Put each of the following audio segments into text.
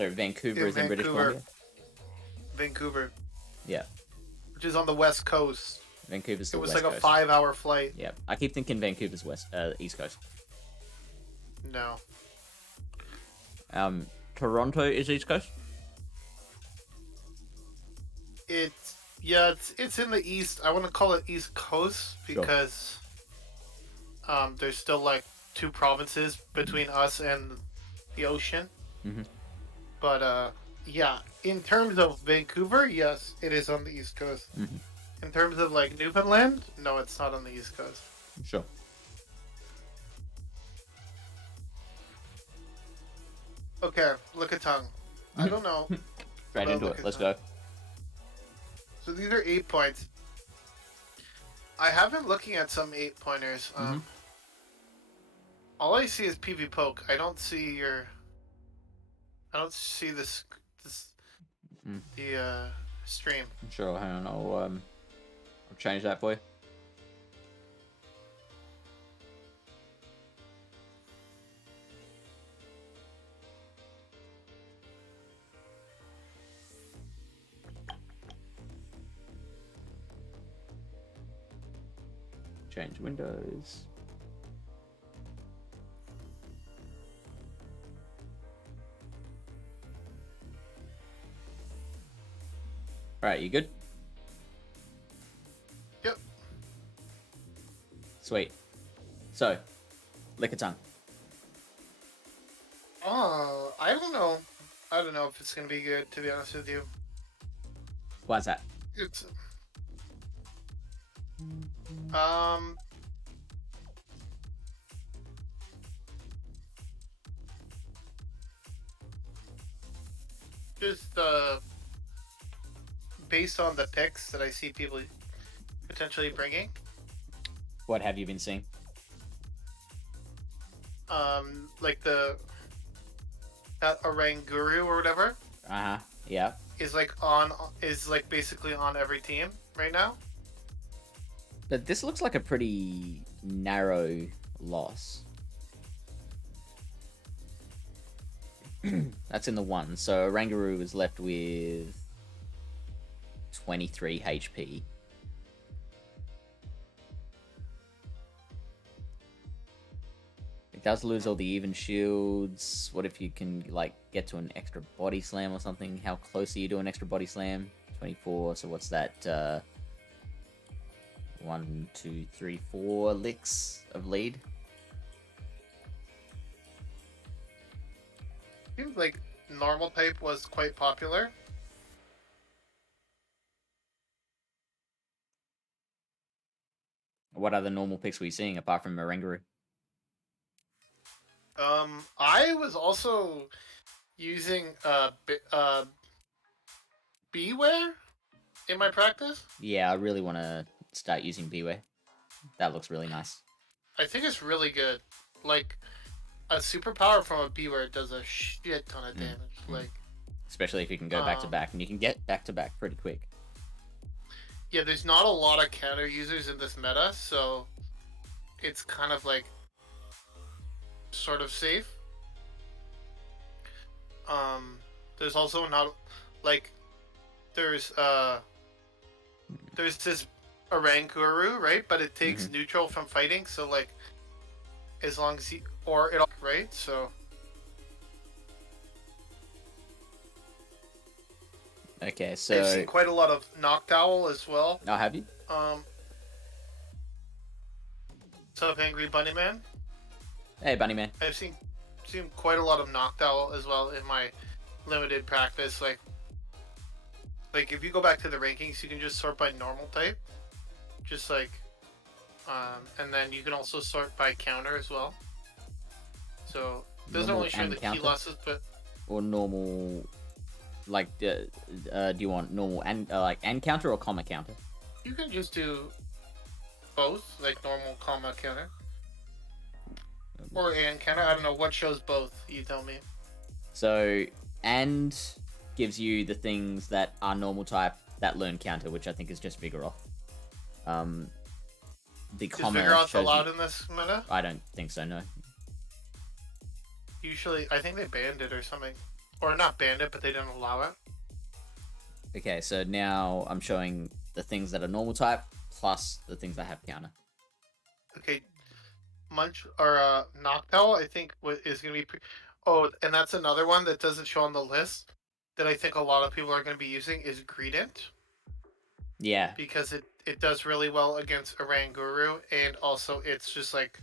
So Vancouver in is in British Columbia? Vancouver, Yeah. which is on the west coast. Vancouver's It the was west like a coast. 5-hour flight. Yeah. I keep thinking Vancouver's east coast. No. Toronto is east coast? It's in the east. I want to call it East Coast Sure. because there's still like 2 provinces between us and the ocean. Mhm. But yeah, in terms of Vancouver, yes, it is on the East Coast. Mhm. In terms of like Newfoundland, no, it's not on the East Coast. Sure. Okay, look at tongue. I don't know. Straight into it. Let's go. So these are 8 points. I have been looking at some 8-pointers. All I see is PV poke. I don't see your. I don't see this the stream. Sure. Hang on. I'll change that for you. Change windows. Alright, you good? Yep. Sweet. So, lick a tongue. I don't know. I don't know if it's gonna be good, to be honest with you. Why's that? It's just based on the picks that I see people potentially bringing. What have you been seeing? Like that Oranguru or whatever Yeah. is like basically on every team right now. But this looks like a pretty narrow loss. That's in the one. So Oranguru is left with 23 HP. It does lose all the even shields. What if you can like get to an extra body slam or something? How close are you to an extra body slam? 24. So what's that? 1, 2, 3, 4 licks of lead. Seems like normal type was quite popular. What other normal picks were you seeing apart from Oranguru? I was also using Beware in my practice. Yeah, I really want to start using Beware. That looks really nice. I think it's really good. Like a superpower from a Beware does a shit ton of damage. Like especially if you can go back to back, and you can get back to back pretty quick. Yeah, there's not a lot of counter users in this meta, so it's kind of like sort of safe. There's also not like there's this Oranguru, right? But it takes neutral from fighting, so like as long as he or it right, so okay, so I've seen quite a lot of Noctowl as well. Oh, have you? What's up, Angry Bunnyman? Hey, Bunnyman. I've seen quite a lot of Noctowl as well in my limited practice. Like if you go back to the rankings, you can just sort by normal type, just like, and then you can also sort by counter as well. So it doesn't Normal really show and the key counter? losses, but Or normal, like, do you want normal and like and counter or comma counter? you can just do both, like normal, comma, counter, or and counter. I don't know what shows both. You tell me. So and gives you the things that are normal type that learn counter, which I think is just Vigoroth. The Is comma Vigoroth shows allowed you... in this meta? I don't think so. No. Usually, I think they banned it or something. or not banned it, but they didn't allow it. Okay, so now I'm showing the things that are normal type plus the things that have counter. Okay, Munch or Noctowl, I think is going to be. Oh, and that's another one that doesn't show on the list that I think a lot of people are going to be using is Greedent. Yeah. Because it does really well against Oranguru, and also it's just like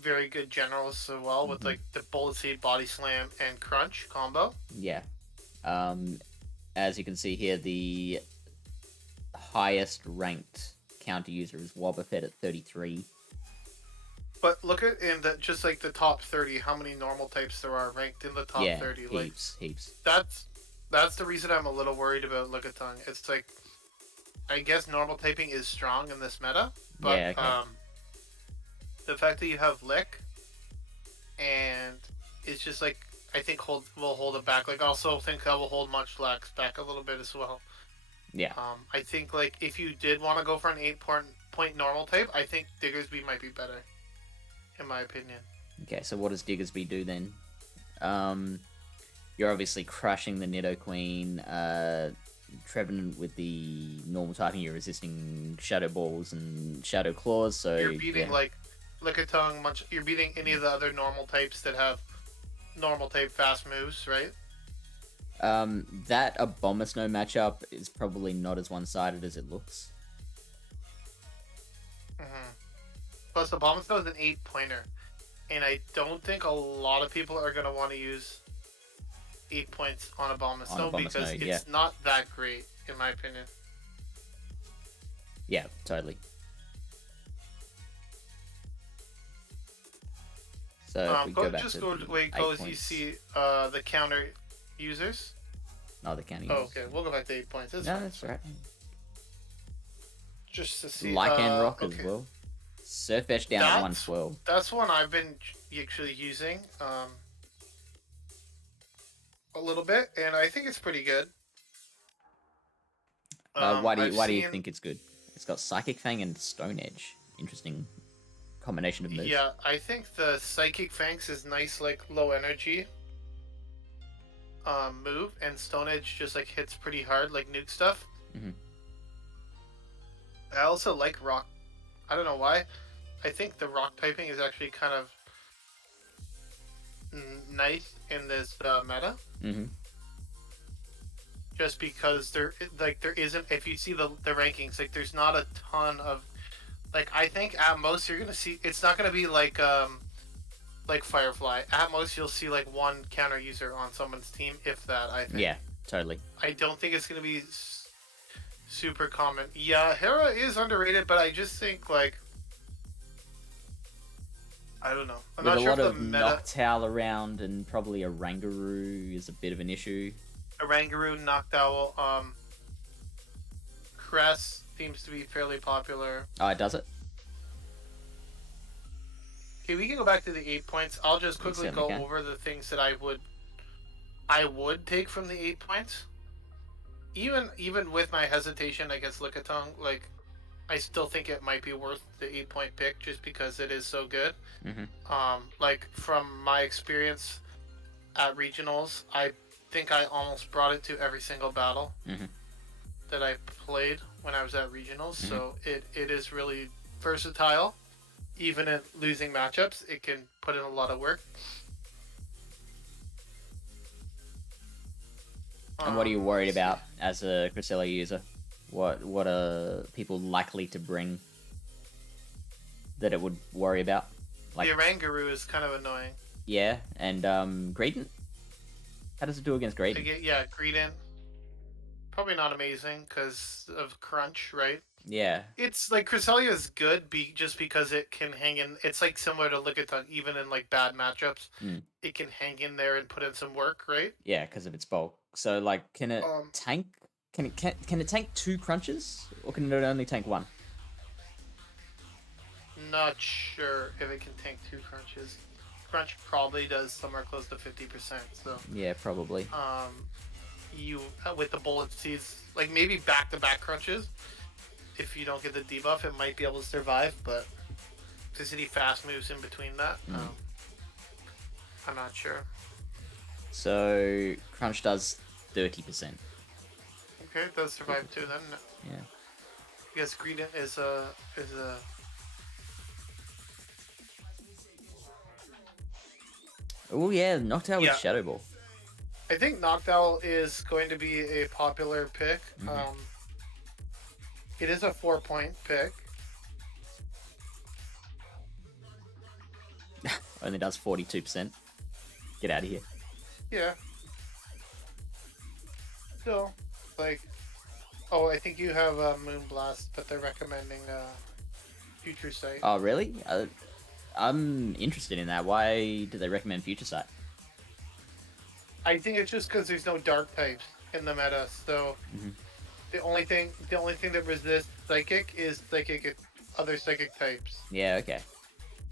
very good generals as well with like the Bullet Seed, Body Slam, and Crunch combo. Yeah. As you can see here, the highest ranked counter user is Wobbuffet at 33. But look at in the just like the top 30, how many normal types there are ranked in the top 30. Heaps. That's the reason I'm a little worried about Lickitung. It's like I guess normal typing is strong in this meta, but Yeah, okay. The fact that you have Lick and it's just like I think will hold it back. Like I also think that will hold Munchlax back a little bit as well. Yeah. I think like if you did want to go for an 8-point normal type, I think Diggersby might be better, in my opinion. Okay, so what does Diggersby do then? You're obviously crushing the Nidoqueen. Trevenant with the normal typing, you're resisting Shadow Balls and Shadow Claws, so you're beating like Lickitung, you're beating any of the other normal types that have normal type fast moves, right? That Abomasnow matchup is probably not as one-sided as it looks. Plus, Abomasnow is an 8-pointer, and I don't think a lot of people are going to want to use 8 points on Abomasnow because it's not that great, in my opinion. Yeah, totally. So if we go back to the way it goes, you see the counter users. Oh, the counter users. Oh, okay. We'll go back to 8 points. That's right. Just to see. Lycanroc as well. Surfetch down at 112. That's one I've been actually using a little bit, and I think it's pretty good. Why do you think it's good? It's got Psychic Fang and Stone Edge. Interesting combination of moves. Yeah, I think the Psychic Fangs is nice, like low energy move, and Stone Edge just like hits pretty hard, like nuke stuff. I also like Rock. I don't know why. I think the Rock typing is actually kind of nice in this meta. Just because there isn't. If you see the rankings, like there's not a ton of. Like I think at most you're gonna see. It's not gonna be like Firefly. At most you'll see like one counter user on someone's team, if that. I think. Yeah, totally. I don't think it's gonna be super common. Yeah, Hera is underrated, but I just think like I don't know. I'm With not a sure lot if of Noctowl around and probably a Rangaroo is a bit of an issue. A Rangaroo, Noctowl, Crest seems to be fairly popular. Oh, it does it? Okay, we can go back to the 8 points. I'll just quickly go over the things that I would take from the 8 points. Even with my hesitation against Lickitung, like I still think it might be worth the 8-point pick just because it is so good. Like from my experience at regionals, I think I almost brought it to every single battle that I played when I was at regionals. So it is really versatile. Even in losing matchups, it can put in a lot of work. And what are you worried about as a Cresselia user? What are people likely to bring that it would worry about? Like the Rangaroo is kind of annoying. Yeah, and Greedent? How does it do against Greedent? Yeah, Greedent. Probably not amazing because of Crunch, right? Yeah. It's like Cresselia is good just because it can hang in. It's like similar to Lickitung, even in like bad matchups, it can hang in there and put in some work, right? Yeah, because of its bulk. So like, can it tank? Can it tank 2 crunches, or can it only tank 1? Not sure if it can tank 2 crunches. Crunch probably does somewhere close to 50%. So yeah, probably. You with the bullet seeds, like maybe back-to-back crunches. If you don't get the debuff, it might be able to survive, but if there's any fast moves in between that, I'm not sure. So Crunch does 30%. Okay, it does survive too then. Yeah. I guess Greedent is a. Oh yeah, knocked out with Yeah, Shadow Ball. I think Noctowl is going to be a popular pick. Mm-hmm. It is a 4-point pick. Only does 42%. Get out of here. Yeah. Still, like, oh, I think you have Moonblast, but they're recommending Future Sight. Oh really? I'm interested in that. Why do they recommend Future Sight? I think it's just because there's no Dark types in the meta, so Mm-hmm. the only thing that resists Psychic is other Psychic types, Yeah. Okay.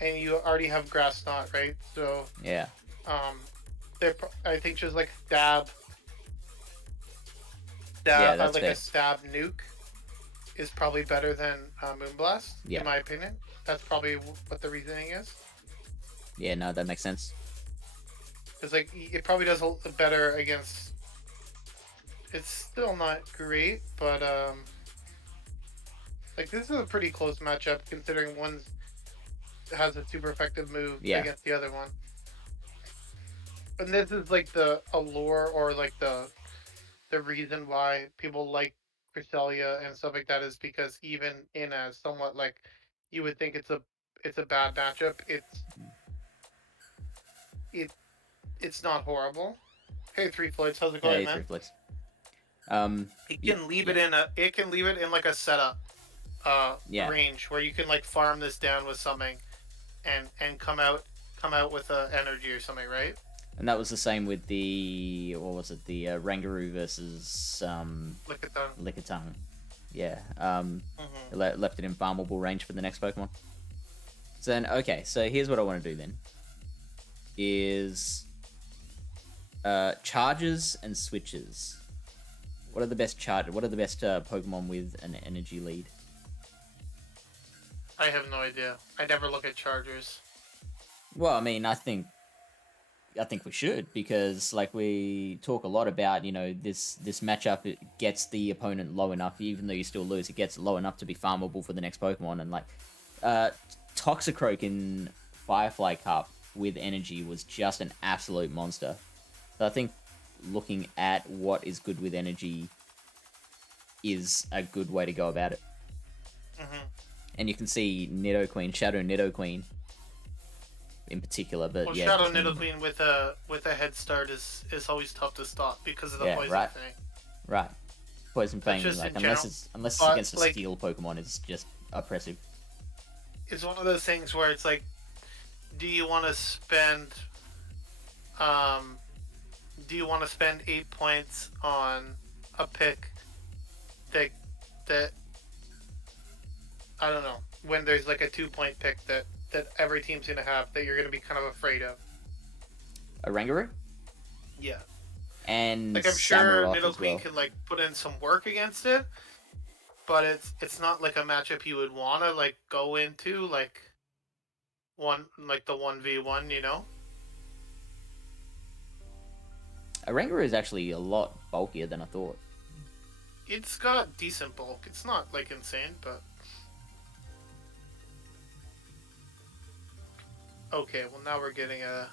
and you already have Grass Knot, right? So Yeah. um, I think just like stab, Yeah, that's like fair. a stab nuke is probably better than Moonblast, Yeah. in my opinion. That's probably what the reasoning is. Yeah. No, that makes sense. Because like it probably does better against. It's still not great, but like this is a pretty close matchup considering one has a super effective move Yeah. against the other one. And this is like the allure or like the reason why people like Cresselia and stuff like that is because even in a somewhat like you would think it's a bad matchup, it it's not horrible. Hey, Three Floyds, how's it going, Hey, man? Three Flicks. It Yeah. can leave Yeah. it in like a setup Yeah. range where you can like farm this down with something and come out with a energy or something, right? And that was the same with the what was it? The Rangaroo versus Look at that. Lickitung. Yeah. Mm-hmm. Left it in farmable range for the next Pokemon. So then, okay. So here's what I want to do then. Is charges and switches. What are the best What are the best Pokemon with an energy lead? I have no idea. I never look at chargers. Well, I mean, I think we should because like we talk a lot about this matchup, it gets the opponent low enough, even though you still lose, it gets low enough to be farmable for the next Pokemon. And like uh, Toxicroak in Firefly Cup with energy was just an absolute monster. So I think looking at what is good with energy is a good way to go about it. Mm-hmm. And you can see Shadow Nidoqueen in particular, but Well, yeah, Shadow just in- Nidoqueen with a head start is always tough to stop because of the Yeah, poison right. thing. right. Poison Fang, just like in general. unless it's But against a like, steel Pokemon, it's just oppressive. it's one of those things where it's like, do you want to spend, um, do you want to spend 8 points on a pick that that I don't know when there's like a 2-point pick that every team's gonna have that you're gonna be kind of afraid of. A Rangaroo Yeah, and like I'm sure Samurott as Nidoqueen well. can like put in some work against it, but it's not like a matchup you would want to like go into like the 1v1, you know? A Rangaroo is actually a lot bulkier than I thought. It's got decent bulk. It's not like insane, but okay. Well, now we're getting a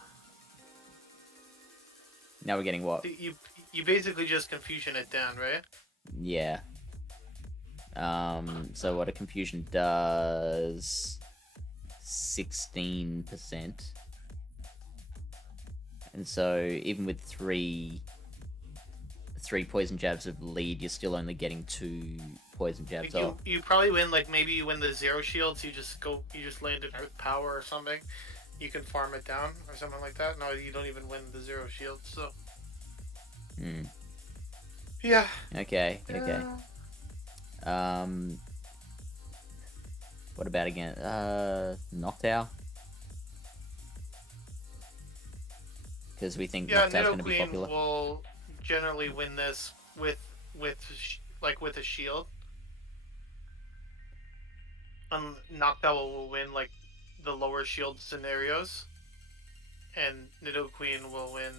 Now we're getting what? you basically just confusion it down, right? Yeah. So what a confusion does 16%. And so even with three poison jabs of lead, you're still only getting 2 poison jabs Like off. you probably win like maybe you win the zero shields. You just land it with power or something. You can farm it down or something like that. No, you don't even win the zero shields. So Hmm. yeah. Okay. Okay. What about again? Noctowl? Because we think Yeah, Noctowl's going to be Nidoqueen popular. will generally win this like with a shield. Noctowl will win like the lower shield scenarios, and Nidoqueen will win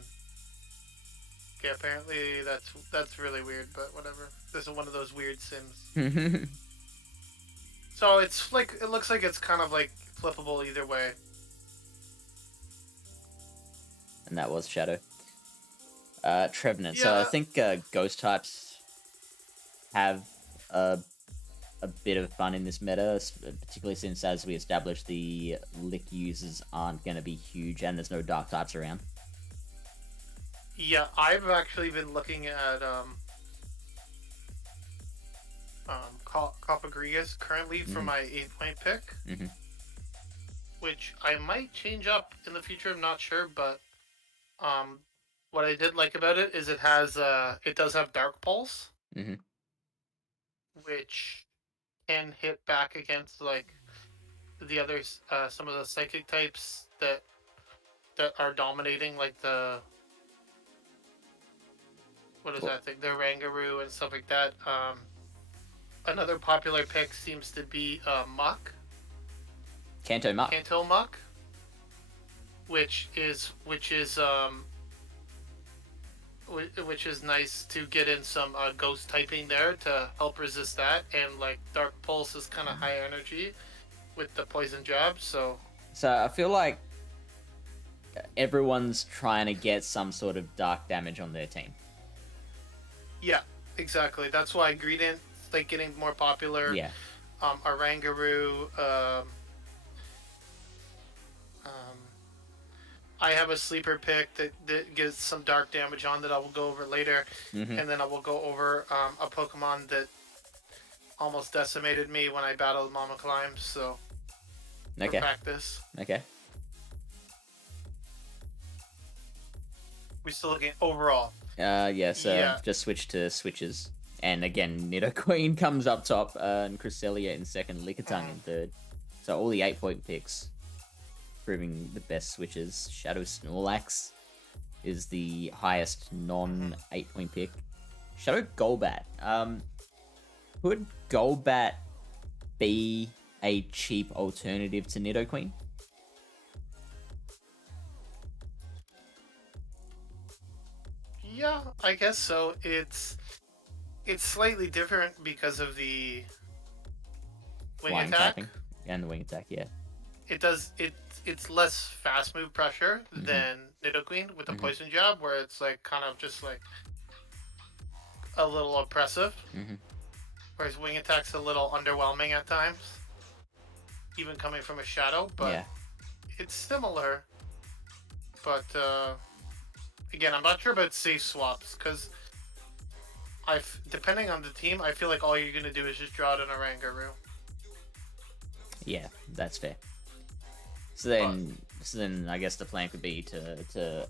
Okay, apparently that's really weird, but whatever. This is one of those weird sims. And So it's like it looks like it's kind of like flippable either way. that was Shadow. Trevenant. So I Yeah, think ghost types have a bit of fun in this meta, particularly since, as we established, the lick users aren't going to be huge and there's no dark types around. yeah. I've actually been looking at Copagrigus currently for my 8-point pick, Mm-hmm. which I might change up in the future. I'm not sure, but um, what I did like about it is it does have Dark Pulse, Mm-hmm. which can hit back against like the others, some of the psychic types that are dominating, like the what is Cool. that thing, the Rangaroo and stuff like that. Another popular pick seems to be Muck, Kanto Muck. Kanto Muck, which is which is nice to get in some ghost typing there to help resist that, and like Dark Pulse is kind of high energy with the poison jab, so So I feel like everyone's trying to get some sort of dark damage on their team. yeah, exactly. That's why Greedent like getting more popular. Yeah. Arangaroo. Um, I have a sleeper pick that gets some dark damage on that I will go over later, Mm-hmm. and then I will go over a Pokemon that almost decimated me when I battled Mamaclimbs. So for Okay. practice, Okay. we still looking overall. Yeah, so Yeah. just switch to switches. And again, Nidoqueen comes up top, and Cresselia in second, Lickitung in third. So all the 8-point picks proving the best switches. Shadow Snorlax is the highest non 8-point pick. Shadow Golbat. Could Golbat be a cheap alternative to Nidoqueen? Yeah, I guess so. It's slightly different because of the wing Flying attack. typing and the wing attack, yeah. It's less fast move pressure than Nidoqueen with the poison jab, where it's like kind of just like a little oppressive. Whereas wing attack's a little underwhelming at times, even coming from a shadow. But Yeah. it's similar. But again, I'm not sure about safe swaps because depending on the team, I feel like all you're gonna do is just draw it in a Rangaroo. Yeah, that's fair. So then I guess the plan could be to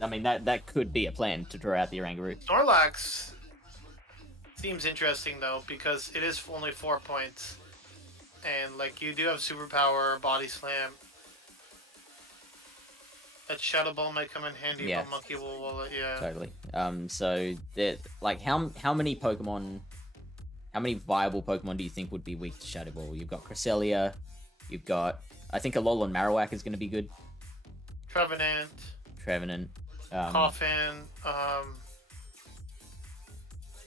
I mean that could be a plan to draw out the Oranguru. Snorlax seems interesting though because it is only 4 points, and like you do have superpower, body slam. That Shadow Ball might come in handy, Yeah. but Monkey will yeah. Totally. So that like how many Pokemon, how many viable Pokemon do you think would be weak to Shadow Ball? You've got Cresselia, you've got I think Alolan Marowak is going to be good. Trevenant, Trevenant, Coffin,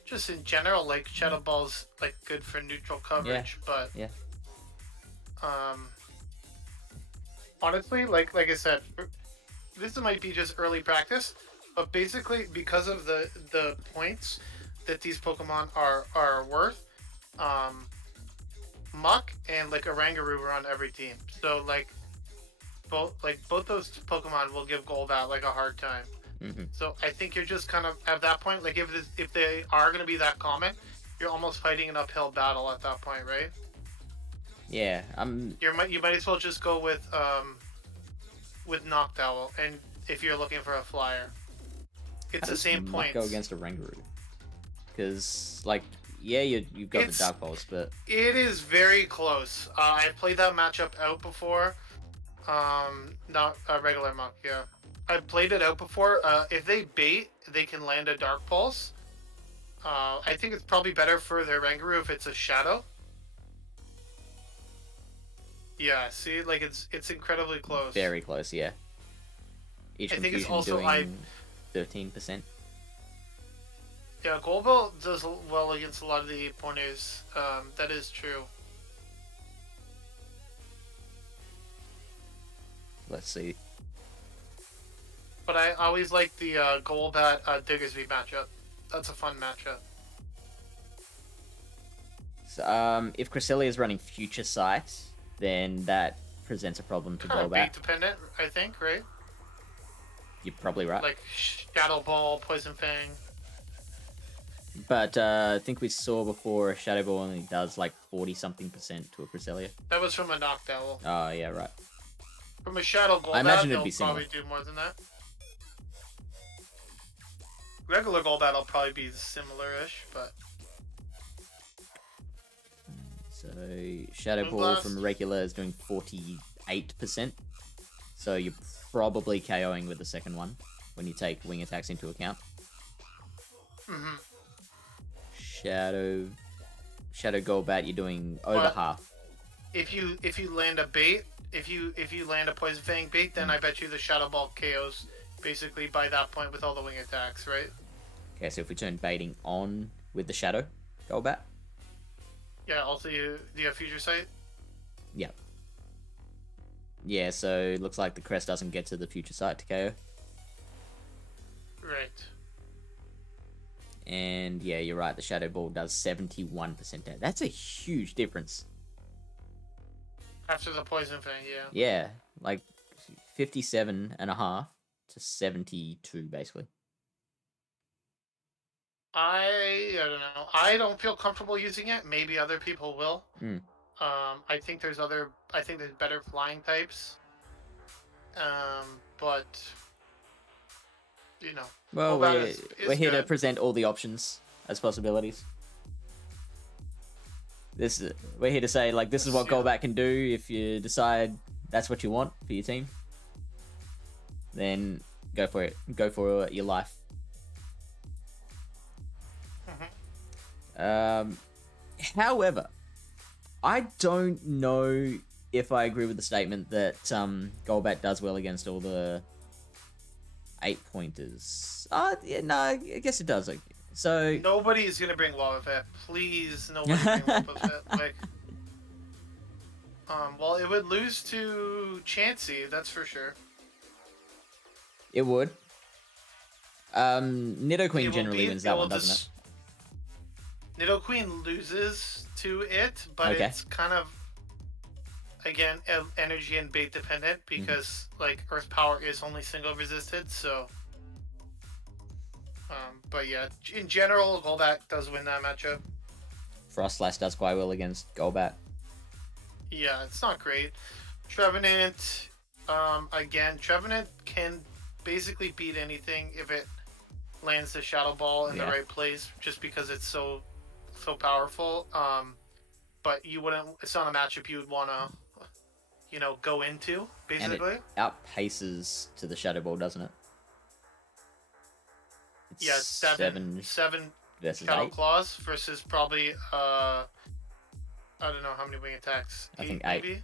just in general, like Shadow Ball's like good for neutral coverage, but yeah. Honestly, like I said, this might be just early practice, but basically because of the points that these Pokemon are worth, Muck and like Oranguru are on every team, so both those Pokemon will give Golbat like a hard time. So I think you're just kind of at that point, like if they are going to be that common, you're almost fighting an uphill battle at that point, right? Yeah. You might as well just go with Noctowl, and if you're looking for a flyer, it's the same Muck points. go against a Oranguru? Because like yeah, you've got the Dark Pulse, but it is very close. I've played that matchup out before. Not a regular Muck, yeah. I've played it out before. If they bait, they can land a Dark Pulse. I think it's probably better for their Rangaroo if it's a Shadow. Yeah, see, like it's incredibly close. very close, yeah. Each I think it's Confusion also doing 13%. Yeah, Gold Belt does well against a lot of the 8-pointers. That is true. Let's see. But I always like the Golbat Diggersby matchup. That's a fun matchup. So, if Cresselia is running Future Sight, then that presents a problem to Kind of bait Golbat. dependent, I think, right? You're probably right. Like Shadow Ball, Poison Fang. But I think we saw before a Shadow Ball only does like 40-something% to a Cresselia. That was from a Noctowl. Oh, yeah, right. From a Shadow Golbat, I imagine it'd they'll be similar. probably do more than that. Regular Golbat will probably be similar-ish, but... So, Shadow Ball from regular is doing 48%. So you're probably KOing with the second one when you take wing attacks into account. Mm-hmm. Shadow Golbat, you're doing over half. If you land a bait, if you land a Poison Fang bait, then I bet you the Shadow Ball KOs basically by that point with all the wing attacks, right? Okay, so if we turn baiting on with the Shadow Golbat. Yeah, also do you have Future Sight? Yeah. Yeah, so it looks like the crest doesn't get to the Future Sight to KO. Right. And yeah, you're right, the Shadow Ball does 71% damage. That's a huge difference. After the Poison Fang, yeah. Yeah, like 57.5 to 72, basically. I don't know. I don't feel comfortable using it. Maybe other people will. Mm. I think there's better flying types. But you know. Well, we're here to good. present all the options as possibilities. We're here to say, like, this is what Golbat can do. If you decide that's what you want for your team, then go for it. Go for your life. However, I don't know if I agree with the statement that Golbat does well against all the 8-pointers. Yeah, no, I guess it does. So nobody is gonna bring Wobbuffet. Please, nobody bring Wobbuffet. Like, well, it would lose to Chansey, that's for sure. It would. Nidoqueen generally wins that one, doesn't it? Nidoqueen loses to it, but it's kind of, again, energy and bait dependent because like Earth Power is only single resisted. So, but yeah, in general, Golbat does win that matchup. Frostlass does quite well against Golbat. Yeah, it's not great. Trevenant, again, Trevenant can basically beat anything if it lands the Shadow Ball in the right place, just because it's so powerful. But you wouldn't. It's not a matchup you would want to, go into. Basically, and it outpaces to the Shadow Ball, doesn't it? It's yeah, seven versus Shadow 8. Claws versus probably I don't know how many wing attacks. I think 8. Maybe.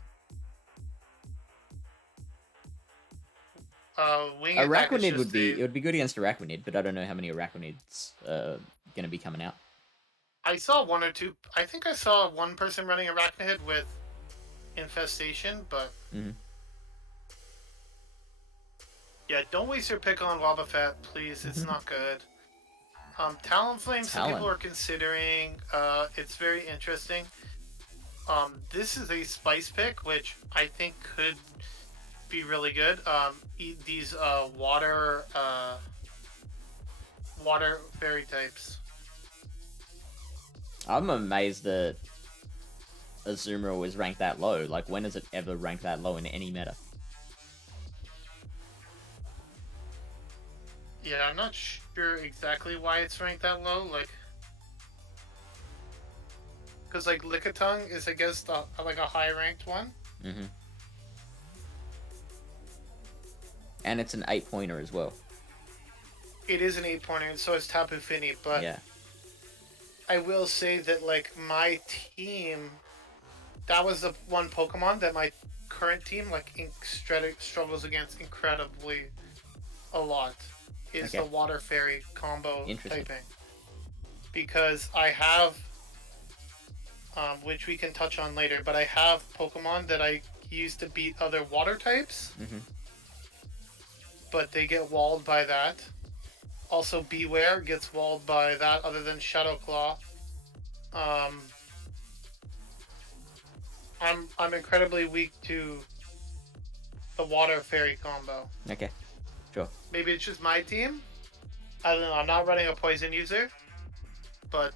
Araquanid would be. It would be good against Araquanid, but I don't know how many Araquanids are going to be coming out. I saw one or two. I think I saw one person running Arachnid with Infestation, but yeah, don't waste your pick on Wobbuffet, please. It's not good. Talonflame, some people are considering. It's very interesting. This is a spice pick, which I think could be really good. These water fairy types. I'm amazed that Azumarill is ranked that low. Like, when is it ever ranked that low in any meta? Yeah, I'm not sure exactly why it's ranked that low. Like, because like Lickitung is, I guess, like a high ranked one. And it's an 8-pointer as well. It is an 8-pointer, and so is Tapu Fini. But yeah. I will say that, like, my team, that was the one Pokemon that my current team, like, struggles against incredibly a lot is Okay. the Water Fairy combo Interesting. typing. Because I have, which we can touch on later, but I have Pokemon that I use to beat other water types, but they get walled by that. Also, Beware gets walled by that, other than Shadow Claw. I'm incredibly weak to the Water Fairy combo. Okay. Sure. Maybe it's just my team. I don't know. I'm not running a poison user, but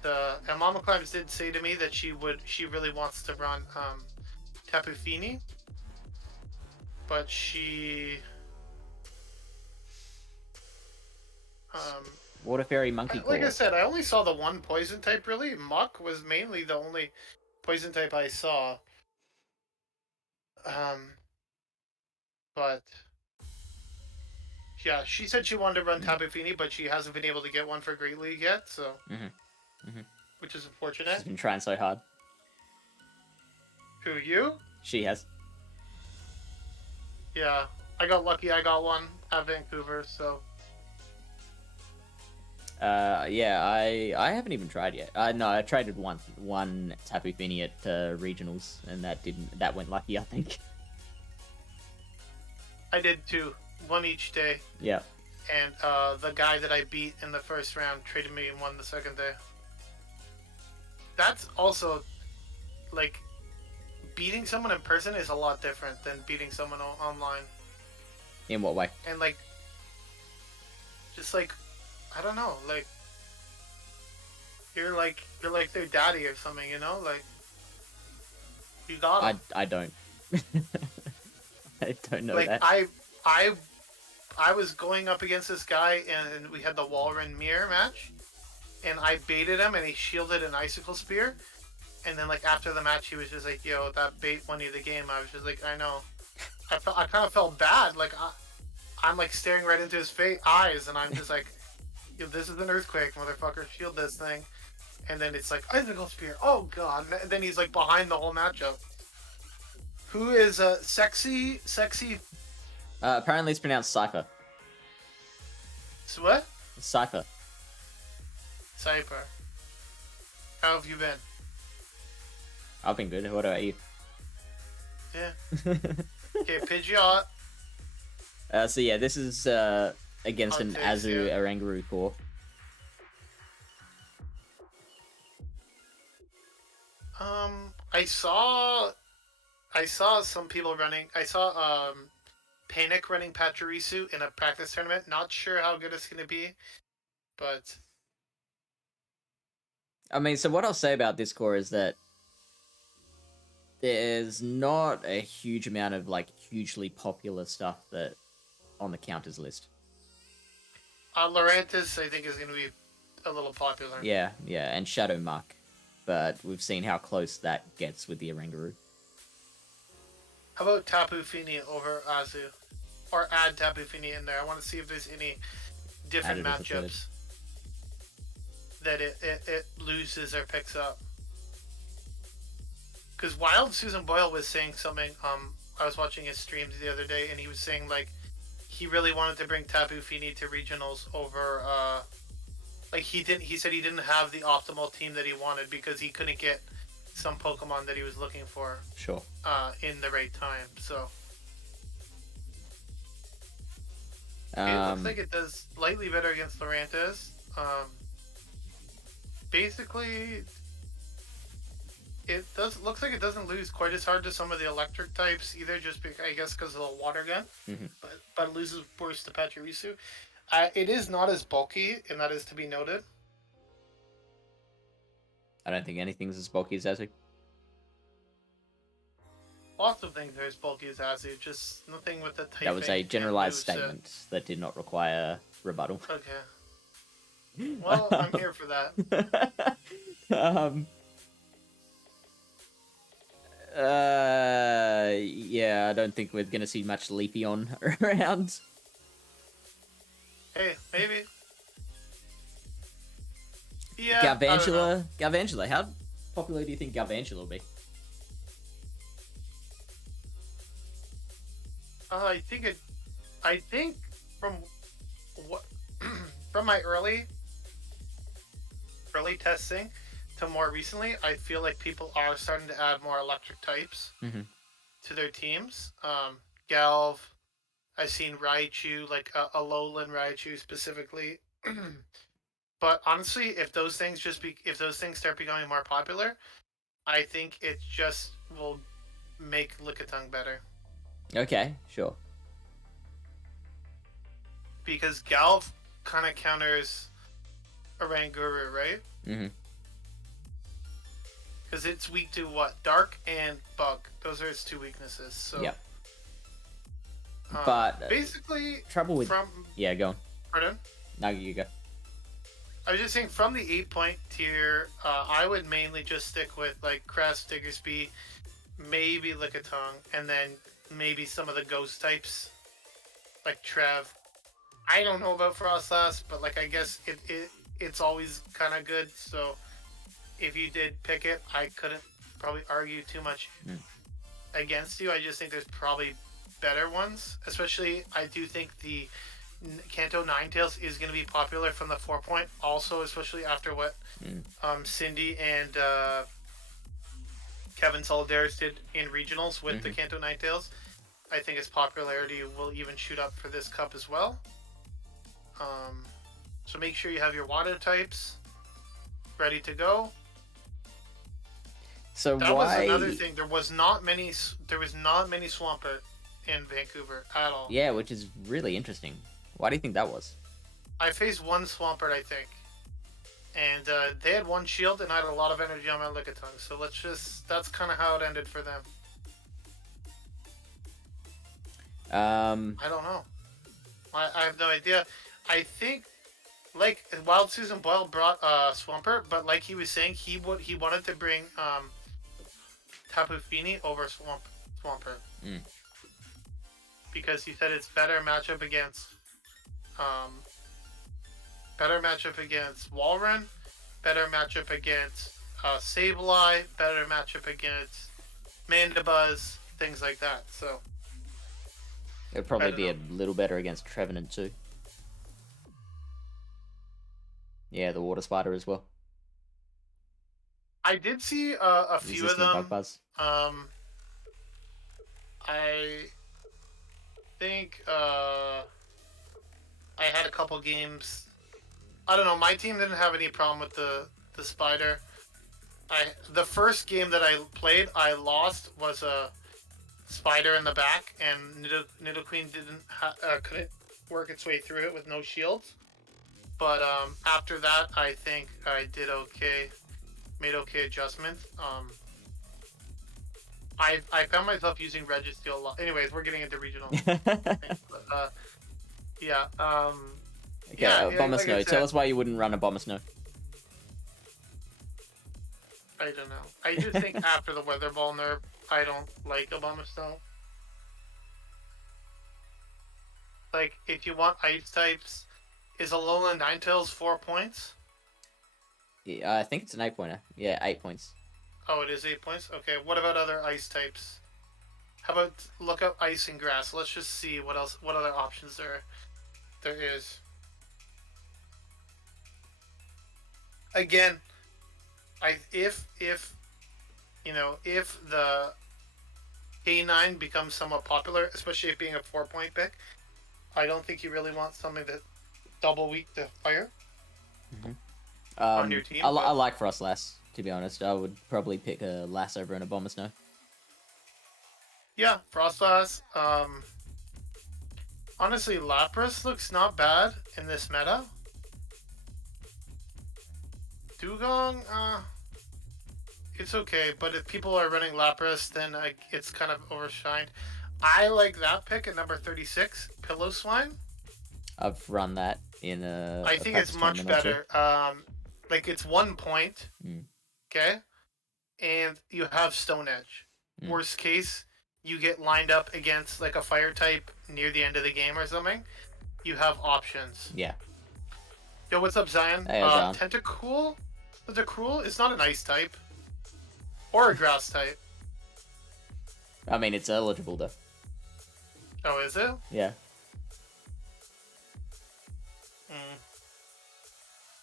and Mamaclimbs did say to me that she really wants to run Tapu Fini, but she Water Fairy Monkey Claw. like I said, I only saw the one poison type really. Muck was mainly the only poison type I saw. But yeah, she said she wanted to run Tapu Fini, but she hasn't been able to get one for Great League yet, so which is unfortunate. She's been trying so hard. Who, you? She has. Yeah, I got lucky. I got one at Vancouver, so. Yeah, I haven't even tried yet. No, I traded one Tapu Fini at regionals, and that went lucky, I think. I did two, one each day. Yeah. And the guy that I beat in the first round traded me and won the second day. That's also, like, beating someone in person is a lot different than beating someone online. In what way? And like, just like, I don't know, like, you're like their daddy or something, you know, like, you got him. I don't. I don't know like, that. I was going up against this guy, and we had the Walrun Mirror match, and I baited him, and he shielded an Icicle Spear, and then, like, after the match, he was just like, yo, that bait won you the game. I was just like, I know. I kind of felt bad, like, I'm, like, staring right into his eyes, and I'm just like, yo, this is an earthquake, motherfucker, shield this thing. And then it's like, Icicle Spear, oh god, and then he's, like, behind the whole matchup. Who is, sexy... Apparently it's pronounced Cypher. So what? Cypher. Cypher. How have you been? I've been good. What about you? Yeah. Okay, Pidgeot. So yeah, this is against Hot an takes, Azu yeah. Oranguru core. I saw some people running. I saw Panic running Pachirisu in a practice tournament. Not sure how good it's gonna be, but I mean, so what I'll say about this core is that there's not a huge amount of like hugely popular stuff that on the counters list. Lurantis I think is gonna be a little popular. Yeah, and Shadow Muck, but we've seen how close that gets with the Oranguru. How about Tapu Fini over Azu? Or add Tapu Fini in there. I want to see if there's any different Add it as a matchups that it loses or picks up. Because Wild Susan Boyle was saying something, I was watching his streams the other day, and he was saying, like, he really wanted to bring Tapu Fini to regionals over, like, he said he didn't have the optimal team that he wanted because he couldn't get some Pokemon that he was looking for. Sure. In the right time, so. It looks like it does slightly better against Lurantis. Basically, looks like it doesn't lose quite as hard to some of the electric types either, just because, I guess because of the water gun. But it loses worse to Pachirisu. It is not as bulky, and that is to be noted. I don't think anything's as bulky as Azu. Lots of things are as bulky as Azu, just nothing with the typing. That was a generalized statement that did not require rebuttal. Okay. Well, I'm here for that. Yeah, I don't think we're gonna see much Leafeon around. Hey, maybe. Yeah. Galvantula. How popular do you think Galvantula will be? I think from what from my early testing to more recently, I feel like people are starting to add more electric types Mm-hmm. to their teams. Galv, I've seen Raichu, like a lowland Raichu specifically. But honestly, if those things start becoming more popular, I think it just will make Lickitung better. Okay, sure. Because Galv kind of counters Oranguru, right? Mm-hmm. Because it's weak to what? Dark and Bug. Those are its two weaknesses. So, Yep. But basically, trouble with from yeah, go on. pardon. No, you go. I was just saying from the 8-point tier, I would mainly just stick with like Crest, Diggersby, maybe Lickitung, and then maybe some of the ghost types like Trev. I don't know about Frostlass, but like I guess it's always kind of good. So if you did pick it, I couldn't probably argue too much against you. I just think there's probably better ones. Especially, I do think the Kanto Ninetales is going to be popular from the 4-point. Also, especially after what Cindy and Kevin Solidaris did in regionals with the Kanto Ninetales. I think its popularity will even shoot up for this cup as well. So make sure you have your water types ready to go. So that why? was another thing. There was not many Swampert in Vancouver at all. Yeah, which is really interesting. Why do you think that was? I faced one Swampert, I think, and they had one shield, and I had a lot of energy on my Lickitung. So that's kind of how it ended for them. I don't know. I have no idea. I think like Wild Susan Boyle brought Swampert, but like he was saying, he wanted to bring Tapu Fini over Swampert because he said it's better matchup against Walrein, better matchup against Sableye, better matchup against Mandibuzz, things like that. So it'd probably be a little better against Trevenant too. Yeah, the Water Spider as well. I did see a few of them. I think I had a couple games. I don't know. My team didn't have any problem with the spider. The first game that I played, I lost was a spider in the back, and Nidoqueen couldn't work its way through it with no shields. But after that, I think I did okay, made okay adjustments. I found myself using Registeel a lot. Anyways, we're getting into regional. But, yeah. Okay, yeah, Bomber like Snow. Tell us why you wouldn't run a Bomber Snow. I don't know. I just think after the Weather Ball nerf, I don't like a Bomber Snow. Like, if you want ice types, is Alolan Ninetales 4 points? Yeah, I think it's an 8-pointer. Yeah, 8 points. Oh, it is 8 points? Okay, what about other ice types? How about look up ice and grass? Let's just see what other options there is. Again, if the K9 becomes somewhat popular, especially it being a 4-point pick, I don't think you really want something that double weak to fire on your team. I like Frostlass, to be honest. I would probably pick a Lass over and a Bomber Snow. Yeah, Frostlass. Honestly, Lapras looks not bad in this meta. Dugong, it's okay, but if people are running Lapras, then it's kind of overshined. I like that pick at number 36, Pillow-Slime. I've run that in I think it's much better. Like it's 1 point, okay, and you have Stone Edge. Worst case, you get lined up against like a fire type near the end of the game or something. You have options. Yeah. Yo, what's up, Zion? Hey, Zion. Tentacruel? Tentacruel is not an ice type. Or a grass type. I mean, it's eligible, though. Oh, is it? Yeah.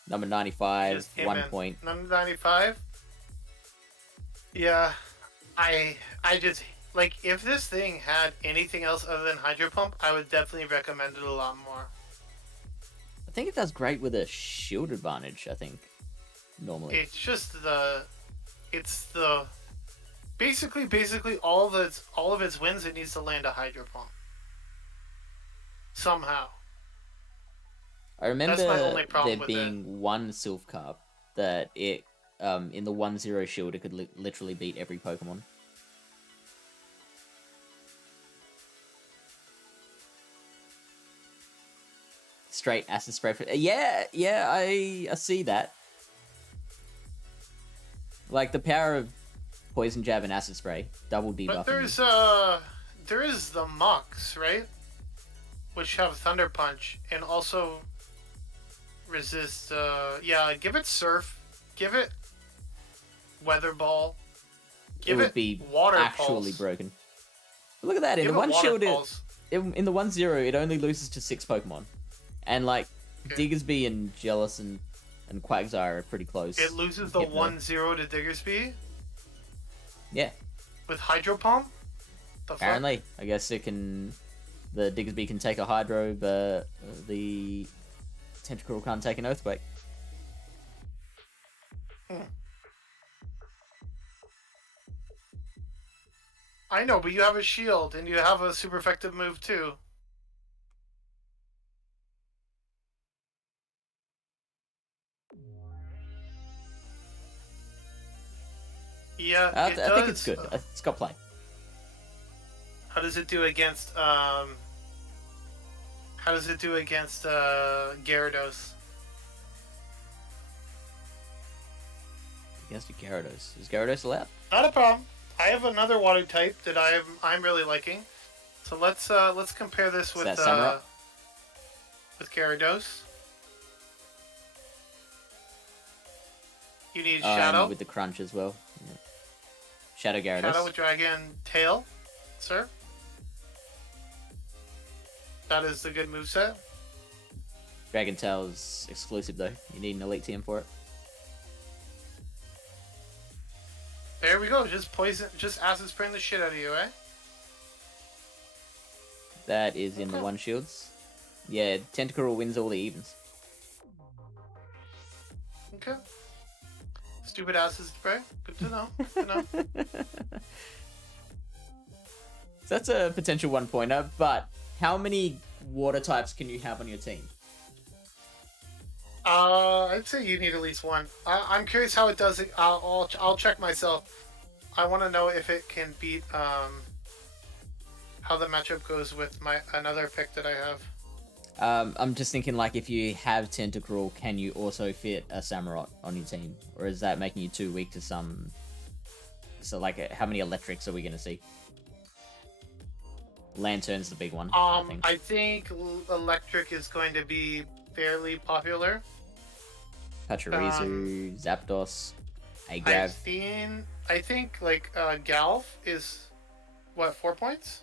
Number 95, Just him 1 and point. number 95. Yeah, I just like if this thing had anything else other than hydro pump, I would definitely recommend it a lot more. I think it does great with a shield advantage, I think, normally. It's just it's the basically all of its wins. It needs to land a hydro pump somehow. I remember That's my only problem there with being one Silph carp that it, in the 1-0 shield, it could literally beat every Pokemon. Straight acid spray. Yeah, I see that. Like the power of poison jab and acid spray, double debuff. But there is the Mucks, right? Which have Thunder Punch and also resist. Yeah, give it Surf, give it Weather Ball, give it would be Water actually Pulse. broken. But look at that, in Give the it one Water shield, Pulse. in the 1-0, it only loses to 6 Pokemon. And like, Okay. Diggersby and Jealous and Quagsire are pretty close. It loses the 1-0 to Diggersby Yeah, with Hydro Pump. The fuck? apparently. I guess it can... The Diggersby can take a Hydro, but the Tentacruel can't take an Earthquake. I know, but you have a shield and you have a super effective move too. Yeah, I it think it's does. good. It's got play. How does it do against How does it do against Gyarados? Against a Gyarados. Is Gyarados allowed? Not a problem. I have another water type that I'm really liking. So let's compare this with that Samurott? with Gyarados. You need And Shadow. with the crunch as well. Yeah. Shadow Gyarados. Shadow with Dragon Tail, sir. That is the good moveset. Dragon Tail's exclusive though. You need an Elite TM for it. There we go. Just acid spraying the shit out of you, eh? That is in the 1 shields. Yeah, Tentacruel wins all the evens. Okay. Stupid acid spray. Good to know. Good to know. So that's a potential 1-pointer, but how many water types can you have on your team? I'd say you need at least one. I'm curious how it does it. I'll check myself. I want to know if it can beat how the matchup goes with another pick that I have. I'm just thinking, like, if you have Tentacruel, can you also fit a Samurott on your team? Or is that making you too weak to some... So, like, how many electrics are we going to see? Lantern's the big one, I think electric is going to be fairly popular. Pachirisu, Zapdos, Agrav. I think, like, Galv is, what, 4 points?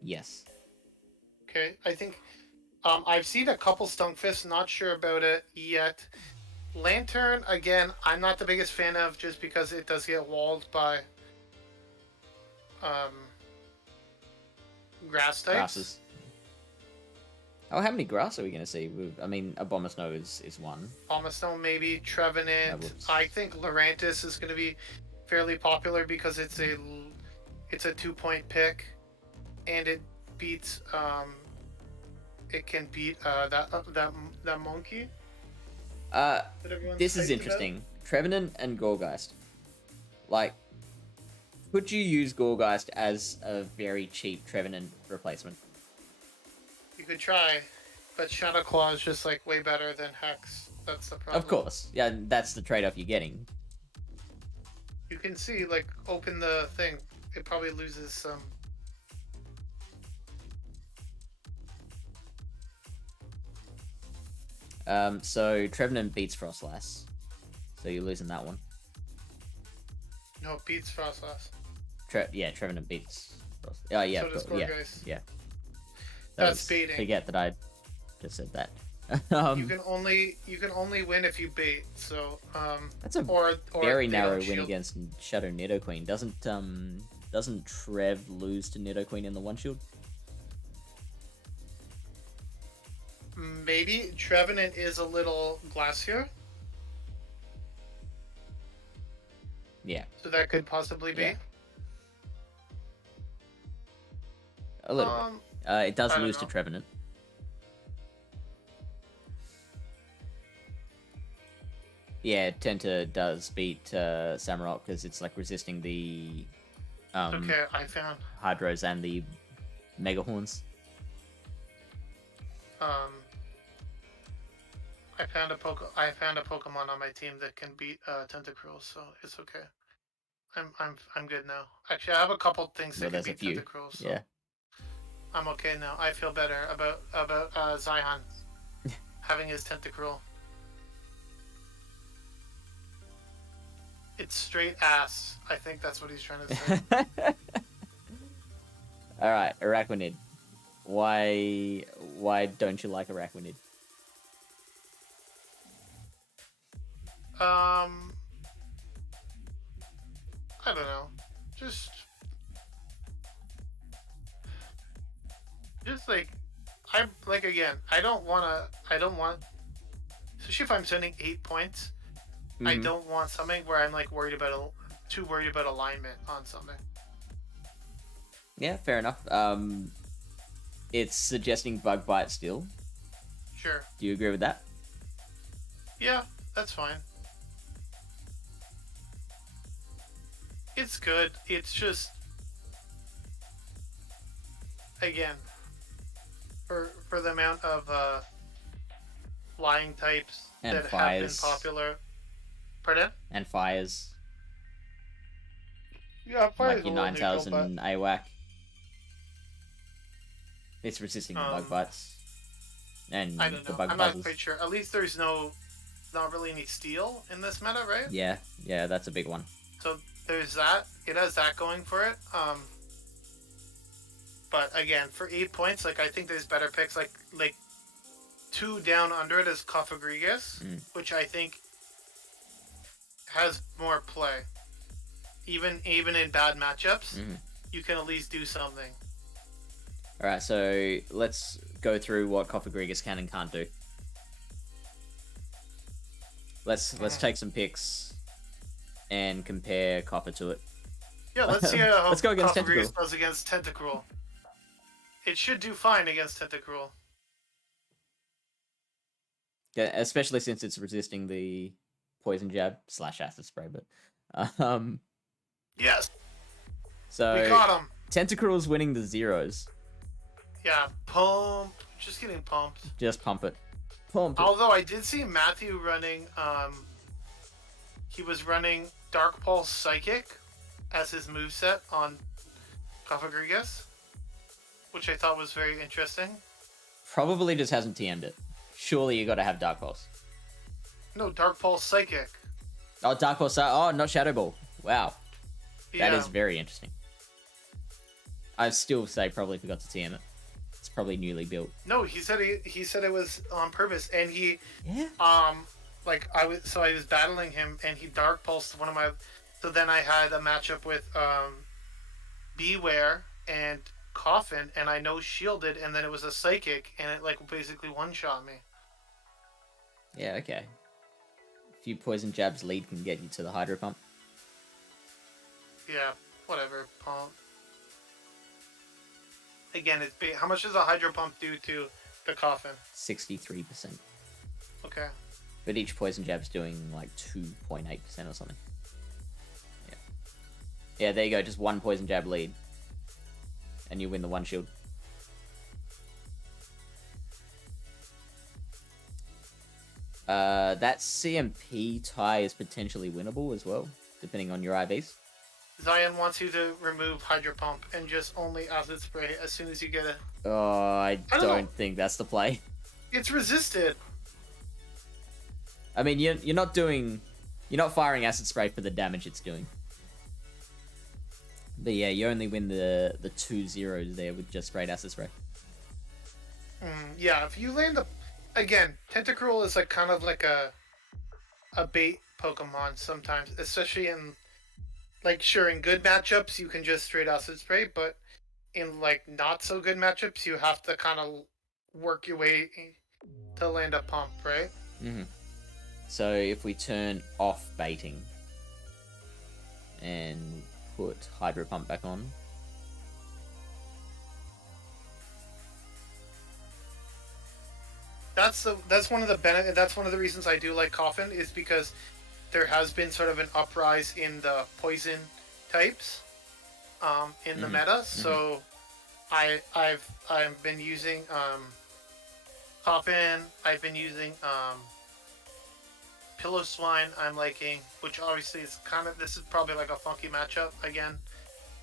Yes. Okay, I think I've seen a couple Stunkfists, not sure about it yet. Lantern, again, I'm not the biggest fan of just because it does get walled by grass types. Grasses. Oh, how many grass are we going to see? I mean, Abomasnow is one. Abomasnow, maybe. Trevenant. I think Lurantis is going to be fairly popular because it's a 2-point pick, and it beats it can beat that monkey. This is interesting. Trevenant and Gorgeist. Like, could you use Gorgeist as a very cheap Trevenant replacement? You could try, but Shadow Claw is just like way better than Hex. That's the problem. Of course, yeah, that's the trade-off you're getting. You can see, like, open the thing. It probably loses some. So Trevenant beats Frostlass, so you're losing that one. No, it beats Frostlass. Trevenant beats Frost. Oh yeah, So does of course. Gorgeist. Yeah. That's baiting. Forget that I just said that. um, You can only win if you bait. So that's a or very they narrow don't win shield. against Shadow Nidoqueen. Doesn't Trev lose to Nidoqueen in the one shield? Maybe Trevenant is a little glacier, Yeah, so that could possibly be. Yeah. a little bit. Um, It does I don't lose to know. Trevenant. Yeah, Tenta does beat Samurott because it's like resisting the Okay, I found Hydros and the Megahorns. um I found a Pokemon on my team that can beat Tentacruel, so it's okay. I'm good now. Actually, I have a couple things Well, that can there's a beat few. Tentacruel, so Yeah. I'm okay now. I feel better about Zion having his Tentacruel. It's straight ass. I think that's what he's trying to say. All right, Araquanid. Why don't you like Araquanid? um, I don't know. Just like I'm like again. I don't want. Especially if I'm sending 8 points. I Mhm. don't want something where I'm like too worried about alignment on something. Yeah, fair enough. It's suggesting Bug Bite still. Sure. Do you agree with that? Yeah, that's fine. It's good. It's just again for the amount of flying types And that fires. have been popular. Pardon? And fires. Yeah, fire Like is a your little neutral, but 9000 AWAC. It's resisting the Bug Bites. And I don't the know. Bug I'm not Buzzes. quite sure. At least there's not really any steel in this meta, right? Yeah, that's a big one. So there's that. It has that going for it. But again, for 8 points, like I think there's better picks. Like 2 down under it is Cofagrigus, which I think has more play. Even in bad matchups, you can at least do something. All right, so let's go through what Cofagrigus can and can't do. Let's take some picks and compare Copper to it. Yeah, let's see how Let's go against Cofagrigus Tentacruel. does against Tentacruel. It should do fine against Tentacruel. Yeah, especially since it's resisting the Poison Jab / Acid Spray, but Yes. so We got him. Tentacruel's winning the zeros. Yeah, pump. Just getting pumped. Just pump it. Pump it. Although I did see Matthew running, he was running Dark Pulse Psychic as his moveset on Cofagrigus, which I thought was very interesting. Probably just hasn't TM'd it. Surely you got to have Dark Pulse. No, Dark Pulse Psychic. Oh, Dark Pulse. Oh, not Shadow Ball. Wow. Yeah. That is very interesting. I still say probably forgot to TM it. It's probably newly built. No, he said it was on purpose, and he Yeah. I was battling him, and he Dark Pulsed one of my. So then I had a matchup with Beware and Coffin, and I no shielded, and then it was a Psychic, and it like basically one shot me. Yeah. Okay. A few Poison Jabs lead can get you to the Hydro Pump. Yeah, whatever. Pump. Again, it's big. How much does a Hydro Pump do to the Coffin? 63%. Okay. But each Poison Jab's doing like 2.8% or something. Yeah. Yeah, there you go. Just one Poison Jab lead. And you win the one shield. That CMP tie is potentially winnable as well, depending on your IVs. Zion wants you to remove Hydro Pump and just only Acid Spray as soon as you get it. Oh, I don't don't think that's the play. It's resisted. I mean, you're not firing Acid Spray for the damage it's doing. But yeah, you only win the 2 zeros there with just straight Acid Spray. Yeah, if you land again, Tentacruel is like kind of like a bait Pokemon sometimes, especially in like sure in good matchups you can just straight acid spray, but in like not so good matchups you have to kind of work your way to land a pump, right? Mm-hmm. So if we turn off baiting and put Hydro Pump back on, That's one of the that's one of the reasons I do like Coffin is because there has been sort of an uprise in the poison types in the mm-hmm. meta. Mm-hmm. So I've been using Coffin. I've been using Pillow Swine. I'm liking, which obviously is kind of this is probably like a funky matchup again.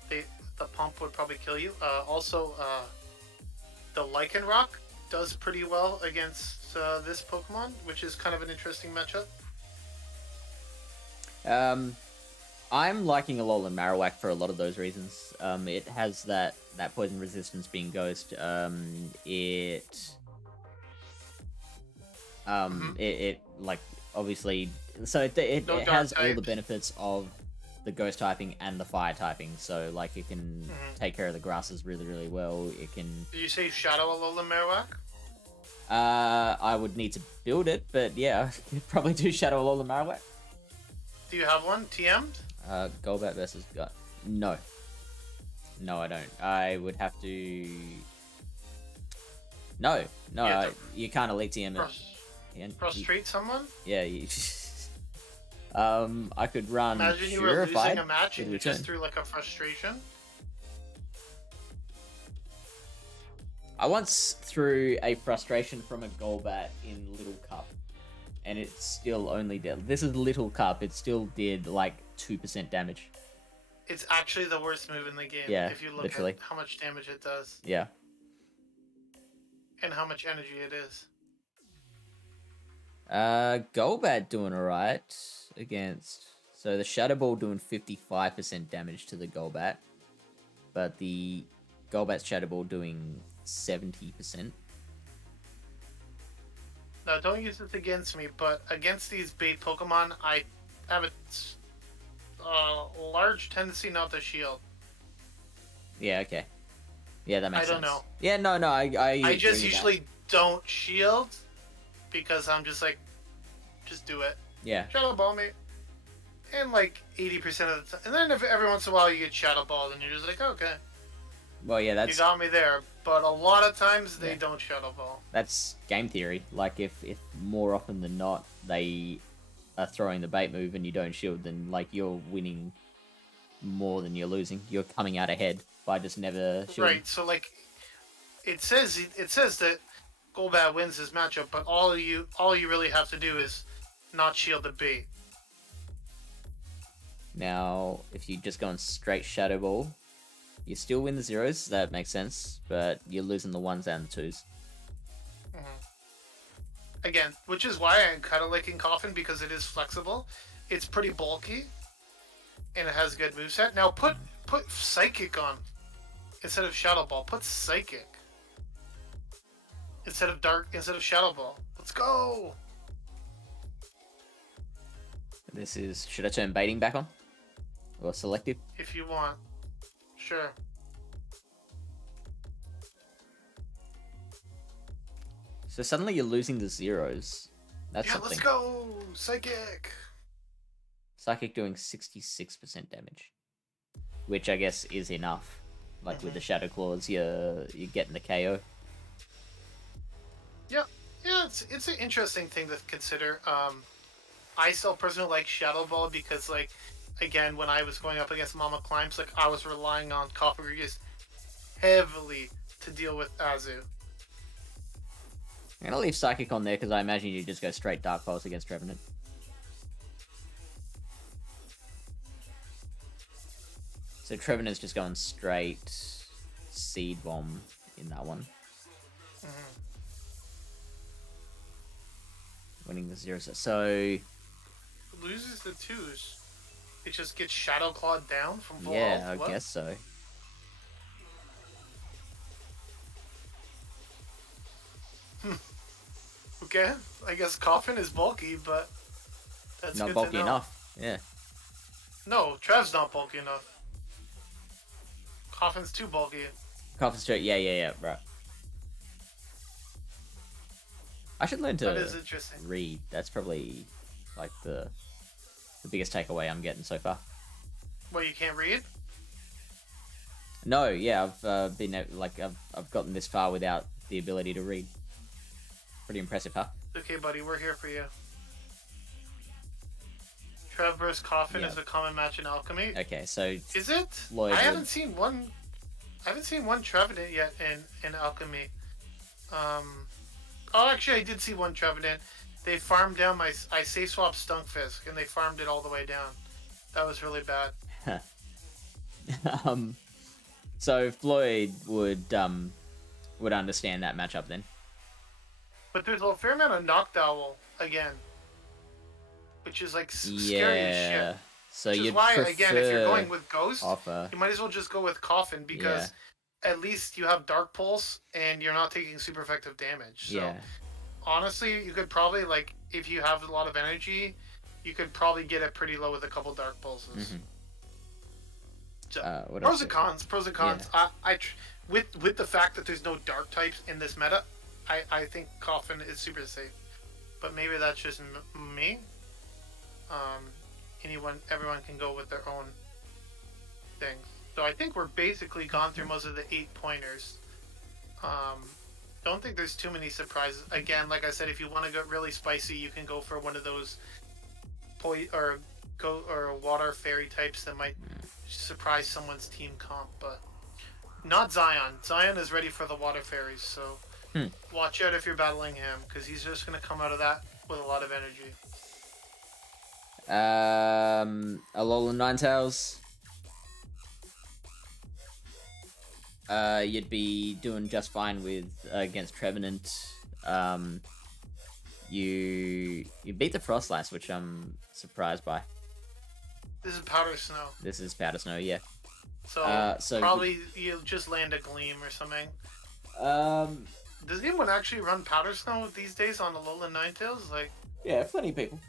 They, the pump would probably kill you. Also, the Lycanroc does pretty well against this Pokemon, which is kind of an interesting matchup. I'm liking Alolan Marowak for a lot of those reasons. It has that poison resistance being Ghost. It like obviously, so it No dark has all the types. benefits of the Ghost typing and the Fire typing. So like it can take care of the grasses really well. It can. Did you say Shadow Alolan Marowak? I would need to build it, but yeah, you'd probably do Shadow Alolan Marowak. Do you have one TM'd? Golbat versus Gut. No. No, I don't. I would have to. No, you can't Elite TM it. Frustrate someone? Yeah, I could run. Imagine you were losing a match and you just threw like a frustration. I once threw a frustration from a Golbat in Little Cup, and it still only did. This is Little Cup. It still did like 2% damage. It's actually the worst move in the game. Yeah, if you look literally. at how much damage it does. Yeah. And how much energy it is. Golbat doing alright against. So the Shadow Ball doing 55% damage to the Golbat, but the Golbat's Shadow Ball doing 70%. Now, don't use this against me, but against these bait Pokemon, I have a large tendency not to shield. Yeah, okay. Yeah, that makes sense. I don't know. Yeah, no, I just usually don't shield because I'm just like, just do it. Yeah. Shadow Ball me. And like 80% of the time. And then if every once in a while you get Shadow Ball, then you're just like, okay. Well, yeah, that's... You got me there. But a lot of times they don't Shadow Ball. That's game theory. Like, if more often than not they are throwing the bait move and you don't shield, then, like, you're winning more than you're losing. You're coming out ahead by just never shielding. Right, so, like, it says that Golbat wins this matchup, but all you really have to do is not shield the bait. Now, if you just go on straight Shadow Ball, you still win the zeros, that makes sense, but you're losing the ones and the twos. Again, which is why I'm kind of liking Coffin, because it is flexible. It's pretty bulky, and it has a good moveset. Now put Psychic on instead of Shadow Ball. Put Psychic instead of Shadow Ball. Let's go! This is... Should I turn baiting back on? Or selective? If you want. Sure. So suddenly you're losing the zeros. That's something. Let's go! Psychic! Psychic doing 66% damage. Which I guess is enough. Like with the Shadow Claws, you're getting the KO. Yeah, it's an interesting thing to consider. I still personally like Shadow Ball because, like, again, when I was going up against Mamaclimbs, like, I was relying on Cofagrigus heavily to deal with Azu. I'm gonna leave Psychic on there because I imagine you just go straight Dark Pulse against Trevenant. So Trevenant's just going straight Seed Bomb in that one. Winning the zeros. So... loses the twos. It just gets Shadow Clawed down from full yeah, health? I guess so. Okay, I guess Coffin is bulky, but that's Not good to bulky know. enough. Yeah. No, Trev's not bulky enough. Coffin's too bulky. Coffin straight. Yeah. Right. I should learn That is to interesting. read. That's probably like the biggest takeaway I'm getting so far. What, you can't read? No, yeah, I've been like I've gotten this far without the ability to read. Pretty impressive, huh? Okay, buddy, we're here for you. Trev versus Coffin Yeah. is a common match in Alchemy. Okay, so Is it? Lloyd I would- haven't seen one. I haven't seen one Trevenant yet in Alchemy. Oh, actually, I did see one Trevenant. They farmed down my. I safe swapped Stunkfisk, and they farmed it all the way down. That was really bad. so Floyd would understand that matchup then. But there's a fair amount of Knocked Owl again, which is like scary as shit. So Which is you'd why, prefer again, if you're going with Ghost, offer. you might as well just go with Coffin because at least you have Dark Pulse and you're not taking super effective damage. So honestly, you could probably, like, if you have a lot of energy, you could probably get it pretty low with a couple Dark Pulses. Mm-hmm. So, What pros else? and cons. Pros and cons. Yeah. With the fact that there's no Dark types in this meta, I think Coffin is super safe. But maybe that's just me. Everyone can go with their own things. So I think we're basically gone through most of the 8 pointers. Don't think there's too many surprises. Again, like I said, if you want to get really spicy, you can go for one of those water fairy types that might surprise someone's team comp, but not Zion. Zion is ready for the water fairies, so watch out if you're battling him, because he's just going to come out of that with a lot of energy. Alolan Ninetales. You'd be doing just fine with against Trevenant. You beat the Frostlass, which I'm surprised by. This is Powder Snow. This is Powder Snow, yeah. So probably you'll just land a Gleam or something. Does anyone actually run Powder Snow these days on Alolan Ninetales? Like, yeah, plenty of people.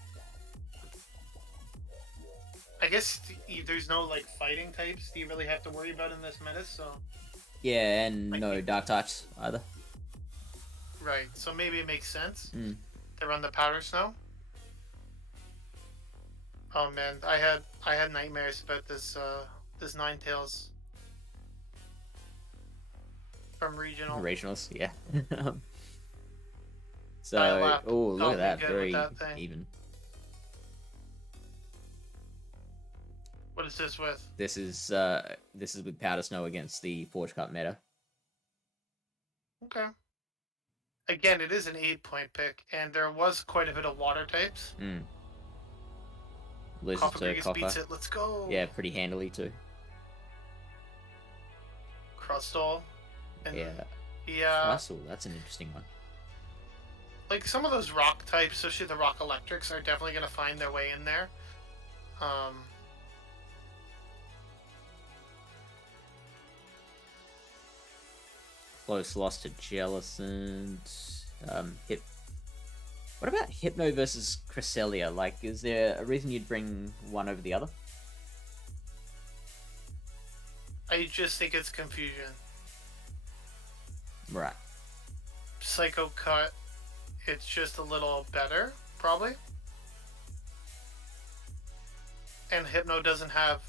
I guess there's no like fighting types that you really have to worry about in this meta, so. Yeah, and no Dark types either. Right, so maybe it makes sense to run the Powder Snow. Oh man, I had nightmares about this Ninetales from regional. Regionals, yeah. I So, laughed. oh, look at that, Good very with that thing. even. What is this with? This is with Powder Snow against the Forge Cup meta. Okay. Again, it is an 8-point pick, and there was quite a bit of water types. Loses to Cofagrigus Copper. beats it. Let's go. Yeah, pretty handily too. Crustle. And Yeah. Yeah. Russell, that's an interesting one. Like some of those rock types, especially the rock electrics, are definitely going to find their way in there. Close loss to Jellicent. What about Hypno versus Cresselia? Like, is there a reason you'd bring one over the other? I just think it's confusion. Right. Psycho Cut, it's just a little better, probably. And Hypno doesn't have,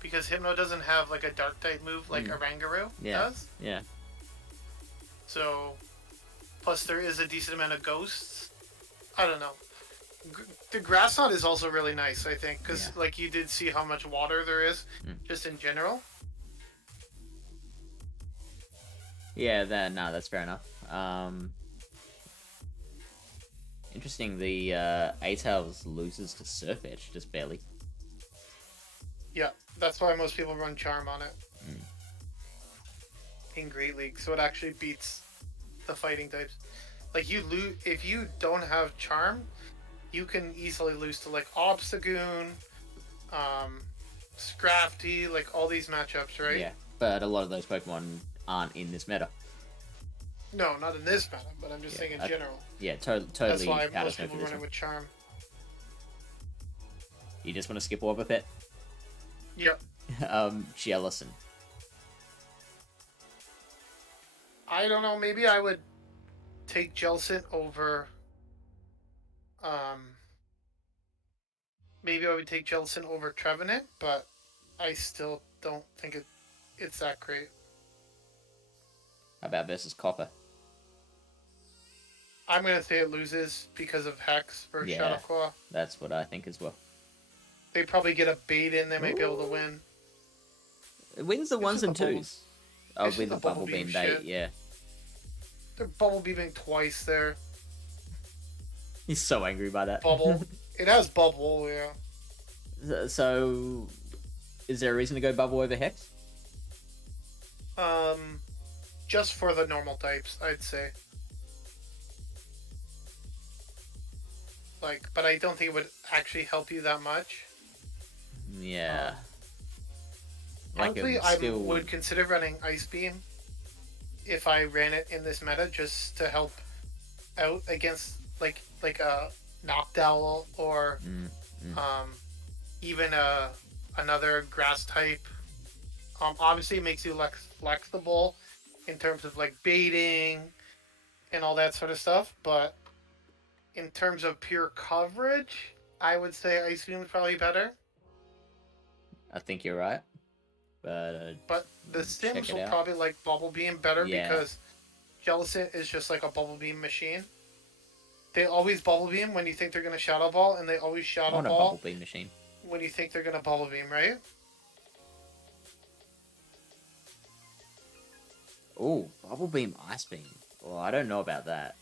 because Hypno doesn't have like a dark type move like Oranguru does. Yeah. So, plus there is a decent amount of ghosts. I don't know. The Grass Knot is also really nice, I think, because like you did see how much water there is, just in general. Yeah, that's fair enough. Interesting, the A-Tails loses to Surf Edge, just barely. Yeah, that's why most people run Charm on it. In Great League, so it actually beats the fighting types. Like if you don't have Charm, you can easily lose to like Obstagoon, Scrafty, like all these matchups, right? Yeah, but a lot of those Pokemon aren't in this meta. No, not in this meta, but I'm just saying in general. Yeah, That's totally why powder most snow people for this run it one. with charm. You just want to skip over Pet? Yep. Jellison. I don't know. Maybe I would take Jellicent over. Um, maybe I would take Jellicent over Trevenant, but I still don't think it's that great. How about versus Copper? I'm gonna say it loses because of Hex versus Yeah, Shadowclaw. that's what I think as well. They probably get a bait in. They might be able to win. It wins the It's ones just and the bubble- twos. Oh, it's with just the the bubble beam beam bait, shit. yeah. They're bubble beaming twice there. He's so angry by that. Bubble. It has bubble, yeah. So, is there a reason to go bubble over Hex? Just for the normal types, I'd say. Like, but I don't think it would actually help you that much. Yeah. Honestly, it I still... would consider running Ice Beam if I ran it in this meta, just to help out against like a Noctowl or even another grass type. Obviously, it makes you less flexible in terms of like baiting and all that sort of stuff. But in terms of pure coverage, I would say Ice Beam is probably better. I think you're right. But the Sims will probably like Bubble Beam better because Jellicent is just like a Bubble Beam machine. They always Bubble Beam when you think they're going to Shadow Ball, and they always Shadow Ball a Bubble Beam machine when you think they're going to Bubble Beam, right? Oh, Bubble Beam, Ice Beam. Well, I don't know about that.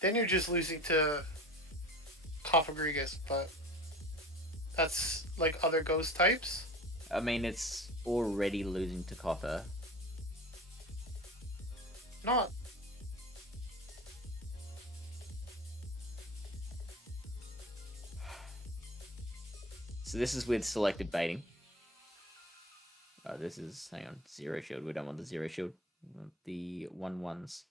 Then you're just losing to Cofagrigus, but that's like other ghost types. I mean, it's already losing to Copper. Not. So this is with selected baiting. Oh, this is... Hang on. Zero shield. We don't want the zero shield. We want the 1/1s.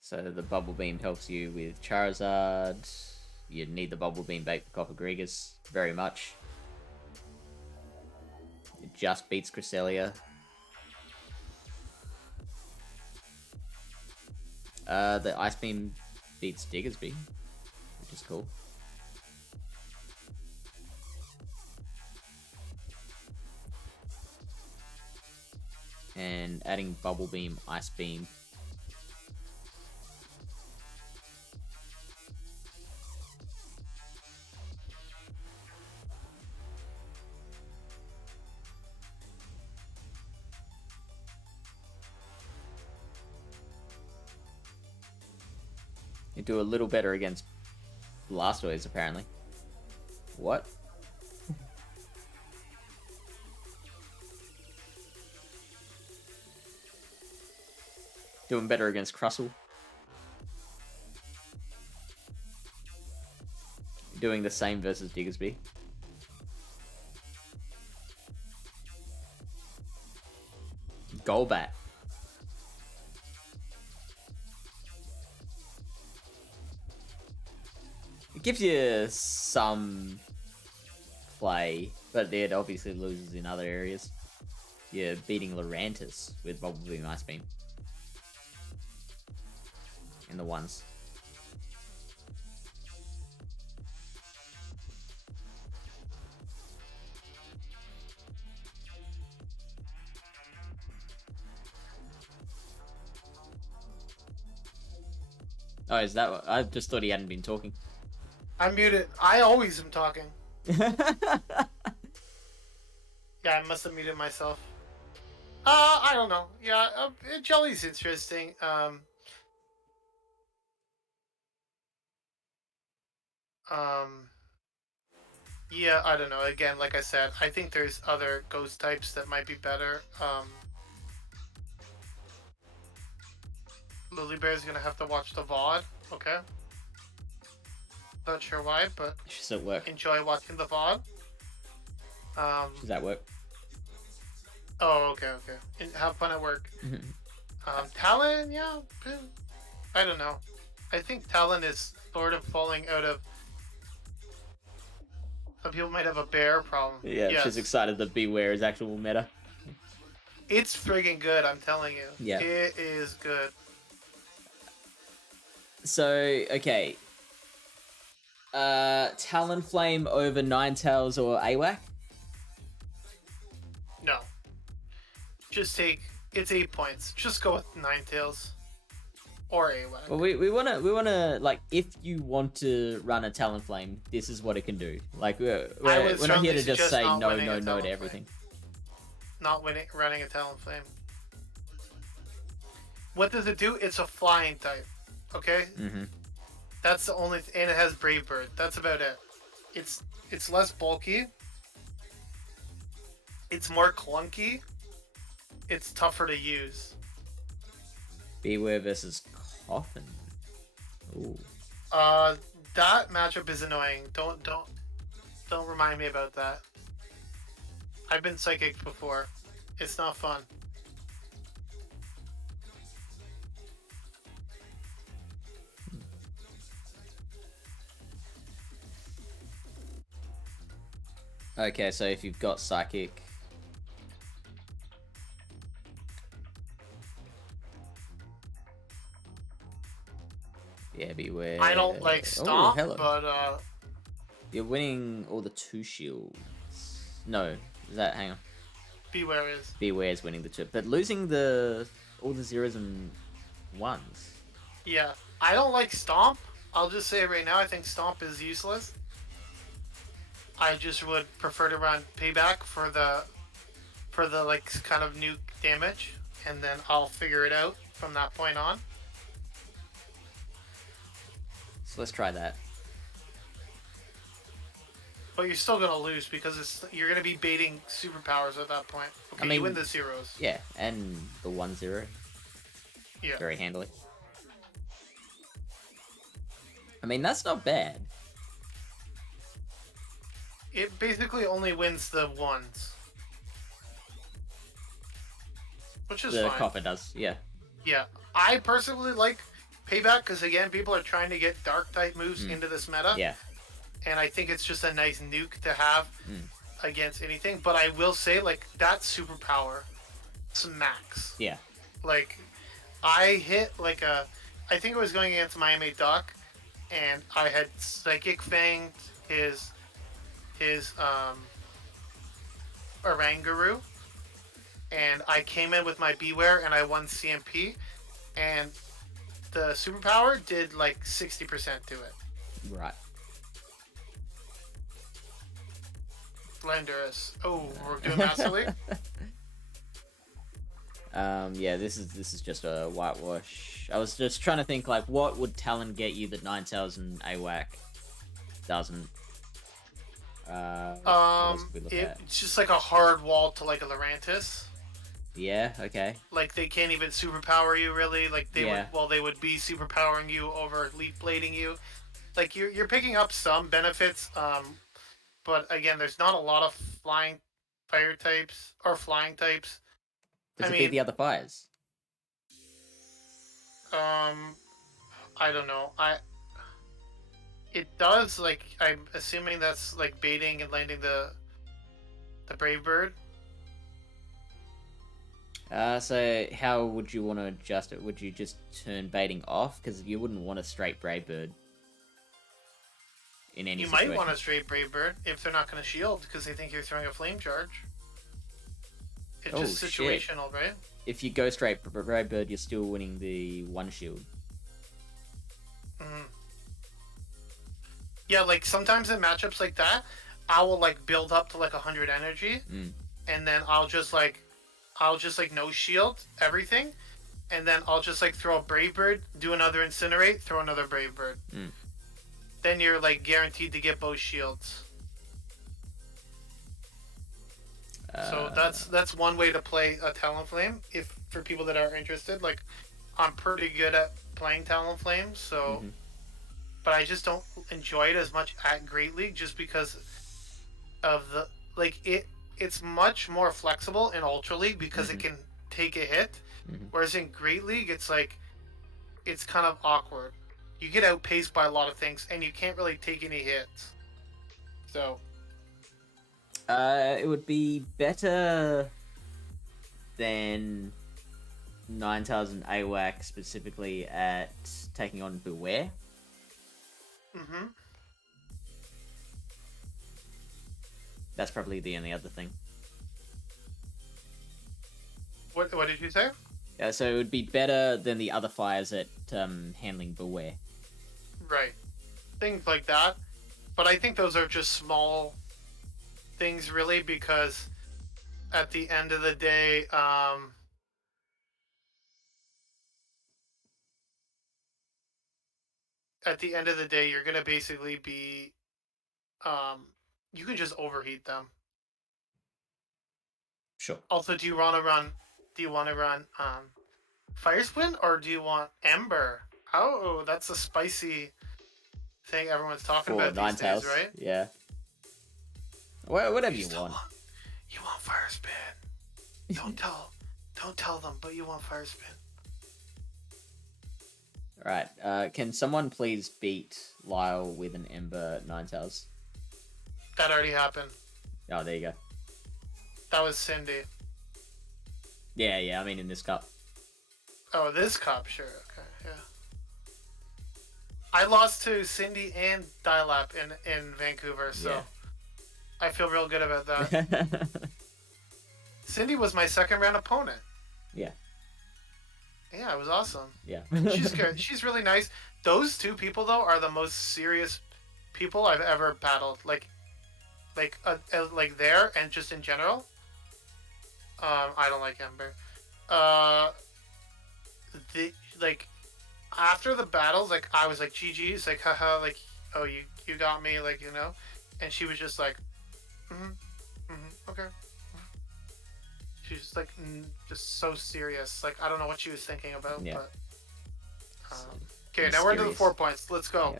So the Bubble Beam helps you with Charizard. You need the Bubble Beam bait for Cofagrigus very much. It just beats Cresselia. The Ice Beam beats Diggersby, which is cool. And adding Bubble Beam, Ice Beam. You do a little better against Blastoise, apparently. What? Doing better against Crustle. Doing the same versus Diggersby. Golbat. It gives you some play, but it obviously loses in other areas. You're beating Lurantis with Bubble Beam Ice Beam. In the ones. Oh, is that what? I just thought he hadn't been talking. I'm muted. I always am talking. Yeah, I must have muted myself. I don't know. Yeah, Jelly's interesting. Yeah, I don't know. Again, like I said, I think there's other ghost types that might be better. Lily Bear's gonna have to watch the VOD, okay? Not sure why, but She's at work. enjoy watching the VOD. Um, Does that work? oh, okay, okay. And have fun at work. Talon, yeah, I don't know. I think Talon is sort of falling out of. Some people might have a bear problem. Yeah, she's Yes, excited that Beware is actual meta. it's friggin' good. I'm telling you, Yeah. it is good. So, okay. Talonflame over Ninetales or AWAC? No, just take. It's 8 points. Just go with Ninetales or AWAC. Well, we wanna like, if you want to run a Talonflame, this is what it can do. Like, we're not strongly here to just suggest say not no winning a to Talonflame. everything. Not running a Talonflame. What does it do? It's a flying type. Okay. Mm-hmm. That's the only, and it has Brave Bird. That's about it. It's less bulky. It's more clunky. It's tougher to use. Beware versus Coffin. Ooh. That matchup is annoying. Don't remind me about that. I've been psychic before. It's not fun. Okay, so if you've got Psychic... Yeah, Beware... I don't like Stomp, hello. but You're winning all the 2 shields. No, is that... Hang on. Beware is. Beware's winning the 2. But losing all the 0s and 1s. Yeah. I don't like Stomp. I'll just say it right now, I think Stomp is useless. I just would prefer to run Payback for the like kind of nuke damage, and then I'll figure it out from that point on. So let's try that. But you're still gonna lose because you're gonna be baiting superpowers at that point. Okay, I mean, you win the 0s. Yeah, and the 1-0. Yeah. Very handily. I mean, that's not bad. It basically only wins the 1s. Which is The fine. Coffer does, yeah. Yeah. I personally like Payback because, again, people are trying to get dark type moves into this meta. Yeah. And I think it's just a nice nuke to have against anything. But I will say, like, that superpower smacks. Yeah. Like, I hit, like, I think it was going against Miami Duck, and I had Psychic Fanged his Oranguru, and I came in with my Beware, and I won CMP, and the superpower did, like, 60% to it. Right. Slenderous. Oh, we're doing Master League? Yeah, this is just a whitewash. I was just trying to think, like, what would Talon get you that 9000 AWAC doesn't? It's just like a hard wall to, like, a Lurantis. Yeah, okay. Like, they can't even superpower you, really. Like, they Yeah. they would be superpowering you over leaf blading you. Like, you're picking up some benefits, but again, there's not a lot of flying fire types or flying types. Does it beat the other fires? I don't know. It does, like, I'm assuming that's like baiting and landing the Brave Bird. So how would you want to adjust it? Would you just turn baiting off? Because you wouldn't want a straight Brave Bird in any situation. Might want a straight Brave Bird if they're not going to shield because they think you're throwing a flame charge. It's just situational, right? If you go straight Brave Bird, you're still winning the 1 shield. Yeah, like sometimes in matchups like that, I will like build up to like 100 energy, and then I'll just like no shield everything, and then I'll just like throw a Brave Bird, do another Incinerate, throw another Brave Bird. Then you're like guaranteed to get both shields. So that's one way to play a Talonflame. If for people that are interested, like I'm pretty good at playing Talonflame, so. But I just don't enjoy it as much at Great League just because of the like it's much more flexible in Ultra League because it can take a hit, whereas in Great League it's kind of awkward. You get outpaced by a lot of things, and you can't really take any hits. So It would be better than Ninetales and AWAC specifically at taking on Beware. That's probably the only other thing. What did you say? Yeah, so it would be better than the other fires at handling Beware. Right, things like that. But I think those are just small things, really, because at the end of the day, you're gonna basically be, you can just overheat them. Sure. Also, do you want to run? Fire Spin, or do you want Ember? Oh, that's a spicy thing everyone's talking For about these days, Ninetales, right? yeah. Whatever you want. You want Fire Spin. Don't tell them, but you want Fire Spin. Alright, can someone please beat Lyle with an Ember Ninetales? That already happened. Oh, there you go. That was Cindy. Yeah, I mean in this cup. Oh, this cup, sure, okay, yeah. I lost to Cindy and Dialap in Vancouver, so Yeah. I feel real good about that. Cindy was my second round opponent. Yeah. Yeah, it was awesome. Yeah. She's good. She's really nice. Those two people, though, are the most serious people I've ever battled. Like there and just in general. I don't like Ember. Like after the battles, like I was like GG's, like haha, like oh you got me, like you know, and she was just like, okay. She's just like just so serious. Like I don't know what she was thinking about, Yeah. but okay, now we're into the 4 points. Let's go.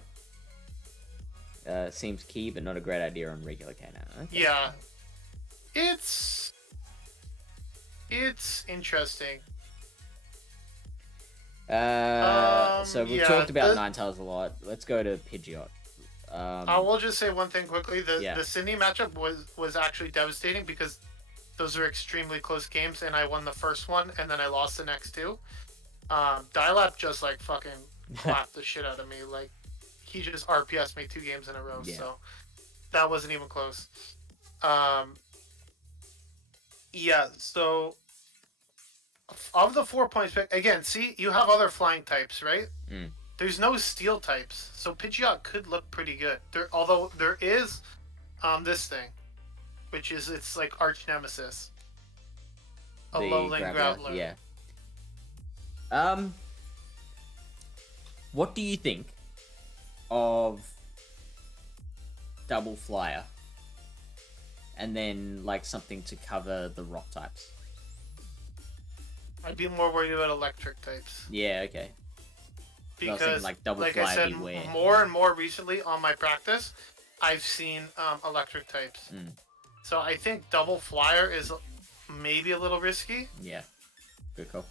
Yeah. Seems key, but not a great idea on regular Kana. Okay. Yeah, it's interesting. So we've talked about Ninetales a lot. Let's go to Pidgeot. I will just say one thing quickly. Yeah. The Sydney matchup was actually devastating because those are extremely close games, and I won the first one, and then I lost the next two. Dialap just like fucking clapped the shit out of me. Like he just RPS'd me 2 games in a row, so that wasn't even close. Yeah, so of the 4 points pick, again, see, you have other flying types, right? There's no steel types, so Pidgeot could look pretty good. Although there is this thing, which is its like arch nemesis, a Lowland Graveler. Yeah. What do you think of Double Flyer? And then like something to cover the rock types. I'd be more worried about electric types. Yeah, okay. Because, thinking, like, Double like Flyer, I said, Beware. more and more recently on my practice, I've seen electric types. So I think Double Flyer is maybe a little risky. Yeah, good call.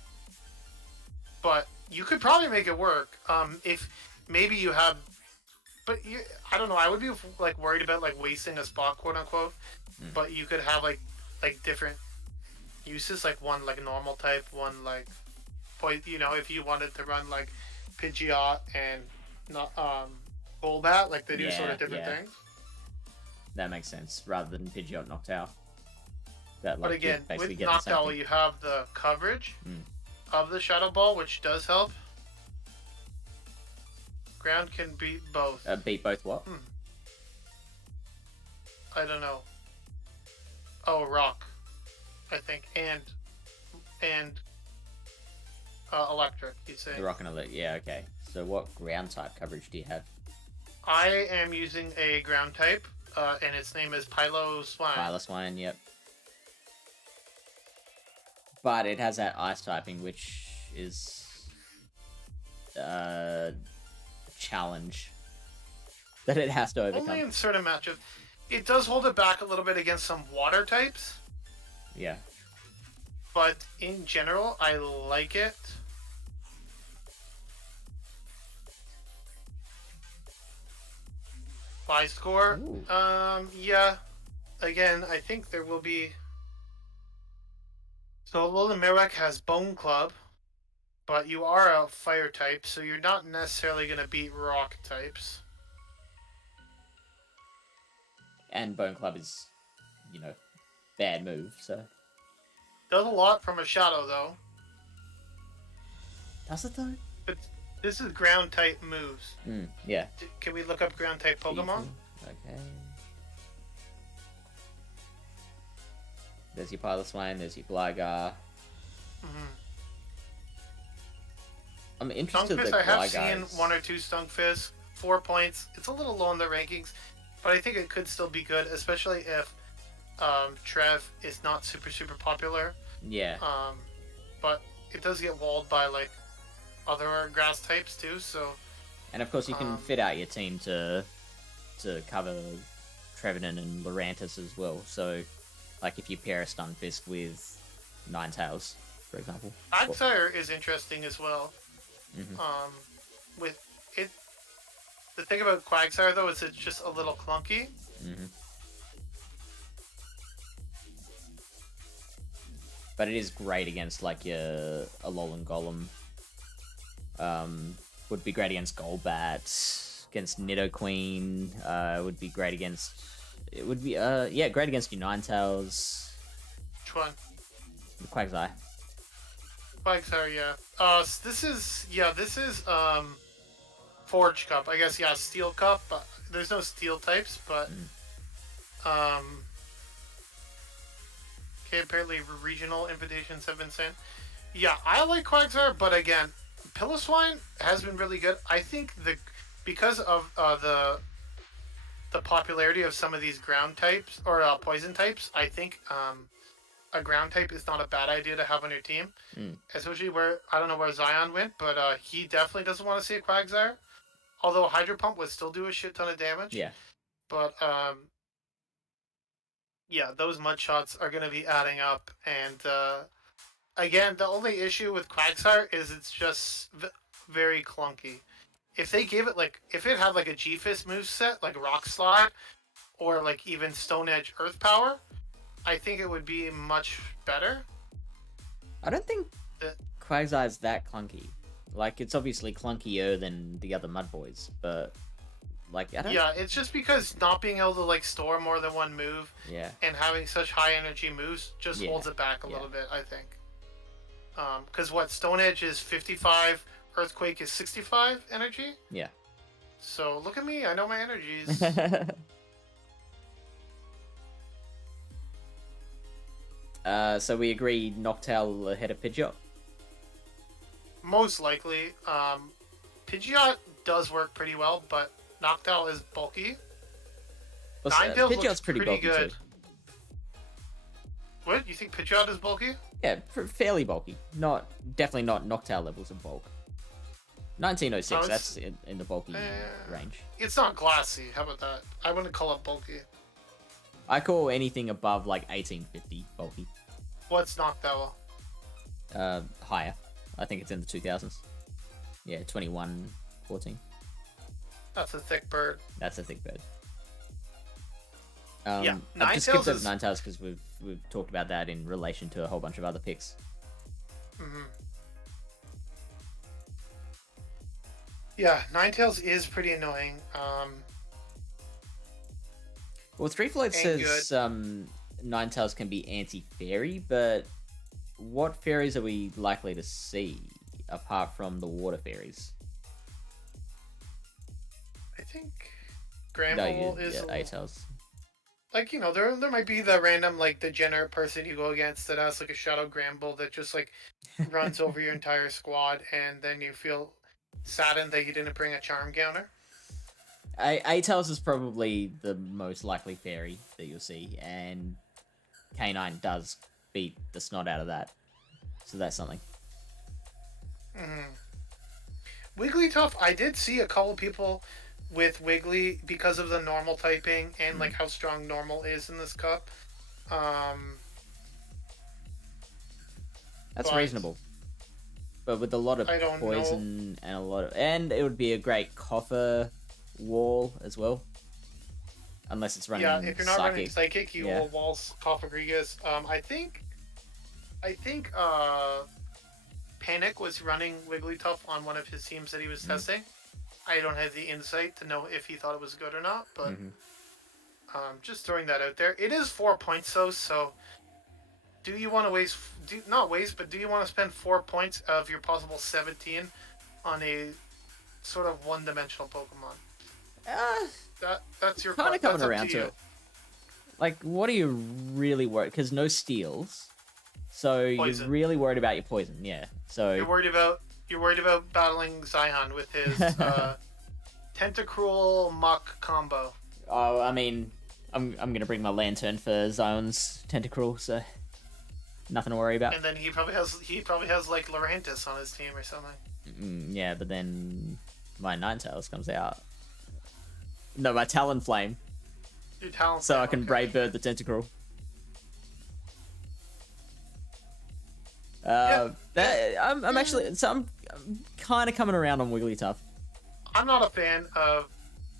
But you could probably make it work. If maybe you have, but I don't know. I would be like worried about like wasting a spot, quote unquote. But you could have like different uses, like one like normal type, one like if you wanted to run like Pidgeot and not Golbat, like they do sort of different things. That makes sense, rather than Pidgeot Noctowl. That, but again, with Noctowl, you have the coverage of the Shadow Ball, which does help. Ground can beat both. Beat both what? I don't know. Oh, rock, I think, and electric. You'd say. The rock and electric. Yeah, okay. So what ground type coverage do you have? I am using a ground type, and its name is Piloswine. Piloswine, yep. But it has that ice typing, which is a challenge that it has to overcome. Only in certain matchups. It does hold it back a little bit against some water types, Yeah. but in general, I like it. By score, Ooh. yeah. Again, I think there will be. So Lola Mirek has Bone Club, but you are a fire type, so you're not necessarily going to beat rock types. And Bone Club is, you know, bad move, so. Does a lot from a shadow, though. Does it though? But this is ground type moves. Yeah. Can we look up ground type Pokemon? Okay. There's your Piloswine, there's your Gligar. Mm-hmm. I'm interested Stunfisk, that I have Gligar seen one or two Stunfisk. 4 points. It's a little low in the rankings, but I think it could still be good, especially if Trev is not super popular. Yeah. But it does get walled by like other grass types too. So. And of course, you can fit out your team to cover Trevenant and Lurantis as well. So, like if you pair a Stunfisk with Ninetales, for example. Quagsire is interesting as well. Mm-hmm. With it, the thing about Quagsire though is it's just a little clunky. Mm-hmm. But it is great against like your Alolan Golem. Would be great against Golbat. Against Nidoqueen. Would be great against. It would be great against your Ninetales. Which one? The Quagsire. Quagsire, yeah. This is Forge Cup. I guess yeah, Steel Cup. But there's no Steel types, but okay. Apparently, regional invitations have been sent. Yeah, I like Quagsire, but again, Piloswine has been really good. I think because of the popularity of some of these ground types or poison types, I think a ground type is not a bad idea to have on your team. Especially where I don't know where Zion went, but he definitely doesn't want to see a Quagsire. Although Hydro Pump would still do a shit ton of damage. Yeah. But yeah, those mud shots are going to be adding up, and again, the only issue with Quagsire is it's just very clunky. If they gave it if it had like a G-Fist moveset, like Rock Slide, or like even Stone Edge Earth Power, I think it would be much better. I don't think Quagsire's that clunky. Like, it's obviously clunkier than the other Mud Boys, but like, I don't. Yeah, it's just because not being able to like store more than one move, Yeah. and having such high energy moves just holds it back a little bit, I think. Because Stone Edge is 55, Earthquake is 65 energy. Yeah. So look at me, I know my energies. So we agree Noctowl ahead of Pidgeot? Most likely. Pidgeot does work pretty well, but Noctowl is bulky. Well, Pidgeot's pretty bulky good. too. What? You think Pidgeot is bulky? Yeah, fairly bulky. Definitely not Noctowl levels of bulk. 1906, that's in the bulky range. It's not glassy, how about that? I wouldn't call it bulky. I call anything above like 1850 bulky. What's Noctowl? Higher. I think it's in the 2000s. Yeah, 2114. That's a thick bird. That's a thick bird. Yeah, I've just skipped over Ninetales because we've talked about that in relation to a whole bunch of other picks. Mm-hmm. Yeah, Ninetales is pretty annoying. Well, Three Floyd says Ninetales can be anti-fairy, but what fairies are we likely to see apart from the water fairies? I think Gramble is A-Tails. Like, you know, there might be the random like degenerate person you go against that has like a Shadow Gramble that just like runs over your entire squad, and then you feel saddened that you didn't bring a Charm Counter. A-Tails is probably the most likely fairy that you'll see, and K9 does beat the snot out of that. So that's something. Mm-hmm. Wigglytuff, I did see a couple people with Wiggly because of the normal typing and like how strong normal is in this cup. Um, That's but reasonable. But with a lot of I don't know. poison and and it would be a great coffer wall as well. Unless it's Yeah, running if you're not running psychic. psychic, you Yeah. will waltz Cofagrigus. I think Panic was running Wigglytuff on one of his teams that he was testing. I don't have the insight to know if he thought it was good or not, but just throwing that out there. It is 4 points though, so do you want to waste? Not waste, but do you want to spend 4 points of your possible 17 on a sort of one-dimensional Pokemon? Uh, That's your kind of coming that's up around to to you. it. Like, what are you really worried? Because no steals. So Poison. you're really worried about your poison, yeah. So You're worried about battling Zion with his Tentacruel Muck combo. oh, I mean, I'm gonna bring my lantern for Zion's Tentacruel, so nothing to worry about. And then he probably has like Lurantis on his team or something. Yeah, but then my Ninetales comes out. No, my Talonflame, Your talent. so I can okay. Brave Bird the Tentacruel. I'm actually, so I'm kind of coming around on Wigglytuff. I'm not a fan of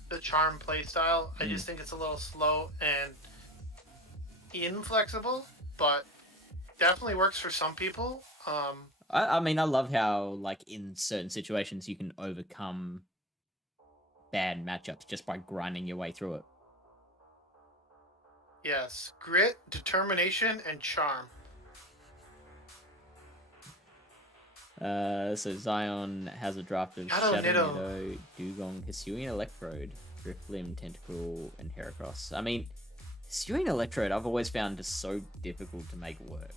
the Charm playstyle. I just think it's a little slow and inflexible, but definitely works for some people. I mean, I love how, like, in certain situations you can overcome bad matchups just by grinding your way through it. Yes, grit, determination, and charm. So Zion has a draft of Shadow Shadow Nido. Nido, Dugong, Hisuian Electrode, Drifblim, Tentacruel, and Heracross. I mean, Hisuian Electrode I've always found just so difficult to make work.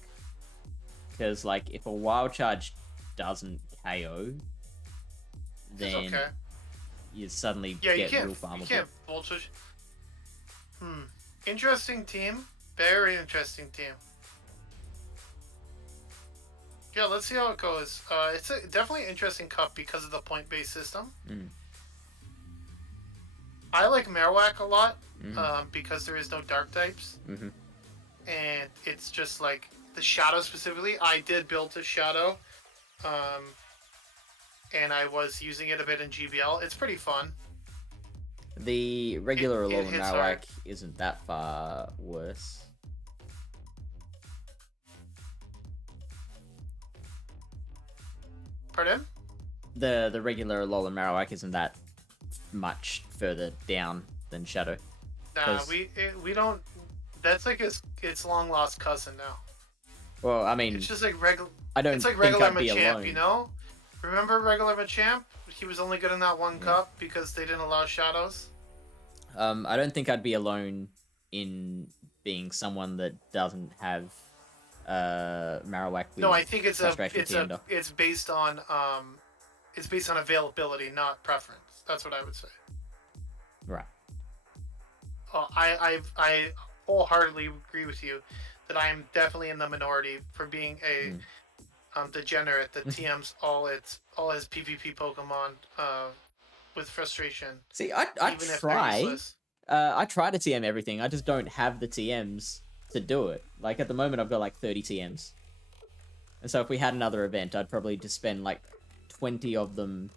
Because, like, if a Wild Charge doesn't KO, then Okay. you suddenly Yeah, get real farmable. you can't vulture. Interesting team. Very interesting team. Yeah, let's see how it goes. It's definitely an interesting cup because of the point-based system. I like Marowak a lot because there is no dark types. And it's just like the Shadow specifically. I did build a Shadow. And I was using it a bit in GBL. It's pretty fun. The regular Alolan hits Marowak hard. isn't that far worse. Pardon? The regular Alolan Marowak isn't that much further down than Shadow. Nah, we don't. That's like its long lost cousin now. Well, I mean, It's just like regular. I don't It's like think regular I'd be Machamp, alone. you know? Remember regular Machamp? He was only good in that one cup because they didn't allow shadows. I don't think I'd be alone in being someone that doesn't have Marowak with No, I think Frustration TM'd. it's based on availability, not preference. That's what I would say. Right. I wholeheartedly agree with you that I am definitely in the minority for being a degenerate that TMs all his PvP Pokemon with frustration. See, I even if they're try. useless. I try to TM everything. I just don't have the TMs to do it. Like, at the moment, I've got like 30 TMs. And so if we had another event, I'd probably just spend like 20 of them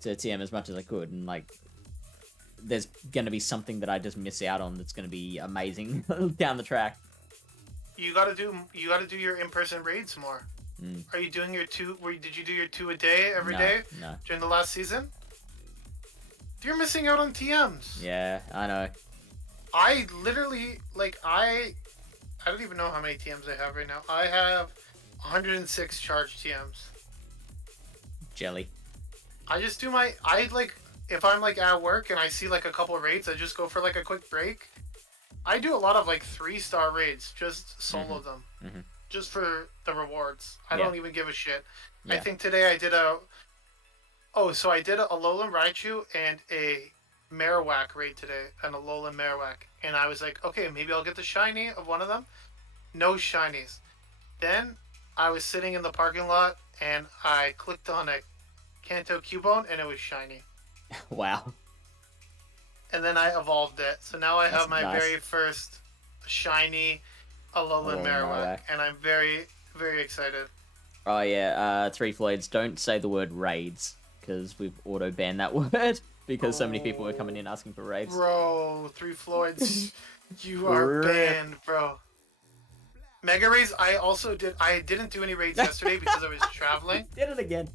to TM as much as I could. And like, there's going to be something that I just miss out on that's going to be amazing down the track. You gotta do your in-person raids more. Are you doing your two? Did you do your 2 a day every day No. during the last season? You're missing out on TMs. Yeah, I know. I literally I don't even know how many TMs I have right now. I have 106 charged TMs. Jelly. I just do if I'm like at work and I see like a couple of raids, I just go for like a quick break. I do a lot of like 3-star raids, just solo them, just for the rewards. I don't even give a shit. Yeah. I think today I did a Alolan Raichu and a Marowak raid today, an Alolan Marowak, and I was like, okay, maybe I'll get the shiny of one of them. No shinies. Then I was sitting in the parking lot and I clicked on a Kanto Cubone and it was shiny. Wow. and then I evolved it. So now I That's have my nice. very first shiny Alolan Alolan Marowak, Marowak. and I'm very, very excited. Oh yeah, Three Floyds, don't say the word raids, because we've auto banned that word because so many people were coming Oh, in asking for raids. bro, Three Floyds, you are Rip. banned, bro. Mega raids. I also did. I didn't do any raids yesterday because I was traveling. Did it again.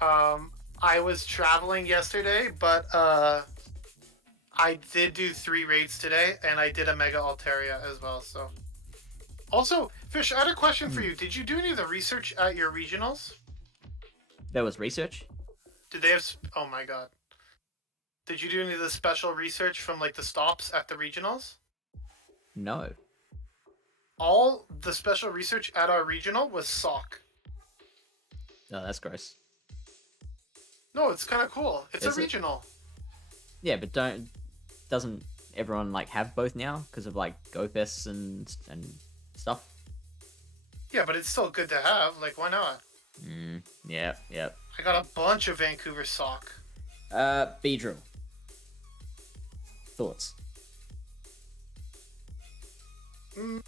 Um, I was traveling yesterday, but I did do 3 raids today, and I did a Mega Altaria as well. So, also, Fish, I had a question for you. Did you do any of the research at your regionals? There was research? Did they have? Oh my god. Did you do any of the special research from like the stops at the regionals? No. All the special research at our regional was sock. No, that's gross. No, it's kind of cool. It's Is a it? regional. Yeah, but doesn't everyone like have both now because of like GoFests and stuff? Yeah, but it's still good to have. Like, why not? Yeah, yeah. I got a bunch of Vancouver sock. Beedrill. Thoughts? Mm,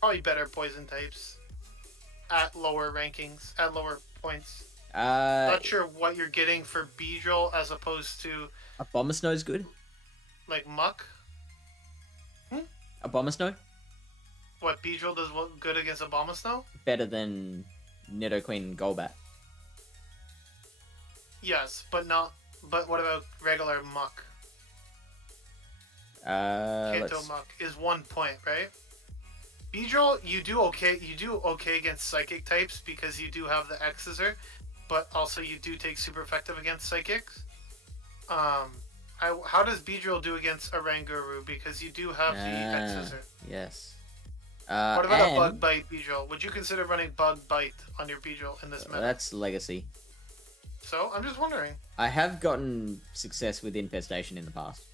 probably better poison types at lower rankings, at lower points. Not sure what you're getting for Beedrill as opposed to A Bomber Snow's good. like Muck. A Bomber Snow What Beedrill does what good against Abomasnow? better than Nidoqueen and Golbat. Yes, but not. But what about regular Muck? Kanto Let's. Muck is 1 point, right? Beedrill, you do okay. You do okay against Psychic types because you do have the X-Scissor, but also you do take super effective against Psychics. How does Beedrill do against Oranguru? Because you do have the X-Scissor. Yes. What about and a Bug Bite Beedrill? Would you consider running Bug Bite on your Beedrill in this meta? That's Legacy. So, I'm just wondering. I have gotten success with Infestation in the past.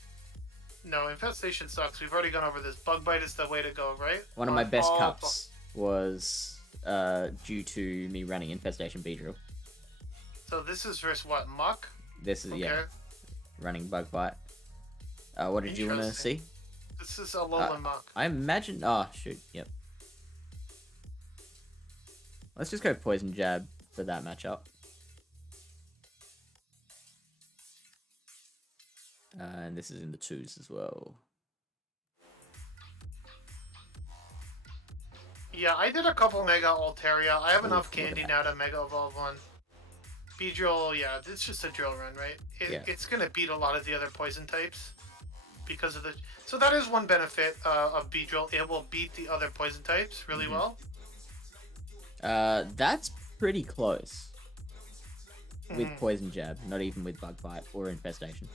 No, Infestation sucks. We've already gone over this. Bug Bite is the way to go, right? One of my best cups was due to me running Infestation Beedrill. So this is versus what? Muck? This is, Okay. yeah, running Bug Bite. What did you want to see? This is Alolan Muck. I imagine... Oh, shoot, yep. Let's just go Poison Jab for that matchup. And this is in the 2s as well. Yeah, I did a couple Mega Altaria. I have Oof, enough look candy at now to Mega Evolve one. Beedrill, yeah, it's just a drill run, right? It's gonna beat a lot of the other poison types because of the. So that is one benefit of Beedrill. It will beat the other poison types really well. That's pretty close. With Poison Jab, not even with Bug Bite or Infestation.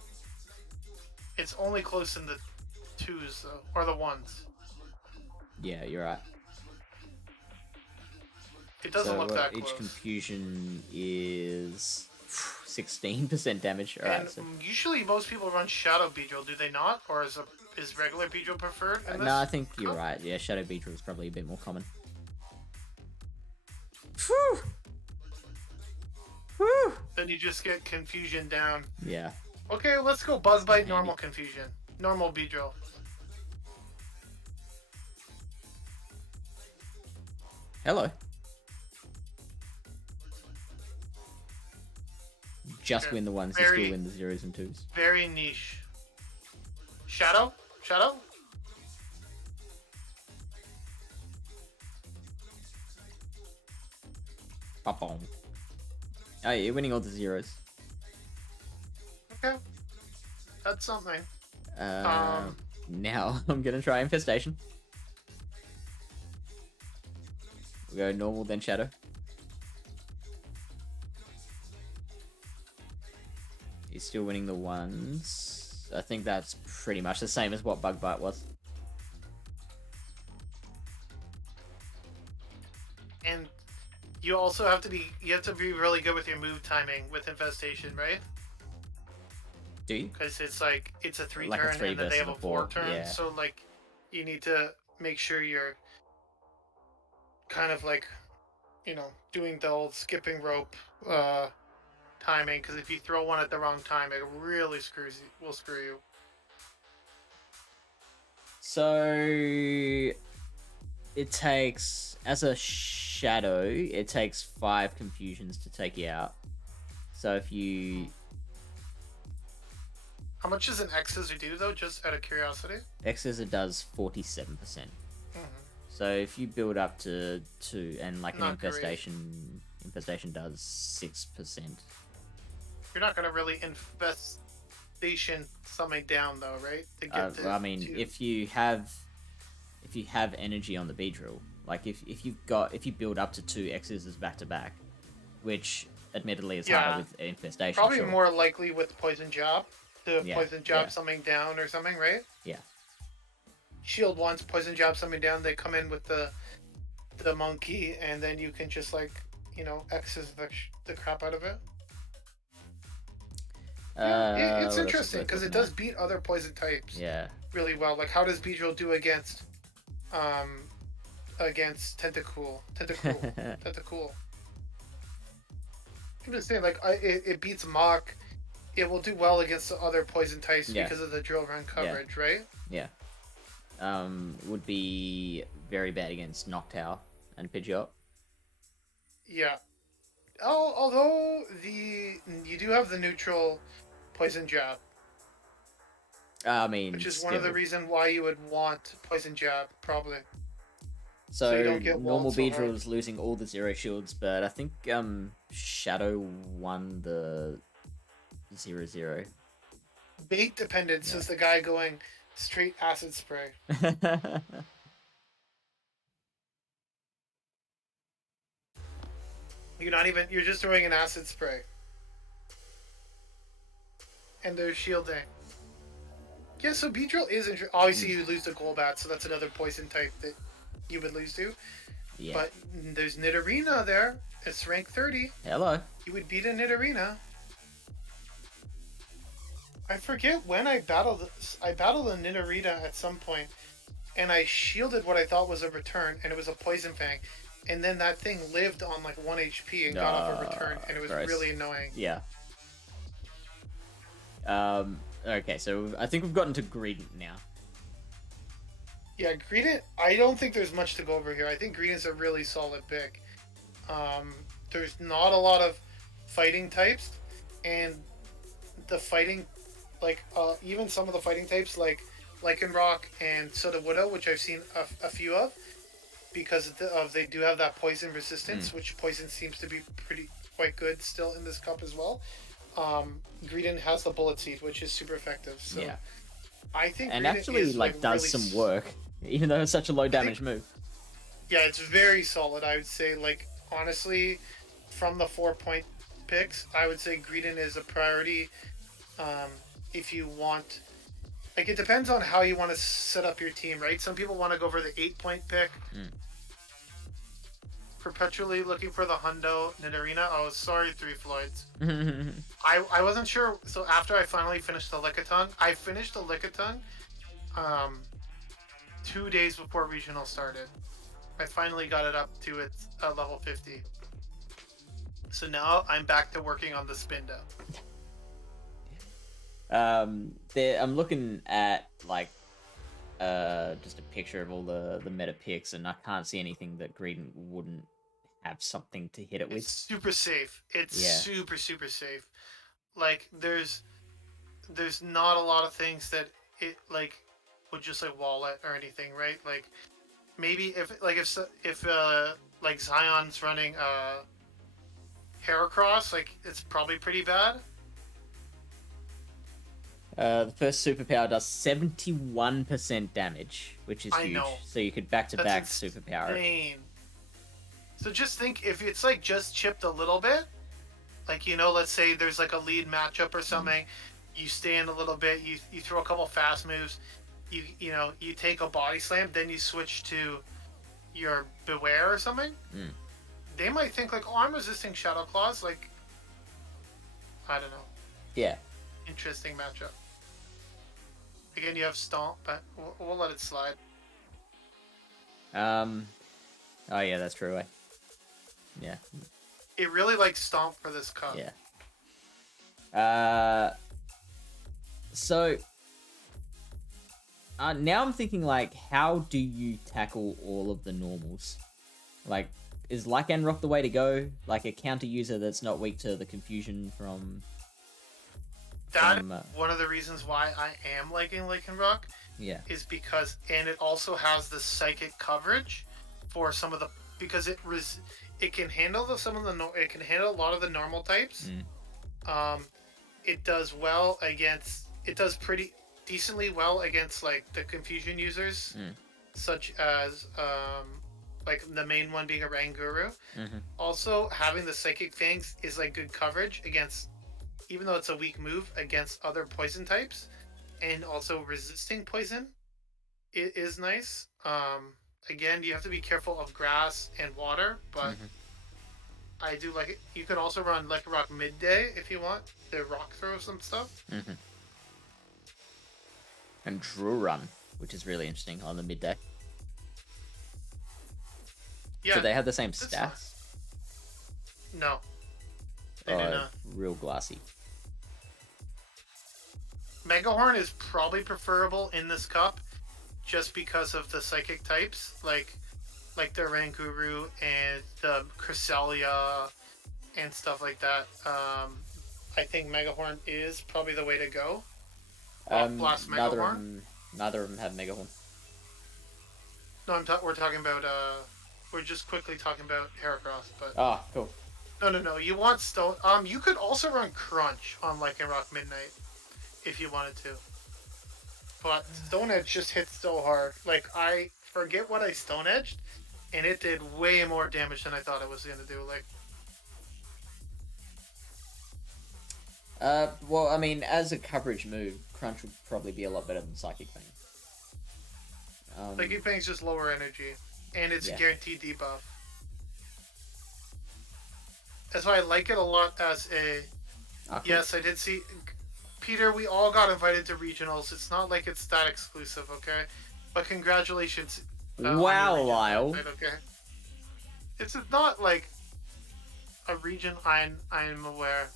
It's only close in the 2s though, or the 1s. Yeah, you're right. It doesn't look that each close. confusion is 16% damage. All And right. So. usually most people run Shadow Beedrill, do they not? Or is regular Beedrill preferred? In No, I think you're right. Yeah, Shadow Beedrill is probably a bit more common. Whew. Whew. Then you just get confusion down. Yeah. Okay, let's go Buzz Bite, normal confusion. Normal Beedrill. Hello. Just win the ones, you still win the 0s and 2s. Very niche. Shadow? Shadow? Pop-on. Oh, you're winning all the 0s. Okay. That's something. Now, I'm gonna try Infestation. We go normal, then Shadow. He's still winning the 1s. I think that's pretty much the same as what Bug Bite was. And you also have to be really good with your move timing with Infestation, right? Do you? Because it's like it's a 3 Like a turn 3 and then they versus have a a 4 4, turn. yeah. So like you need to make sure you're kind of like doing the old skipping rope timing, because if you throw one at the wrong time, it really will screw you. So it takes, as a shadow, it takes 5 confusions to take you out. So if you... How much does an X-Scissor do, though, just out of curiosity? X-Scissor does 47%. So if you build up to 2, and like an Not infestation does 6%. You're not gonna really infestation something down, though, right? To get to I mean, 2. if you have energy on the Beedrill, like if you build up to 2 X-Scissors back to back, which admittedly is harder with infestation. Probably sure. more likely with poison jab to poison jab something down or something, right? Yeah. Shield once, poison jab something down. They come in with the monkey, and then you can just X's the crap out of it. It's interesting because it does beat other poison types. Yeah. Really well. Like, how does Beedrill do against Tentacool? Tentacool. I'm just saying, like, it beats Mach. It will do well against the other poison types because of the drill run coverage, right? Yeah. Would be very bad against Noctowl and Pidgeot. Yeah. Although you do have the neutral poison jab. I mean, which is one of the reasons why you would want poison jab, probably. So you don't get normal Beedrill is losing all the 0 shields, but I think Shadow won the 0-0. Bait dependence is the guy going straight acid spray. You're just throwing an acid spray. And they're shielding. Yeah, so Beedrill is interesting. Obviously, you lose the Golbat, so that's another poison type that you would lose to. Yeah. But there's Nidorina there. It's rank 30. Hello. You would beat a Nidorina. I forget when I battled a Nidorina at some point, and I shielded what I thought was a return, and it was a Poison Fang. And then that thing lived on like 1 HP and got off a return, and it was really annoying. Yeah. Okay, so I think we've gotten to Greedent now. Yeah, Greedent, I don't think there's much to go over here. I think Greedent's a really solid pick. There's not a lot of fighting types, and the fighting, even some of the fighting types, like Lycanroc and Sudowoodo, which I've seen a few of, because they do have that poison resistance, which poison seems to be quite good still in this cup as well. Greedent has the Bullet Seed, which is super effective. So yeah. I think and Greedent actually does really some work, even though it's such a low damage move. Yeah, it's very solid. I would say, honestly, from the 4-point picks, I would say Greedent is a priority. If you want, it depends on how you want to set up your team, right? Some people want to go for the 8-point pick. Perpetually looking for the Hundo Nidorina. Oh, sorry, 3 Floyds. I wasn't sure. So after I finally finished the Lickitung, I finished the Lickitung 2 days before regional started. I finally got it up to its level 50. So now I'm back to working on the Spindo. I'm looking at just a picture of all the meta picks, and I can't see anything that Greedent wouldn't have something to hit it with. It's super safe. It's super safe. There's not a lot of things that it would just wall it or anything, right? Maybe if Zion's running Heracross, it's probably pretty bad. The first superpower does 71% damage, which is huge. So you could back-to-back superpower it. So just think, if it's just chipped a little bit, let's say there's a lead matchup or something, you stay in a little bit, you throw a couple fast moves, you take a body slam, then you switch to your Beware or something. They might think oh, I'm resisting Shadow Claws. I don't know. Yeah. Interesting matchup. Again, you have Stomp, but we'll let it slide. Oh yeah, that's true. Yeah. It really like Stomp for this cup. Yeah. So now I'm thinking like, how do you tackle all of the normals? Like, is Lycanroc the way to go? Like a counter user that's not weak to the confusion from. That one of the reasons why I am liking Lycanroc. Yeah. Is because, and it also has the psychic coverage for some of the, because it can handle it can handle a lot of the normal types. It does well against, it does pretty decently well against like the confusion users, such as like the main one being a Ranguru. Also, having the psychic fangs is like good coverage against, even though it's a weak move, against other poison types, and also resisting poison. It is nice. Again, you have to be careful of grass and water, but I do like it. You can also run Lycanroc midday if you want to rock throw some stuff. And Drew Run, which is really interesting on the midday. Yeah. So they have the same stats? No. They do not. Real glassy. Megahorn is probably preferable in this cup just because of the psychic types, like the Ranguru and the Cresselia and stuff like that. I think Megahorn is probably the way to go. Blast Megahorn. Neither of them have Megahorn. No, we're talking about. We're just quickly talking about Heracross, but. Oh, cool. No. You want Stone. You could also run Crunch on Lycanroc Midnight if you wanted to. But Stone Edge just hits so hard. Like, I forget what I Stone Edged, and it did way more damage than I thought it was going to do. Like, well, I mean, as a coverage move, Crunch would probably be a lot better than Psychic Fang. Psychic Fang's just lower energy, and it's a guaranteed debuff. That's why I like it a lot as a... Cool. Yes, I did see... Peter, we all got invited to regionals. It's not like it's that exclusive, okay? But congratulations. Wow, Lyle. Okay. It's not like a region I'm aware.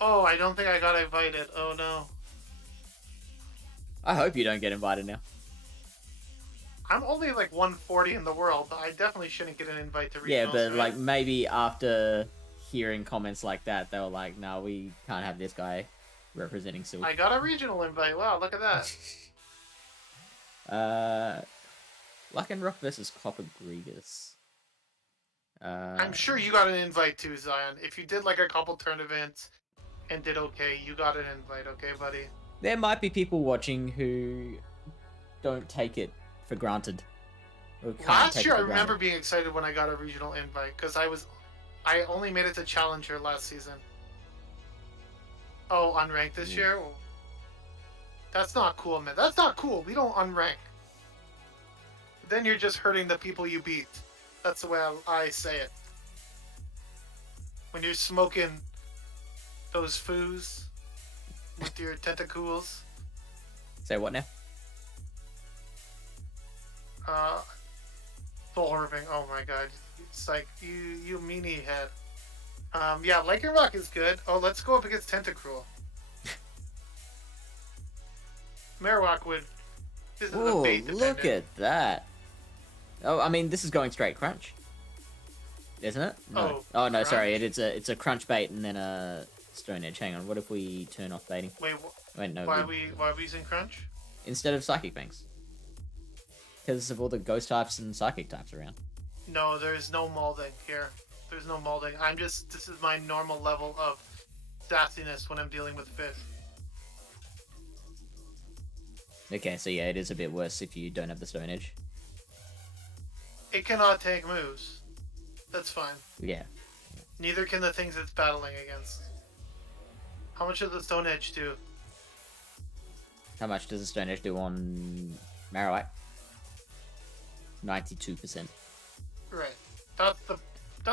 Oh, I don't think I got invited. Oh, no. I hope you don't get invited now. I'm only like 140 in the world, but I definitely shouldn't get an invite to regionals. Yeah, but right? like maybe after hearing comments like that, they were like, "No, we can't have this guy representing Silph." I got a regional invite. Wow, look at that. Lycanroc versus Copper Gregus. I'm sure you got an invite too, Zion. If you did like a couple turn events and did okay, you got an invite, okay, buddy? There might be people watching who don't take it for granted. Last year, I remember being excited when I got a regional invite because I only made it to Challenger last season. Oh, unranked this year? Oh. That's not cool, man. That's not cool. We don't unrank. Then you're just hurting the people you beat. That's the way I say it. When you're smoking those foos with your tentacles. Say what now? Thorving. Oh my god. It's like, you meanie head. Yeah, Lycanroc is good. Oh, let's go up against Tentacruel. Marowak would... This is a bait dependent. Look at that. Oh, I mean, this is going straight Crunch. Isn't it? No. Oh, no, crunch? Sorry. It's a Crunch bait and then a Stone Edge. Hang on. What if we turn off baiting? Wait, no. Why are we using Crunch? Instead of Psychic Fangs. Because of all the Ghost types and Psychic types around. No, there's no molding here. There's no molding. This is my normal level of sassiness when I'm dealing with fish. Okay, so yeah, it is a bit worse if you don't have the Stone Edge. It cannot take moves. That's fine. Yeah. Neither can the things it's battling against. How much does the Stone Edge do? How much does the Stone Edge do on Marowak? 92%. Right. That's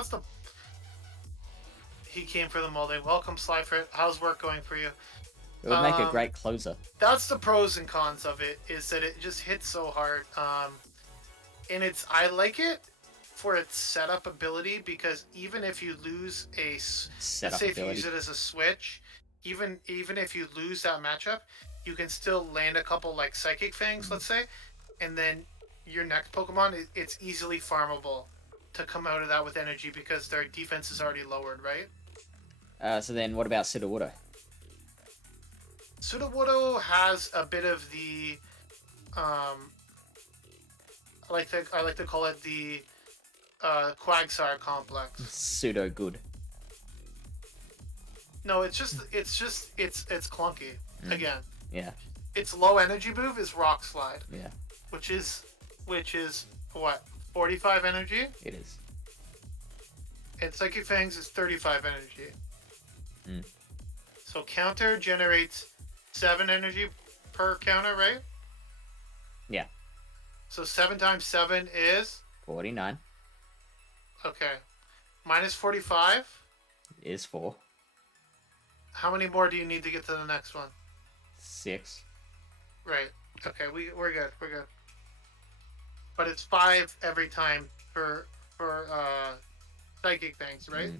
the... He came for the molding. Welcome, Slyfrit. How's work going for you? It would make a great closer. That's the pros and cons of it, is that it just hits so hard. And I like it for its setup ability, because even if you lose let's say if you use it as a switch, even if you lose that matchup, you can still land a couple like Psychic Fangs, let's say, and then your next Pokemon, it's easily farmable to come out of that with energy because their defense is already lowered, right? So then what about Sudowoodo? Sudowoodo has a bit of the I like to call it the Quagsire complex. Pseudo good. No, it's clunky. Again. Yeah. Its low energy move is Rock Slide. Yeah. Which is what, 45 energy? It is. And Psychic Fangs is 35 energy. Mm. So counter generates 7 energy per counter, right? Yeah. So 7 times 7 is 49 okay. Minus 45 is 4. How many more do you need to get to the next one? 6. Right. Okay, we're good. We're good. But it's 5 every time for Psychic Fangs, right?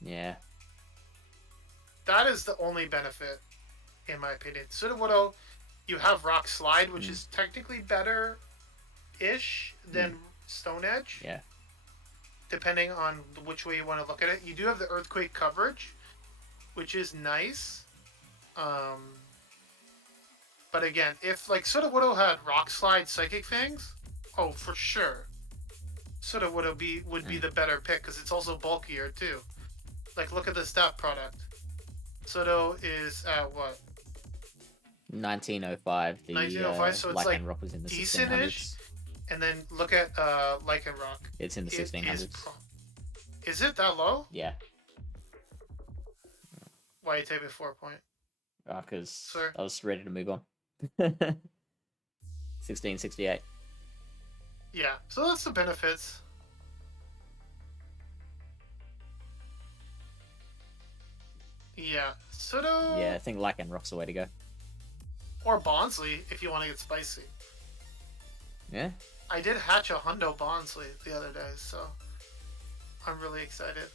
Yeah. That is the only benefit, in my opinion. Sudowoodo, you have Rock Slide, which is technically better-ish than Stone Edge. Yeah. Depending on which way you want to look at it. You do have the Earthquake coverage, which is nice. But again, if like Sudowoodo had Rock Slide Psychic Fangs, oh, for sure. Sudowoodo would be the better pick because it's also bulkier too. Like, look at the stat product. Sudo is at what? 1905. The 1905, so it's like Lycanroc was in the decent-ish. 1600s. And then look at Lycanroc. It's in the 1600s. Is it that low? Yeah. Why you take it 4 point? Because I was ready to move on. 1668. Yeah, so that's the benefits. Yeah, Sudo. Yeah, I think Lycanroc's the way to go. Or Bonsly, if you want to get spicy. Yeah. I did hatch a Hundo Bonsly the other day, so I'm really excited.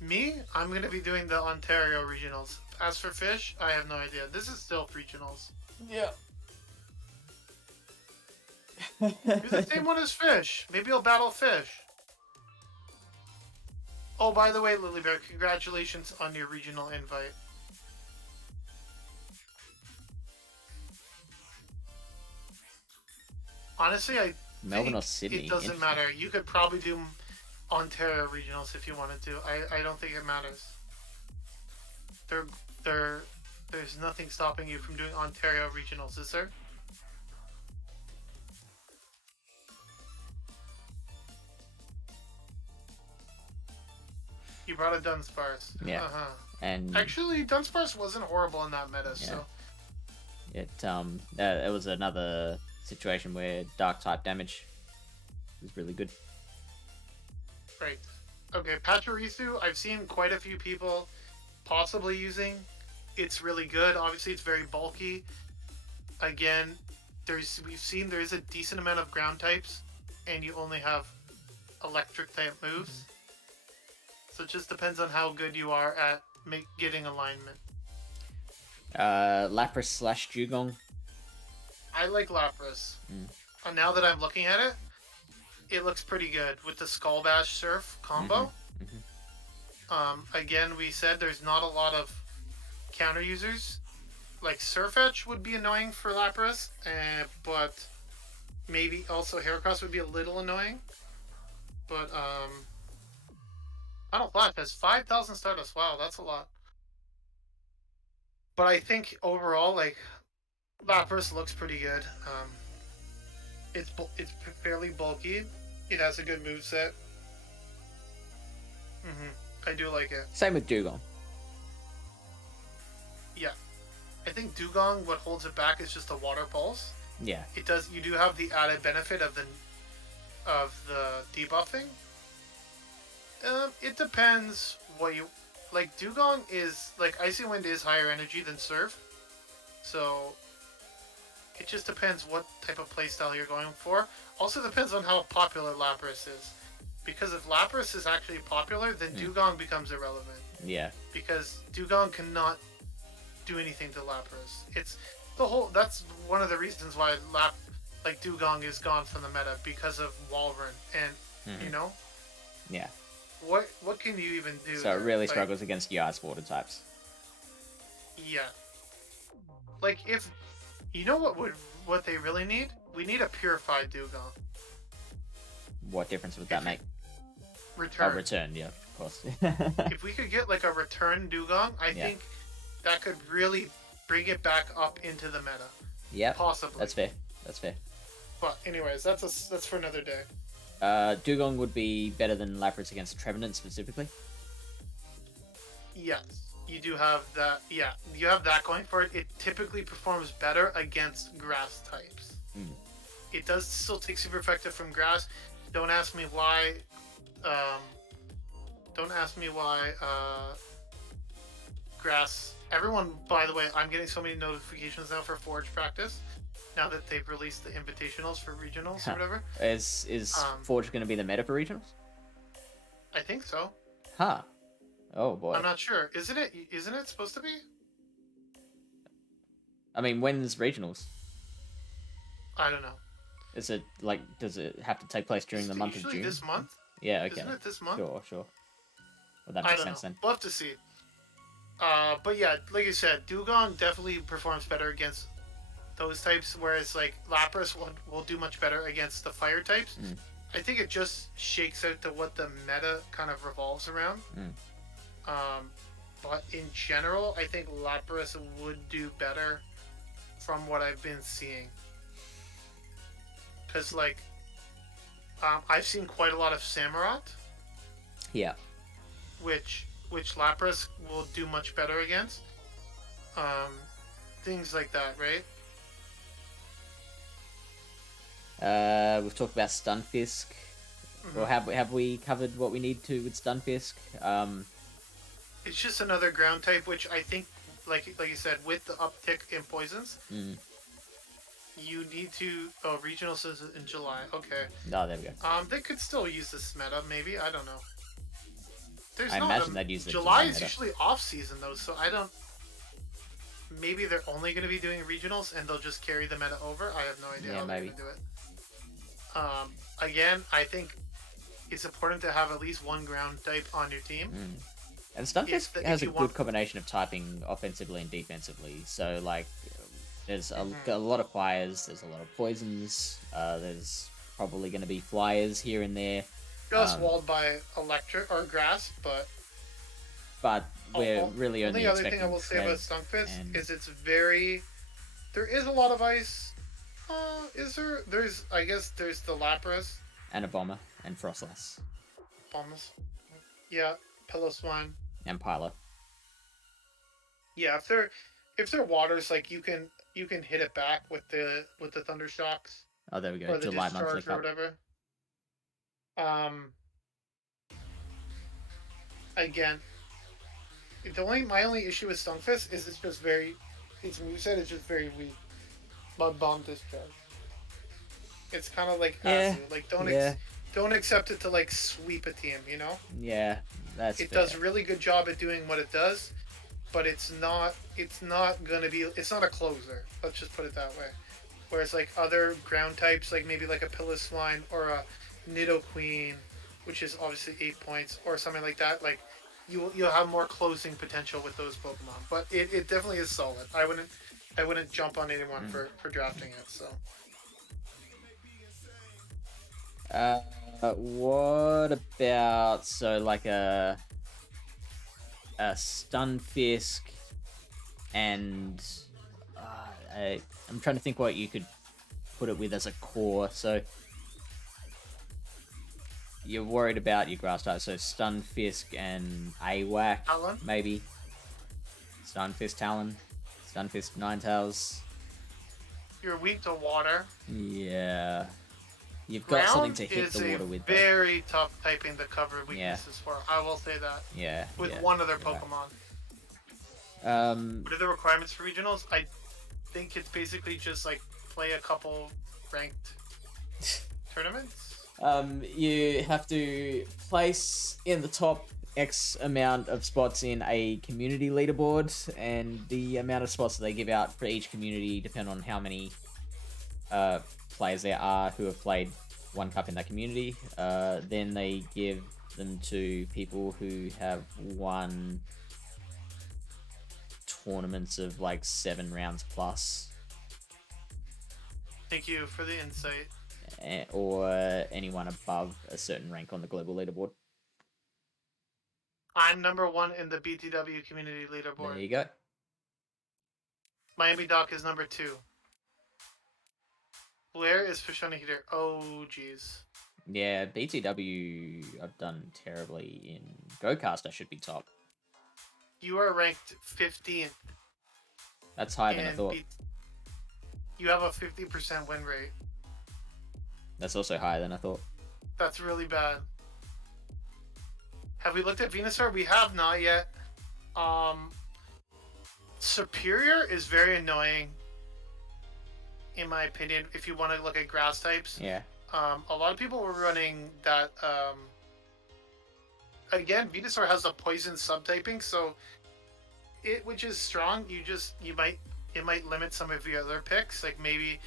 Me, I'm going to be doing the Ontario regionals. As for fish, I have no idea. This is Silph regionals. Yeah. It's the same one as fish. Maybe I'll battle fish. Oh, by the way, Lilybear, congratulations on your regional invite. Honestly, Melbourne or Sydney? It doesn't matter. You could probably do Ontario regionals if you wanted to. I don't think it matters. There's nothing stopping you from doing Ontario regionals, is there? You brought a Dunsparce. Yeah. And actually, Dunsparce wasn't horrible in that meta, so it was another situation where dark type damage was really good. Right. Okay, Pachirisu, I've seen quite a few people possibly using. It's really good. Obviously, it's very bulky. Again, we've seen there is a decent amount of ground types, and you only have electric type moves. So it just depends on how good you are at getting alignment. Lapras / Dugong. I like Lapras. And now that I'm looking at it, it looks pretty good with the Skull Bash Surf combo. Again, we said there's not a lot of counter users. Like Surf Edge would be annoying for Lapras, but maybe also Heracross would be a little annoying. But Final Flash has 5,000 Stardust. Wow, that's a lot. But I think overall, like, Lapras looks pretty good. It's fairly bulky. It has a good moveset. I do like it. Same with Dugong. Yeah. I think Dugong, what holds it back is just the Water Pulse. Yeah. It does. You do have the added benefit of the debuffing. It depends what you like. Dugong is like Icy Wind is higher energy than Surf, so it just depends what type of playstyle you're going for. Also depends on how popular Lapras is. Because if Lapras is actually popular, then Dugong becomes irrelevant. Yeah. Because Dugong cannot do anything to Lapras. It's the whole. That's one of the reasons why Dugong is gone from the meta because of Walrein, and you know. Yeah. What can you even do? So it really struggles against your ice water types. Yeah. Like if you know what they really need? We need a purified Dugong. What difference would that make? Return. Oh, return, yeah, of course. If we could get like a return Dugong, I think that could really bring it back up into the meta. Yeah, possibly. That's fair. That's fair. But anyways, that's for another day. Dugong would be better than Lapras against Trevenant specifically. Yes, you do have that. Yeah, you have that going for it. It typically performs better against grass types. It does still take super effective from grass. Don't ask me why. Don't ask me why. Grass. Everyone, by the way, I'm getting so many notifications now for Forge practice. Now that they've released the invitationals for regionals or whatever. Is Forge going to be the meta for regionals? I think so. Huh. Oh boy. I'm not sure. Isn't it? Isn't it supposed to be? I mean, when's regionals? I don't know. Is it like? Does it have to take place during the month of June? Usually this month. Yeah. Okay. Isn't it this month? Sure. Well, that makes sense know. then. We'll have to see. But yeah, like you said, Dugong definitely performs better against those types, whereas like Lapras will do much better against the fire types. I think it just shakes out to what the meta kind of revolves around. But in general, I think Lapras would do better from what I've been seeing. Because like, I've seen quite a lot of Samurott. Yeah. Which Lapras will do much better against. Things like that, right? We've talked about Stunfisk. Or have we covered what we need to with Stunfisk? It's just another ground type, which I think, like you said, with the uptick in poisons, you need to. Oh, regional says in July. Okay. Oh, there we go. They could still use this meta, maybe. I don't know. I imagine they'd use the July is usually off season though, so I don't. Maybe they're only going to be doing regionals and they'll just carry the meta over. I have no idea how they're going to do it. Again, I think it's important to have at least one ground type on your team. And Stunfisk has a good combination of typing offensively and defensively. So like, there's a lot of fires, there's a lot of poisons. There's probably going to be flyers here and there. Just walled by electric or grass, but we're really only the other expecting thing I will say about Stunfisk is it's very. There is a lot of ice. Is there? I guess there's the Lapras. And a Bomber and Frostlass. Bombers. Yeah, Piloswine. And Pallet. Yeah, if they're waters, like you can hit it back with the Thunder Shocks. Oh, there we go. Or the July Discharge monthly or cup. whatever. Again, my only issue with Stunfisk is its moveset is just very weak. Mud Bomb Discharge. It's kind of like Azu. Like don't accept it to like sweep a team, you know? Yeah, that's it fair. does a really good job at doing what it does, but it's not a closer. Let's just put it that way. Whereas like other ground types, like maybe like a Piloswine or a Nidoqueen, which is obviously 8 points, or something like that, like you'll have more closing potential with those Pokemon. But it definitely is solid. I wouldn't jump on anyone for drafting it. So. What about like a Stunfisk and I'm trying to think what you could put it with as a core. So you're worried about your grass type, so Stunfisk and AWAC, Talon? maybe. Stunfisk Talon, Stunfisk Ninetales. You're weak to water. Yeah. You've got something to hit the water with. It's very tough typing to cover weaknesses for. I will say that. Yeah. With one other Pokemon. What are the requirements for regionals? I think it's basically just like play a couple ranked tournaments? You have to place in the top X amount of spots in a community leaderboard, and the amount of spots that they give out for each community depend on how many players there are who have played one cup in that community. Then they give them to people who have won tournaments of like 7 rounds plus. Thank you for the insight. Or anyone above a certain rank on the global leaderboard. I'm number 1 in the BTW community There leaderboard. you go. Miami Doc is number 2. Blair is fish on a heater. Oh, jeez. Yeah, BTW, I've done terribly in GoCast. I should be top. You are ranked 15th. That's higher than I thought. You have a 50% win rate. That's also higher than I thought. That's really bad. Have we looked at Venusaur? We have not yet. Superior is very annoying, in my opinion, if you want to look at grass types. Yeah. A lot of people were running that. Again, Venusaur has a poison subtyping, so which is strong. It might limit some of your other picks. Like maybe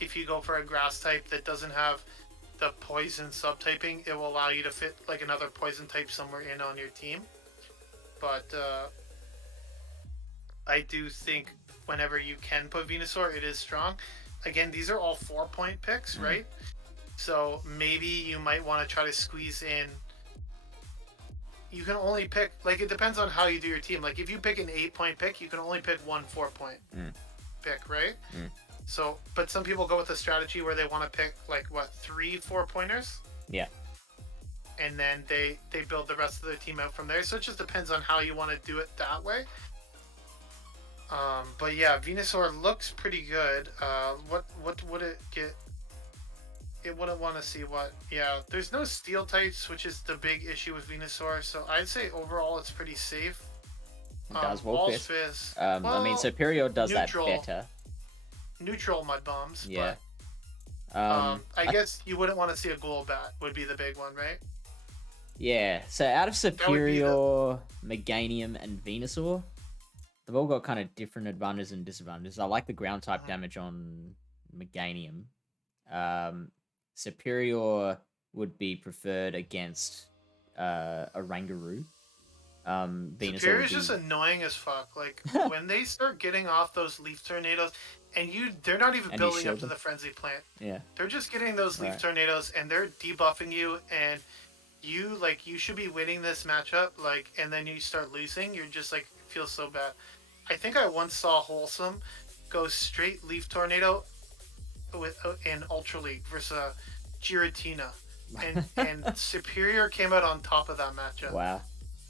if you go for a grass type that doesn't have the poison subtyping, it will allow you to fit like another poison type somewhere in on your team. But I do think whenever you can put Venusaur, it is strong. Again, these are all 4-point picks, right? So maybe you might want to try to squeeze in. You can only pick, like, it depends on how you do your team. Like, if you pick an 8-point pick, you can only pick one 4-point pick, right? So, but some people go with a strategy where they want to pick, like, what, 3 4-pointers? Yeah. And then they build the rest of their team out from there. So it just depends on how you want to do it that way. But yeah, Venusaur looks pretty good. What would it get? It wouldn't want to see what. Yeah, there's no steel types, which is the big issue with Venusaur. So I'd say overall it's pretty safe. It does Walls Fist. Fist. I mean, Superior does neutral, that better. Neutral mud bombs. Yeah. But, I guess you wouldn't want to see a Golbat would be the big one, right? Yeah. So out of Superior, Meganium, and Venusaur, they've all got kind of different advantages and disadvantages. I like the ground type damage on Meganium. Superior would be preferred against a Rangaroo. Superior is just annoying as fuck. Like when they start getting off those leaf tornadoes, and they're not even building up to the frenzy plant. Yeah, they're just getting those leaf tornadoes, and they're debuffing you, and you should be winning this matchup. Like, and then you start losing. You're just like feel so bad. I think I once saw Wholesome go straight leaf tornado with in Ultra League versus Giratina, and Superior came out on top of that matchup. Wow.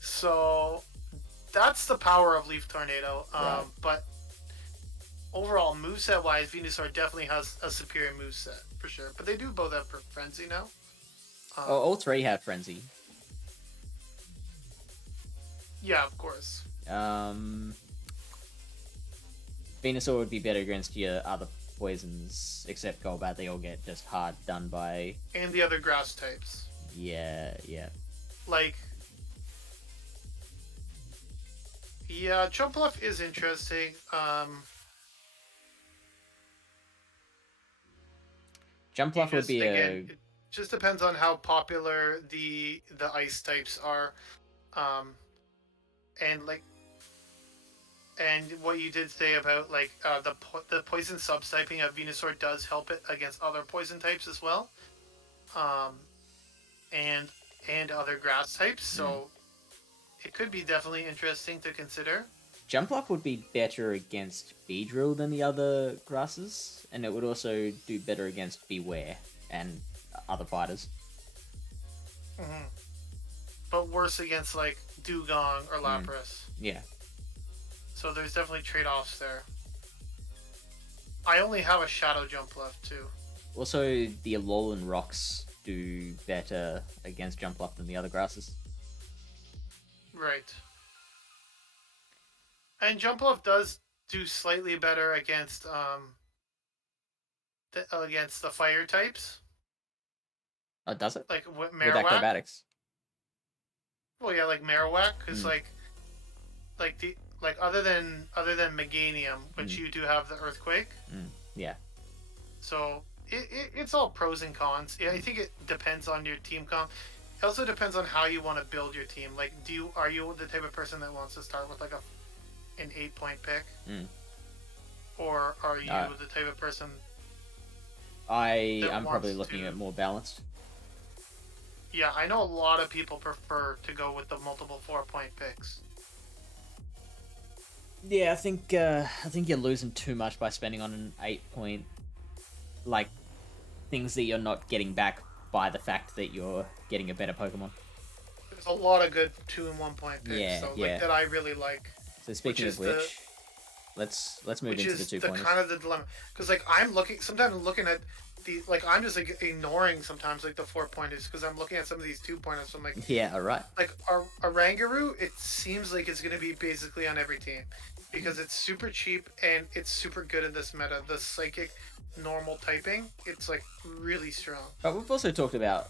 So that's the power of Leaf Tornado. But overall, moveset wise, Venusaur definitely has a superior moveset for sure. But they do both have Frenzy now. All three have Frenzy. Yeah, of course. Venusaur would be better against your other poisons, except Golbat. They all get just hard done by. And the other grass types. Yeah. Like. Yeah, Jumpluff is interesting. Jumpluff would be it just depends on how popular the ice types are, and what you did say about like the poison subtyping of Venusaur does help it against other poison types as well, and other grass types. So. It could be definitely interesting to consider. Jumpluff would be better against Beedrill than the other grasses, and it would also do better against Beware and other fighters. But worse against like Dugong or Lapras. Yeah. So there's definitely trade-offs there. I only have a Shadow Jumpluff too. Also, the Alolan rocks do better against Jumpluff than the other grasses. Right. And Jumpluff does do slightly better against against the fire types, Oh, does it? like With Marowak. acrobatics. Well, yeah, like Marowak, because Mm. like other than Meganium, which you do have the Earthquake. Yeah. So it's all pros and cons. Yeah, I think it depends on your team comp. It also depends on how you want to build your team. Like, are you the type of person that wants to start with like an 8-point pick, or are you the type of person? I'm probably looking at more balanced. Yeah, I know a lot of people prefer to go with the multiple 4-point picks. Yeah, I think you're losing too much by spending on an 8-point, like, things that you're not getting back by the fact that you're getting a better Pokemon. There's a lot of good 2 and 1-point picks, like that I really like. So speaking of which, let's move into the 2-pointers. Kind of the dilemma, because like I'm looking at the, like, I'm just like ignoring sometimes like the 4-pointers because I'm looking at some of these 2-pointers. So I'm like, yeah, all right. Like a Rangaroo, it seems like it's going to be basically on every team because it's super cheap and it's super good in this meta. The psychic normal typing, it's like really strong. But we've also talked about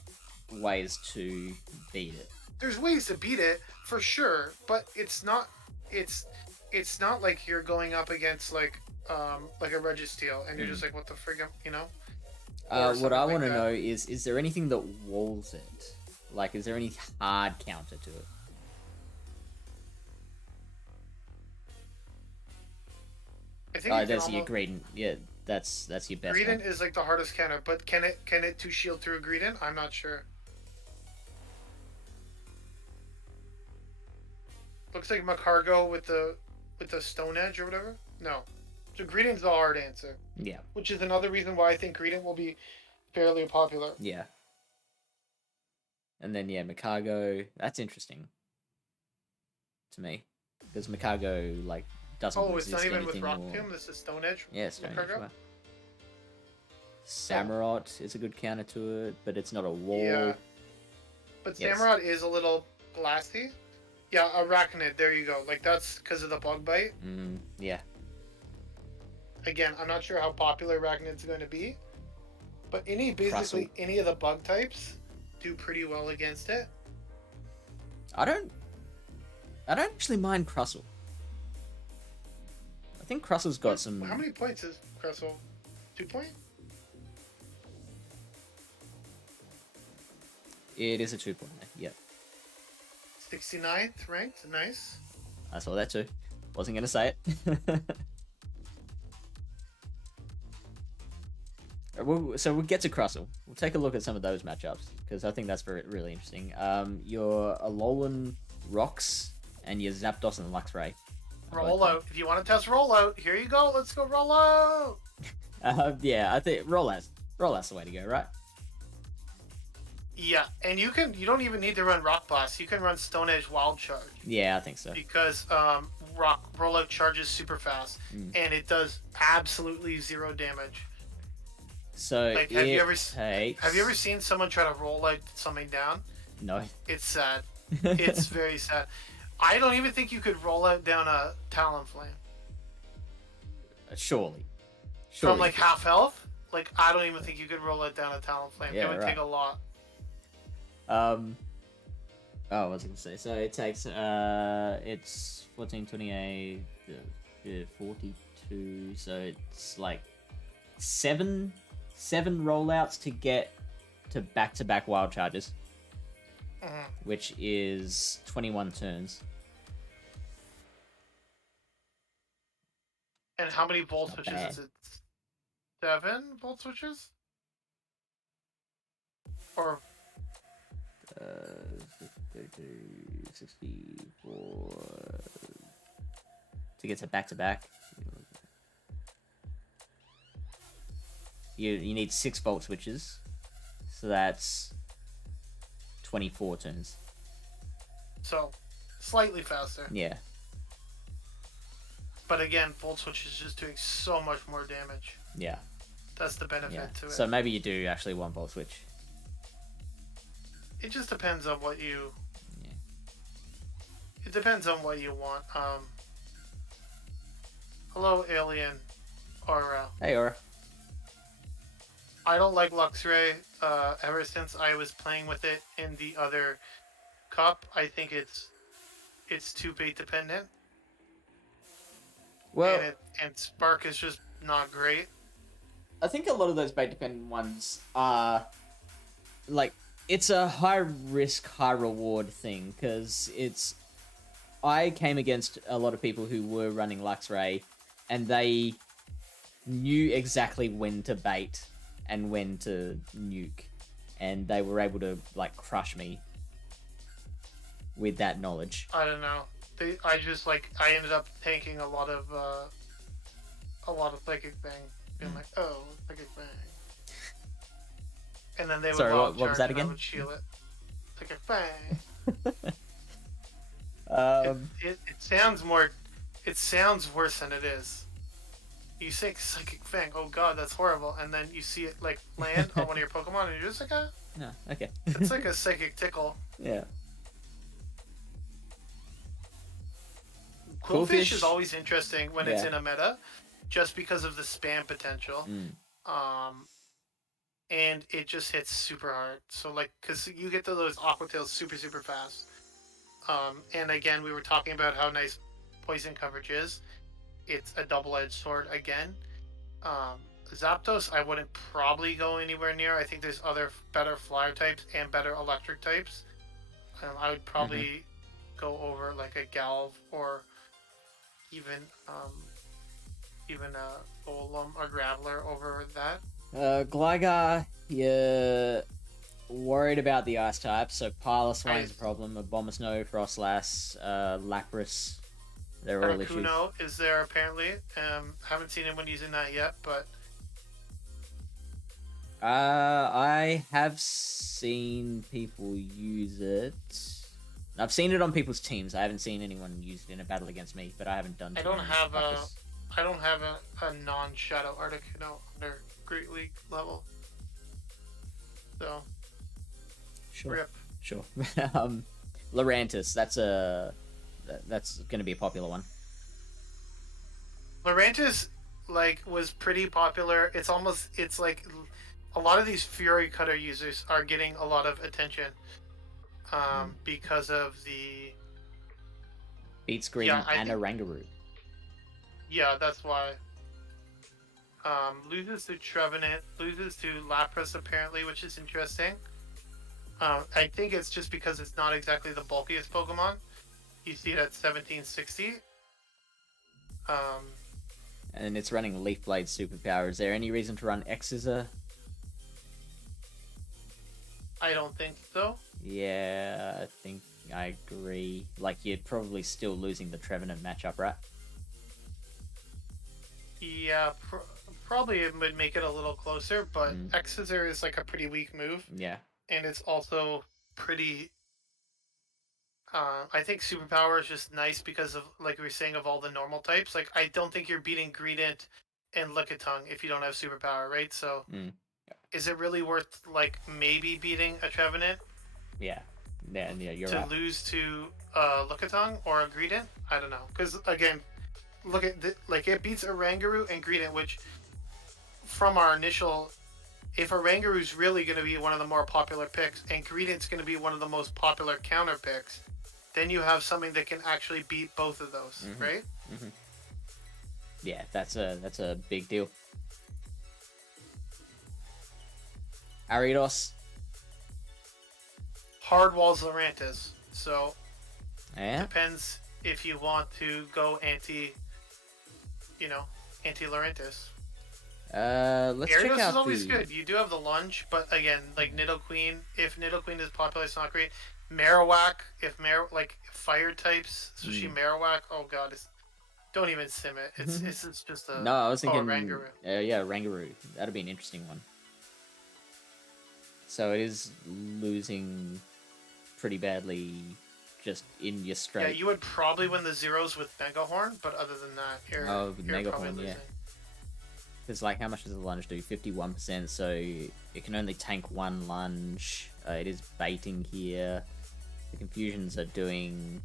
ways to beat it. There's ways to beat it for sure, but it's not like you're going up against like a Registeel and you're just like, what the frig, you know? What I want to know is there anything that walls it? Like, is there any hard counter to it? I think there's your Greedent. Yeah, that's your best Greedent one. is like the hardest counter, but can it 2-shield through a Greedent? I'm not sure. Looks like Macargo with the Stone Edge or whatever. No, so Greedent's the hard answer. Yeah. Which is another reason why I think Greedent will be fairly popular. Yeah. And then Macargo. That's interesting to me because Macargo like doesn't. Oh, it's not even with Rock Tomb. This is Stone Edge. Yeah, Stone Edge. Wow. Samurott is a good counter to it, but it's not a wall. Yeah. But Samurott is a little glassy. Yeah, Arachnid. There you go. Like that's because of the bug bite. Yeah. Again, I'm not sure how popular Arachnid's going to be, but any of the bug types do pretty well against it. I don't actually mind Crustle. I think Crustle's got some. How many points is Crustle? 2 point? It is a 2-pointer. Yep. 69th ranked. Nice. I saw that too. Wasn't gonna say it. So we'll get to Crustle. We'll take a look at some of those matchups because I think that's really interesting. Your Alolan Rocks and your Zapdos and Luxray. Rollout. If you want to test rollout, here you go. Let's go rollout. Yeah, I think rollout's the way to go, right? Yeah, and you don't even need to run Rock Blast. You can run Stone Edge Wild Charge. Yeah, I think so. Because rollout charges super fast, and it does absolutely 0 damage. So like, have you ever seen someone try to roll out something down? No. It's sad. It's very sad. I don't even think you could roll out down a Talonflame. Surely. From like half health? Like, I don't even think you could roll it down a Talonflame. Yeah, it would take a lot. Oh, what was I gonna say? So it takes it's 14, 28, 42. So it's like seven rollouts to get to back-to-back wild charges, which is 21 turns. And how many volt switches is it? 7 volt switches? Or 64 to get to back-to-back. You need 6 volt switches, so that's 24 turns. So, slightly faster. Yeah. But again, volt switch is just doing so much more damage. Yeah. That's the benefit to it. So maybe you do actually want volt switch. It just depends on what you... Yeah. It depends on what you want. Hello, Alien. Aura. Hey, Aura. I don't like Luxray. Ever since I was playing with it in the other cup, I think it's too bait dependent, Well, and Spark is just not great. I think a lot of those bait dependent ones are like it's a high risk, high reward thing because it's. I came against a lot of people who were running Luxray, and they knew exactly when to bait and when to nuke, and they were able to like crush me with that knowledge. I don't know. I just I ended up tanking a lot of psychic bang, being like, oh, psychic bang, and then they would Sorry, log what was charge that and I again? would shield it. Psychic bang. Um, It sounds more. It sounds worse than it is. You say psychic fang, oh god, that's horrible, and then you see it like land on one of your Pokemon, and you're just like, ah, no, okay. it's like a psychic tickle. Yeah. Quillfish is always interesting when it's Yeah. in a meta, just because of the spam potential. Mm. And it just hits super hard. So like, cause you get to those Aqua Tails super fast. And again, we were talking about how nice poison coverage is. It's a double-edged sword again. Zapdos, I wouldn't probably go anywhere near. I think there's other better flyer types and better electric types. I would probably go over like a Galv or even a Golem or Graveler over that. Gligar, you're worried about the ice types, so Piloswine's a problem, Abomasnow, Frostlass, Lapras, they're all issues. Articuno is there apparently. Haven't seen anyone using that yet, but I have seen people use it. I've seen it on people's teams. I haven't seen anyone use it in a battle against me, but I haven't done. I don't have a non-shadow Articuno under Great League level. So Sure. rip. Sure. Lurantis, that's going to be a popular one. Lurantis was pretty popular. It's like a lot of these Fury Cutter users are getting a lot of attention because of the Beat Screen and a Rangaroo. Yeah, that's why. Loses to Trevenant, loses to Lapras apparently, which is interesting. I think it's just because it's not exactly the bulkiest Pokemon. You see it at 1760. And it's running Leaf Blade superpower. Is there any reason to run X-Scissor? I don't think so. Yeah, I think I agree. Like, you're probably still losing the Trevenant matchup, right? Yeah, probably it would make it a little closer, but X-Scissor is like a pretty weak move. Yeah. And it's also pretty... I think Superpower is just nice because of, like we were saying, of all the normal types. Like, I don't think you're beating Greedent and Lickitung if you don't have Superpower, right? So, is it really worth, like, maybe beating a Trevenant? Yeah, you're to right. To lose to Lickitung or a Greedent? I don't know. Because, again, look at, it beats Oranguru and Greedent, which, from our initial... If Oranguru's really going to be one of the more popular picks, and Greedent's going to be one of the most popular counter picks, then you have something that can actually beat both of those, right? Yeah, that's a big deal. Ariados. Hard walls Lurantis, so Yeah. depends if you want to go anti Lurantis. Let's Ariados check out is always good. You do have the lunge, but again, like Nidoqueen, if Nidoqueen is popular, it's not great. Marowak, if fire types, especially Marowak, oh god, don't even sim it. It's just a... No, I was thinking... Rangaroo. Yeah, Rangaroo. That'd be an interesting one. So it is losing pretty badly just in your straight. Yeah, you would probably win the zeros with Megahorn, but other than that, you're Megahorn, losing. yeah. Because, how much does the lunge do? 51%, so it can only tank one lunge. It is baiting here. The confusions are doing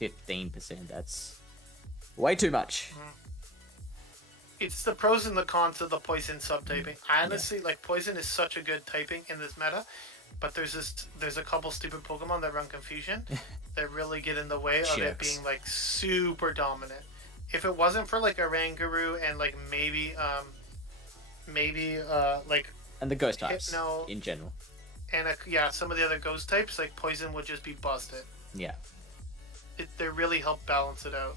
15%. That's way too much. it's the pros and the cons of the poison subtyping. Honestly, like poison is such a good typing in this meta, but there's a couple stupid Pokemon that run confusion that really get in the way of it Jerks. being like super dominant. If it wasn't for like a Rangaroo and like maybe like And the ghost types Hypno in general. and yeah, some of the other ghost types, like poison would just be busted. Yeah. They really help balance it out.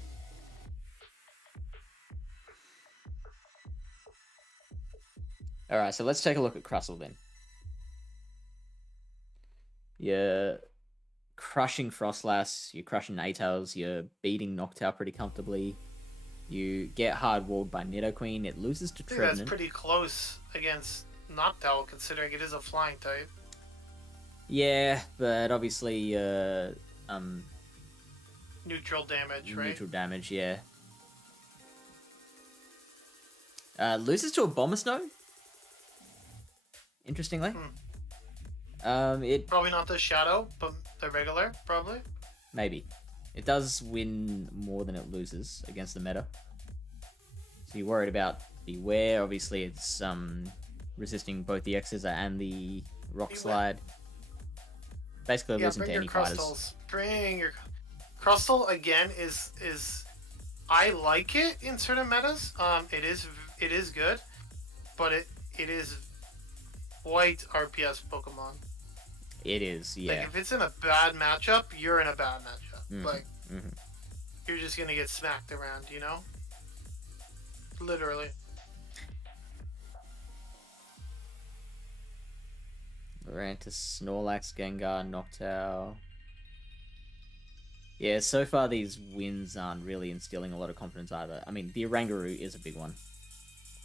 All right, so let's take a look at Crustle then. You're crushing Frostlass, you're crushing Natails, you're beating Noctowl pretty comfortably. You get hard walled by Nidoqueen. It loses to I think that's Trevenant. pretty close against Noctowl, considering it is a flying type. Yeah, but obviously, Neutral damage, right? neutral damage. Yeah. Loses to Abomasnow. Interestingly. It Probably not the Shadow, but the regular, probably. maybe. It does win more than it loses against the meta. So you're worried about Beware. Obviously, it's resisting both the X-Scissor and the Rock Slide. Basically, losing to any fighters. Bring your Crustle again is I like it in certain metas. It is good, but it is quite RPS Pokemon. It is, yeah. Like if it's in a bad matchup, you're in a bad matchup. Mhm, Like mhm. you're just gonna get smacked around, you know? Literally. Lurantis, Snorlax, Gengar, Noctowl. Yeah, so far these wins aren't really instilling a lot of confidence either. I mean, the Oranguru is a big one.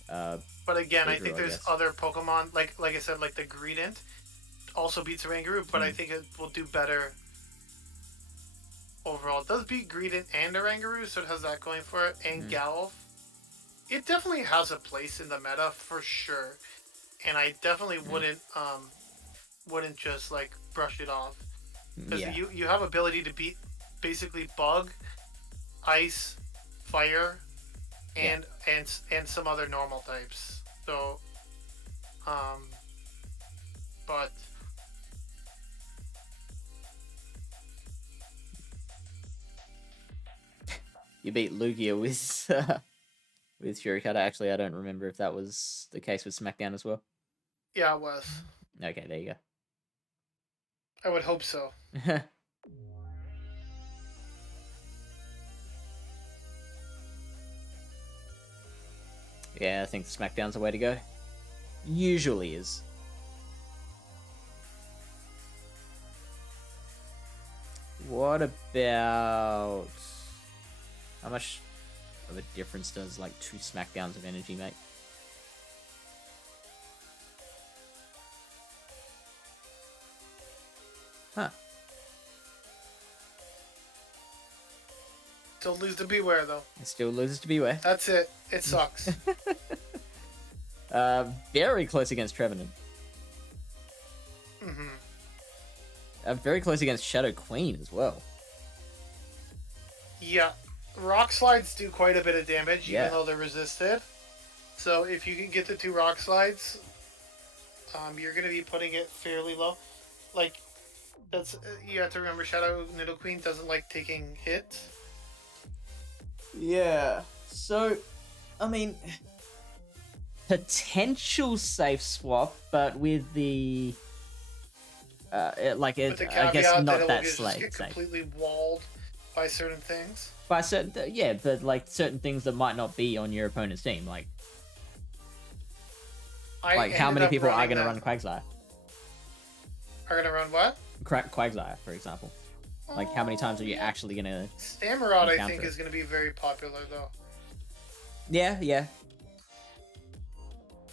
But again, I think there's other Pokemon, like I said, like the Greedent also beats Oranguru, but I think it will do better overall. It does beat Greedent and Oranguru, so it has that going for it. And Galf. It definitely has a place in the meta for sure. And I definitely wouldn't just like brush it off. Because you have ability to beat basically Bug, Ice, Fire, and some other normal types. So but you beat Lugia with with Shurikata. Actually, I don't remember if that was the case with SmackDown as well. yeah, it was. Okay, there you I would hope so. go. Yeah, I think SmackDown's the way to go. Usually is. What about... How much of a difference does like 2 SmackDowns of energy make? Huh. Still lose to Beware though. It still loses to Beware. That's it. It sucks. Very close against Trevenant. Very close against Shadow Queen as well. Yeah. Rock Slides do quite a bit of damage, even though they're resisted. So if you can get the 2 Rock Slides, you're going to be putting it fairly low. Like, that's you have to remember, Shadow Nidoqueen doesn't like taking hits. Yeah. So, I mean, potential safe swap, but with the With the I guess caveat not that that it will just get safe. completely walled by certain things. By certain, yeah, but like certain things that might not be on your opponent's team, like how many people are going to run Quagsire? Are going to run what? Quagsire, for example. Like, how many times are you actually going to... Stamarot, I think, is going to be very popular, though. Yeah.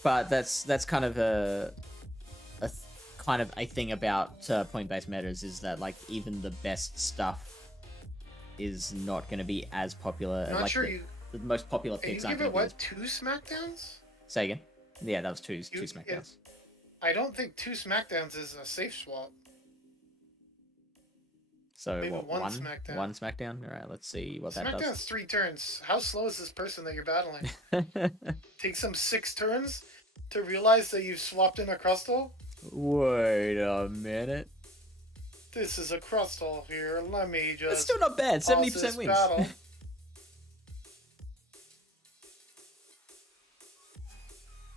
But that's kind of a thing about point-based metas, is that, like, even the best stuff is not going to be as popular. I'm not like sure the most popular picks aren't going to be as... 2 SmackDowns? Say again? Yeah, that was two SmackDowns. I don't think 2 SmackDowns is a safe swap. So Maybe what? one One? SmackDown. One SmackDown. All right. Let's see what that SmackDown's 3 turns. How slow is this person that you're battling? does. Takes them 6 turns to realize that you've swapped in a Crustle? Wait a minute. This is a Crustle here. Let me just. That's still not bad. 70% wins. Battle.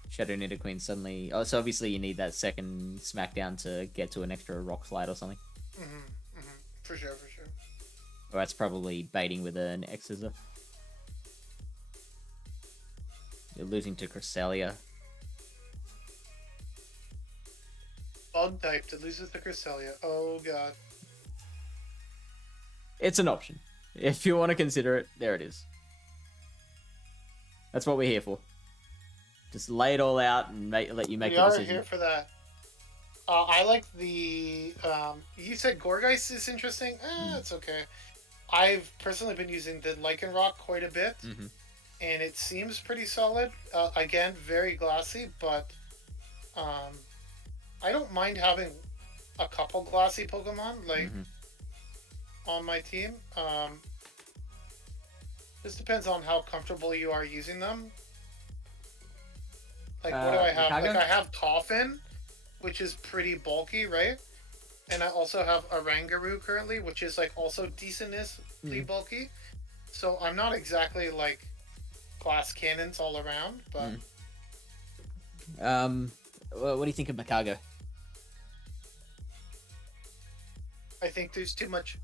Shadow Knitter Queen suddenly. Oh, so obviously you need that second SmackDown to get to an extra rock slide or something. For sure, for sure. Or that's probably baiting with an X scissor. You're losing to Cresselia. Bug type that loses to Cresselia. Oh god. It's an option. If you want to consider it, there it is. That's what we're here for. Just lay it all out and let you make We the are decision. here for that. I like the. You said Gorgeist is interesting. It's okay. I've personally been using the Lycanroc quite a bit, and it seems pretty solid. Again, very glassy, but I don't mind having a couple glassy Pokemon like on my team. This depends on how comfortable you are using them. Like, what do I have? Chicago? Like, I have Coffin, which is pretty bulky, right? And I also have Arangaroo currently, which is, like, also decently bulky. So I'm not exactly, like, glass cannons all around, but... What do you think of Macago? I think there's too much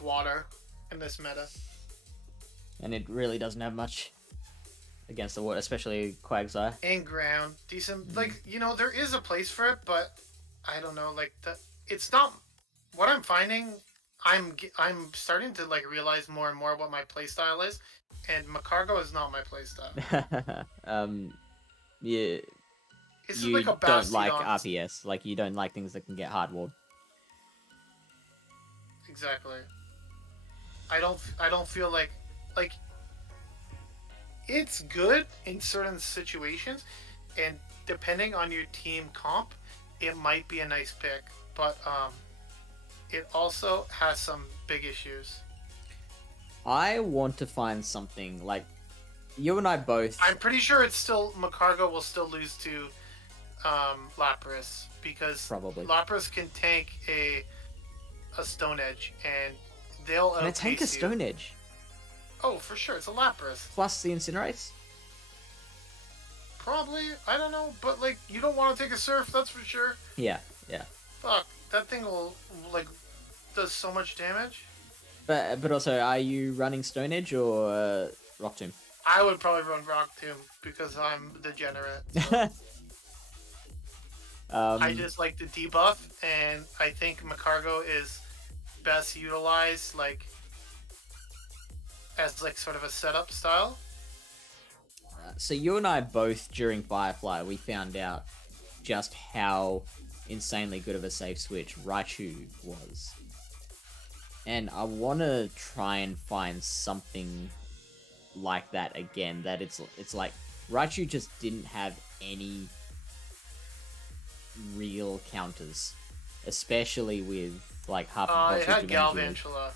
water in this meta. And it really doesn't have much against the water, especially Quagsire. And ground. Decent. Like, you know, there is a place for it, but I don't know, like, it's not... What I'm finding, I'm starting to, like, realize more and more what my playstyle is, and Macargo is not my playstyle. Yeah. This You is like a don't like Bastiodon. RPS. Like, you don't like things that can get hardwalled. Exactly. I don't feel like it's good in certain situations, and depending on your team comp, it might be a nice pick, but it also has some big issues. I want to find something like you and I both. I'm pretty sure it's still Macargo will still lose to Lapras because Probably. Lapras can tank a Stone Edge, and they'll Can it tank a outpace you. Stone Edge? Oh, for sure, it's a Lapras. Plus the Incinerates? Probably, I don't know, but like you don't want to take a Surf, that's for sure. Yeah, yeah. Fuck, that thing will like does so much damage. But also, are you running Stone Edge or Rock Tomb? I would probably run Rock Tomb because I'm degenerate. I just like the debuff, and I think Macargo is best utilized like as like sort of a setup style. So you and I both, during Firefly, we found out just how insanely good of a safe switch Raichu was. And I want to try and find something like that again, that it's like Raichu just didn't have any real counters, especially with like half of It had Galvantula.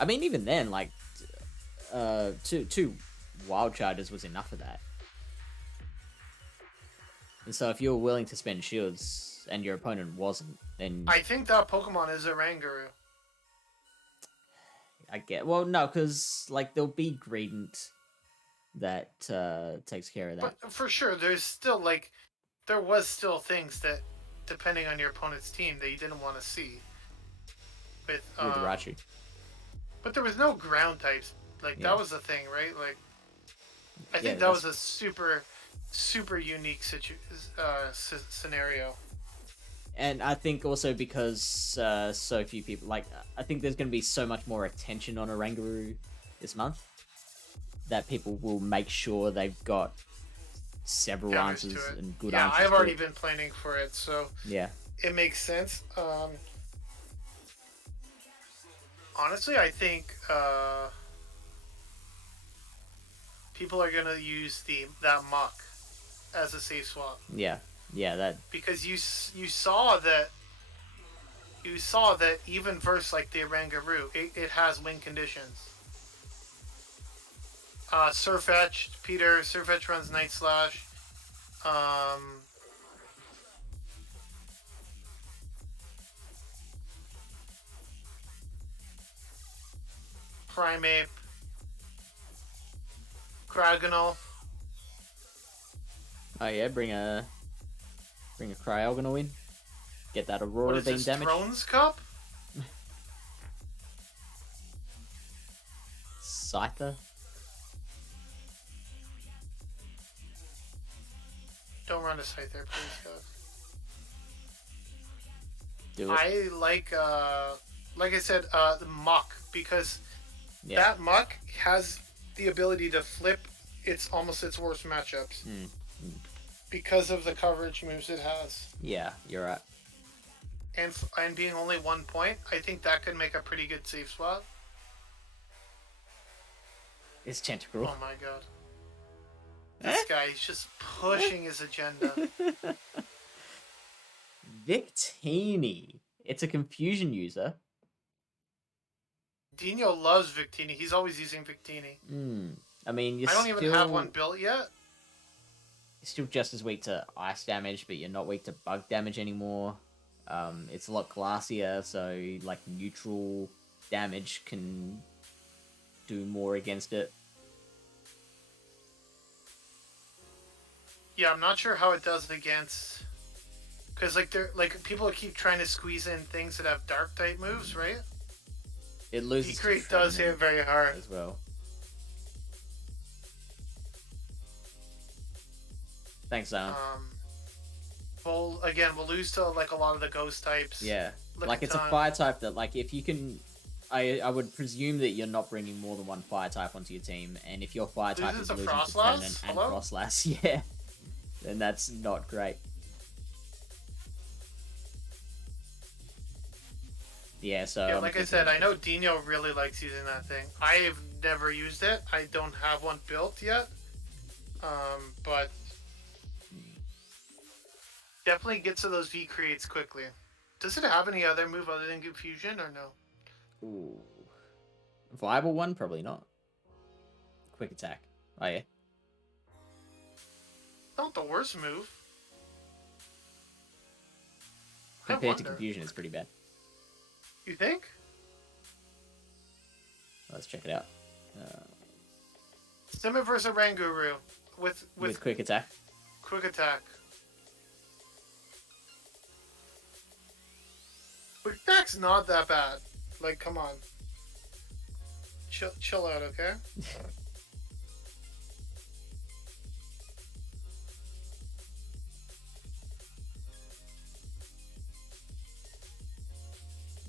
I mean, even then, like two wild charges was enough of that. And so if you're willing to spend shields and your opponent wasn't, then I think that Pokemon is a Rangaroo. I get, well, no, because like there'll be Greedent that takes care of that. But for sure, there's still like there was still things that, depending on your opponent's team, that you didn't want to see. With Raichu. But there was no ground types. Like that was the thing, right? Like I think that was a super unique scenario. And I think also because so few people, like, I think there's going to be so much more attention on Oranguru this month that people will make sure they've got several answers and good answers. Yeah, I've already been planning for it, so yeah, it makes sense. Honestly, I think people are gonna use that muck as a safe swap. Yeah, that because you saw that you saw that even versus like the Oranguru, it has win conditions. Surf Etch, Peter. Surf Etch runs Night Slash. Um, Primeape. Cryogonal. Oh yeah, bring a Cryogonal in. Get that What Aurora is Beam this, damage. Thrones Cup? Scyther. Don't run a Scyther, please, God. Do it. I like I said, the Muck, because Yeah. that Muck has the ability to flip its worst matchups because of the coverage moves it has. Yeah, you're right. And being only 1 point, I think that could make a pretty good safe swap. It's Tentacruel. Oh my god. This guy, he's just pushing his agenda. Victini. It's a confusion user. Dino loves Victini. He's always using Victini. I mean, I don't even have one built yet. You're still just as weak to ice damage, but you're not weak to bug damage anymore. It's a lot classier, so like neutral damage can do more against it. Yeah, I'm not sure how it does against, because people keep trying to squeeze in things that have dark type moves, right? It loses. Decrease does hit very hard as well. Thanks, Zion. We'll lose to like a lot of the ghost types. Yeah, like it's a fire type that like if you can. I would presume that you're not bringing more than one fire type onto your team, and if your fire type is losing to Trevenant and Frostlass, yeah, then that's not great. Yeah, so... Yeah, like I said, I know Dino really likes using that thing. I've never used it. I don't have one built yet. But... definitely gets to those V-creates quickly. Does it have any other move other than Confusion, or no? Ooh. Viable one? Probably not. Quick Attack. Oh, yeah. Not the worst move. Compared to Confusion, it's pretty bad. You think? Let's check it out. Simon versus Ranguru with Quick Attack. Quick Attack. Quick Attack's not that bad. Like, come on. Chill out, okay?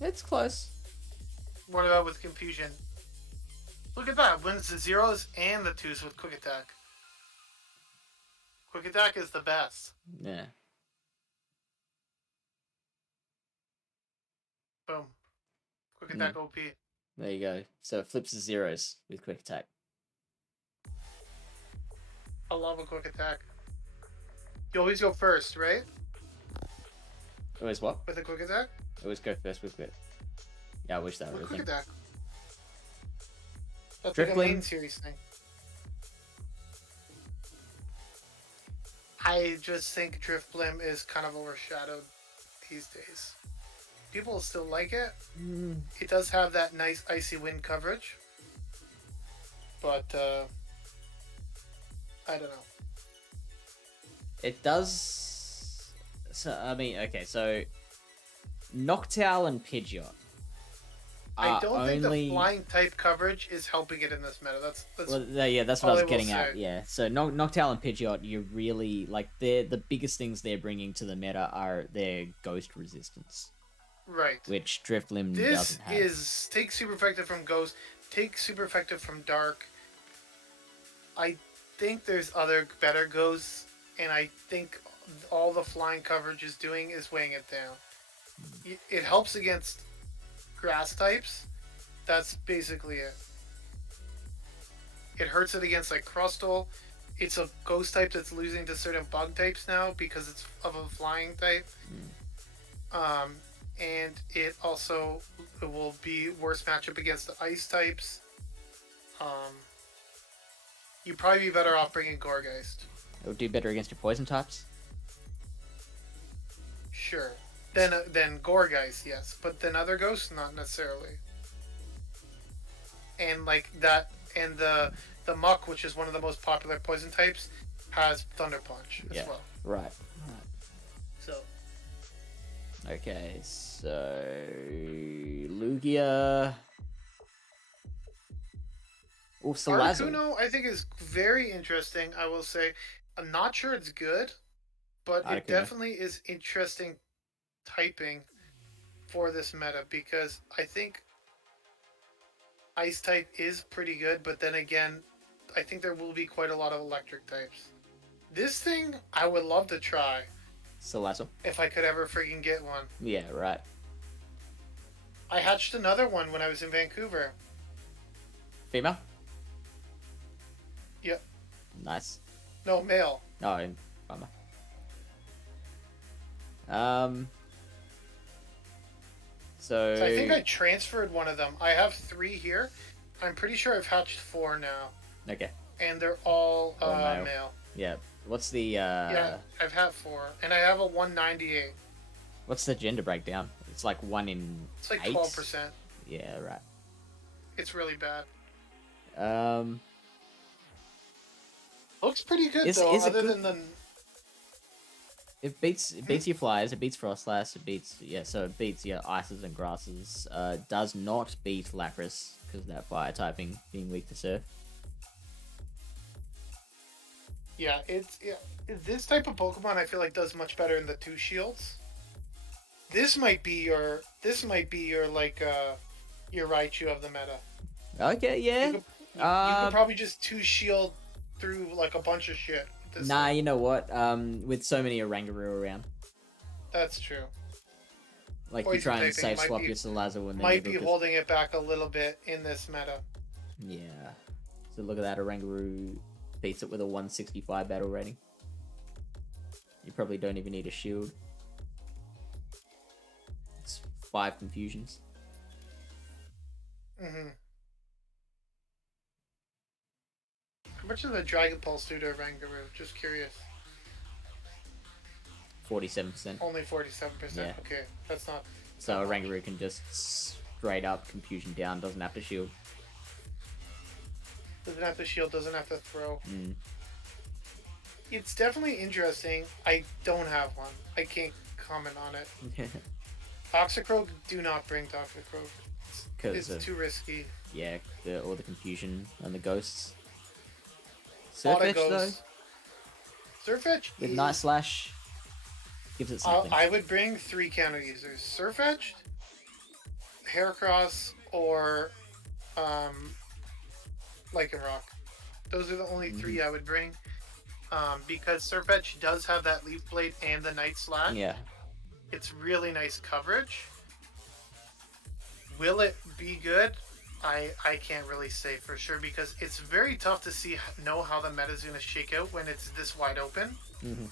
It's close. What about with Confusion? Look at that. Wins the 0s and the 2s with Quick Attack. Quick Attack is the best. Yeah. Boom. Quick Attack OP. There you go. So it flips the 0s with Quick Attack. I love a Quick Attack. You always go first, right? Always what? With a Quick Attack? Always go first with Quick. Yeah, I wish that With were a Quick thing. Attack. That's Drift like a main Link. series thing. I just think Drifblim is kind of overshadowed these days. People still like it. It does have that nice icy wind coverage. But, I don't know. It does... So, I mean, okay, so... Noctowl and Pidgeot. I don't think the flying type coverage is helping it in this meta. That's well, yeah, that's what I was getting at. Yeah, so Noctowl and Pidgeot, you really like the biggest things they're bringing to the meta are their ghost resistance, right? Which Drifblim this doesn't have. Is take super effective from Ghost, take super effective from Dark. I think there's other better Ghosts, and I think all the flying coverage is doing is weighing it down. It helps against grass types. That's basically it. It hurts it against like Crustle. It's a ghost type that's losing to certain bug types now because it's of a flying type. and it also will be worse matchup against the ice types. You'd probably be better off bringing Gorgeist. It would do better against your poison types. Sure. Then Gorgeist, yes, but then other ghosts, not necessarily. And like that, and the Muck, which is one of the most popular poison types, has Thunder Punch as well. Right. So. Okay, so Lugia. Oh, Salazzle. Articuno, I think, is very interesting. I will say, I'm not sure it's good, but it definitely is interesting typing for this meta because I think Ice type is pretty good, but then again, I think there will be quite a lot of electric types. This thing, I would love to try. Salazzle. If I could ever freaking get one. Yeah, right. I hatched another one when I was in Vancouver. Female? Yep. Nice. No, male. Oh, bummer. So I think I transferred one of them. I have 3 here. I'm pretty sure I've hatched 4 now. Okay. And they're all male. Yeah. What's the Yeah, I've had 4. And I have a 198. What's the gender breakdown? It's like 1 in It's like 8? 12%. Yeah, right. It's really bad. Looks pretty good though, other than the... It beats your flyers, it beats Frostlass, it beats your ices and grasses. Does not beat Lapras because of that fire typing being weak to surf. Yeah, this type of Pokemon I feel like does much better in the 2 shields. This might be your like your Raichu of the meta. Okay, yeah. You could probably just 2 shield through like a bunch of shit. Nah, you know what? With so many Oranguru around. That's true. Like you try and safe swap your Salazzle and then might be holding it back a little bit in this meta. Yeah. So look at that, Oranguru beats it with a 165 battle rating. You probably don't even need a shield. It's 5 confusions. How much does the Dragon Pulse do to Oranguru? Just curious. 47%. Only 47%? Yeah. Okay, that's not... So Oranguru can just straight up confusion down, doesn't have to shield. Doesn't have to shield, doesn't have to throw. Mm. It's definitely interesting. I don't have one. I can't comment on it. Toxicroak, do not bring Toxicroak. It's too risky. Yeah, all the confusion and the ghosts. Surfetch though? Surfetch with Night Slash gives it something. I would bring 3 counter users. Surfetch, Heracross, or Lycanroc. Those are the only 3 I would bring. Because Surfetch does have that Leaf Blade and the Night Slash. Yeah. It's really nice coverage. Will it be good? I can't really say for sure because it's very tough to know how the meta is going to shake out when it's this wide open. Mm-hmm.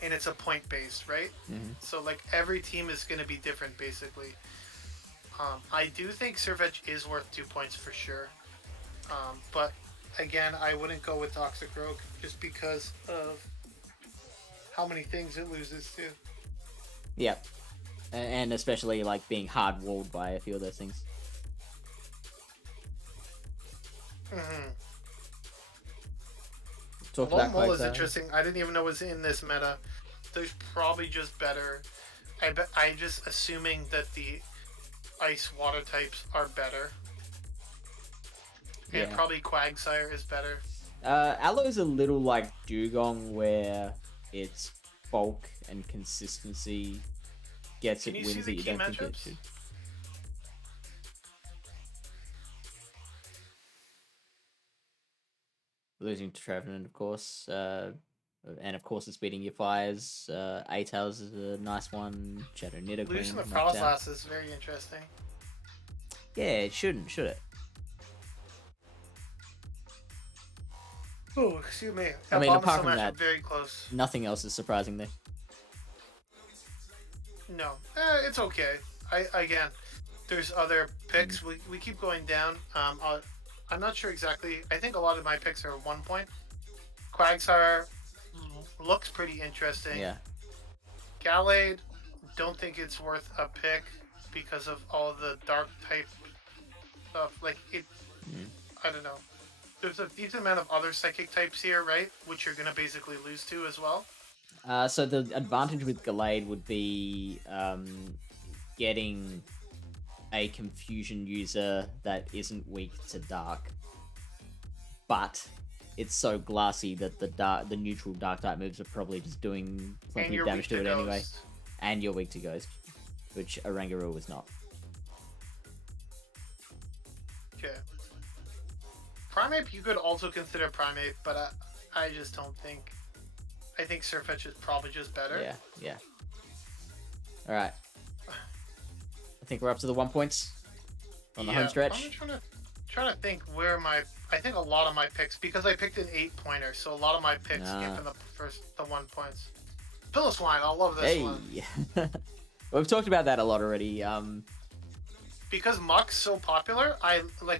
And it's a point based, right? Mm-hmm. So like every team is going to be different basically. I do think Surfetch is worth 2 points for sure. But again, I wouldn't go with Toxicroak just because of how many things it loses to. Yeah. And especially like being hard walled by a few of those things. Talk about Mole is interesting. I didn't even know it was in this meta. There's probably just better. I just assuming that the ice water types are better. And probably Quagsire is better. Aloe's a little like Dugong where its bulk and consistency gets it wins that you don't think it should. Losing to Trevenant, of course. And of course it's beating your fires. 8 Hours is a nice one. Shadow Nidoqueen. Losing the Frostlass is very interesting. Yeah, it shouldn't, should it? Oh, excuse me. I mean, apart from that, very close. Nothing else is surprising there. No, it's okay. Again, there's other picks. We keep going down. I'm not sure exactly. I think a lot of my picks are 1 point. Quagsire looks pretty interesting. Yeah. Gallade, don't think it's worth a pick because of all the dark type stuff. Like it, I don't know. There's a decent amount of other psychic types here, right? Which you're gonna basically lose to as well. So the advantage with Gallade would be getting a confusion user that isn't weak to dark, but it's so glassy that the neutral dark type moves are probably just doing plenty of damage to it anyway, and you're weak to Ghost, which Oranguru was not. Okay. Primeape, you could also consider Primeape, but I just don't think. I think Surfetch is probably just better. Yeah. All right. I think we're up to the 1 points on the home stretch. I'm trying to think where my. I think a lot of my picks, because I picked an 8-pointer, so a lot of my picks get from the 1 points. Piloswine, I love this one. We've talked about that a lot already. Because Muck's so popular,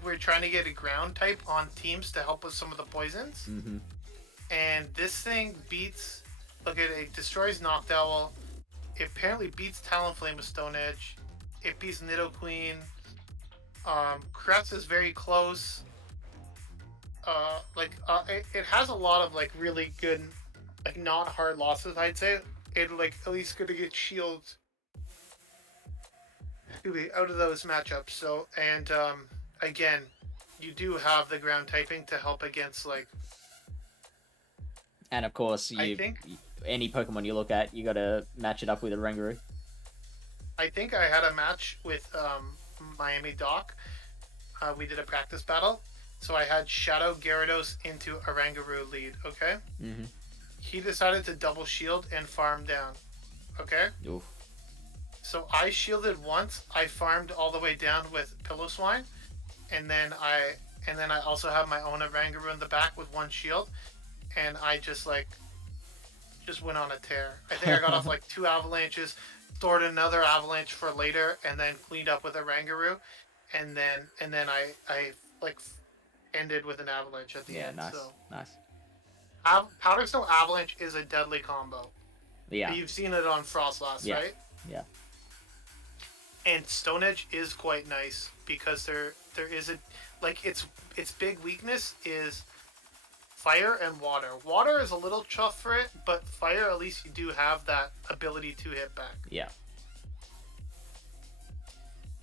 we're trying to get a ground type on teams to help with some of the poisons. Mm-hmm. And this thing beats. Look at it. It destroys Noctowl. It apparently beats Talonflame with Stone Edge. It beats Nidoqueen. Kratz is very close. It has a lot of really good, not hard losses. I'd say it at least gonna get shields. Out of those matchups. So again, you do have the ground typing to help against And of course, any Pokemon you look at, you gotta match it up with a Oranguru. I think I had a match with Miami Doc. We did a practice battle. So I had Shadow Gyarados into Oranguru lead, okay? Mm-hmm. He decided to double shield and farm down, okay? Oof. So I shielded once. I farmed all the way down with Piloswine, and then I also have my own Oranguru in the back with 1 shield, and I just went on a tear. I think I got off 2 avalanches, stored another avalanche for later, and then cleaned up with Oranguru, and then I ended with an avalanche at the end. Nice. So. Nice. Powder Snow Avalanche is a deadly combo. Yeah. You've seen it on Frostlass, right? Yeah. And Stone Edge is quite nice because there is its big weakness is fire and water. Water is a little tough for it, but fire, at least you do have that ability to hit back. Yeah.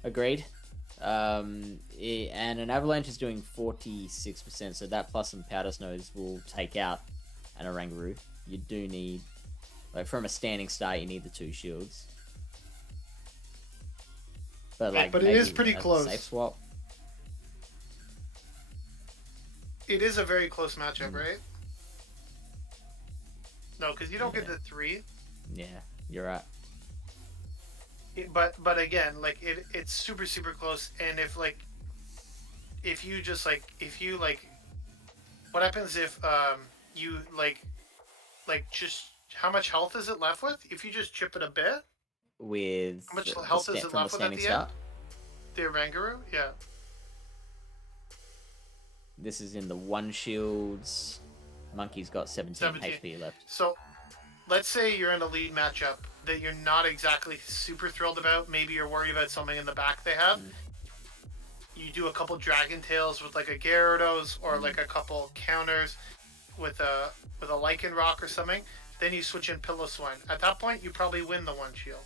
Agreed. And an avalanche is doing 46%, so that plus some powder snows will take out an Oranguru. You do need, from a standing start, you need the 2 shields. But it is pretty close. Safe swap. It is a very close matchup, right? No, because you don't get the 3. Yeah, you're right. But again, it's super close, and if what happens if you just how much health is it left with if you just chip it a bit? With how much health is it left with at the end? The Oranguru, yeah. This is in the 1 shields. Monkey's got 17 HP left. So, let's say you're in a lead matchup that you're not exactly super thrilled about. Maybe you're worried about something in the back they have. You do a couple Dragon Tails with a Gyarados or a couple counters with a Lycanroc or something. Then you switch in Piloswine. At that point, you probably win the 1 shield.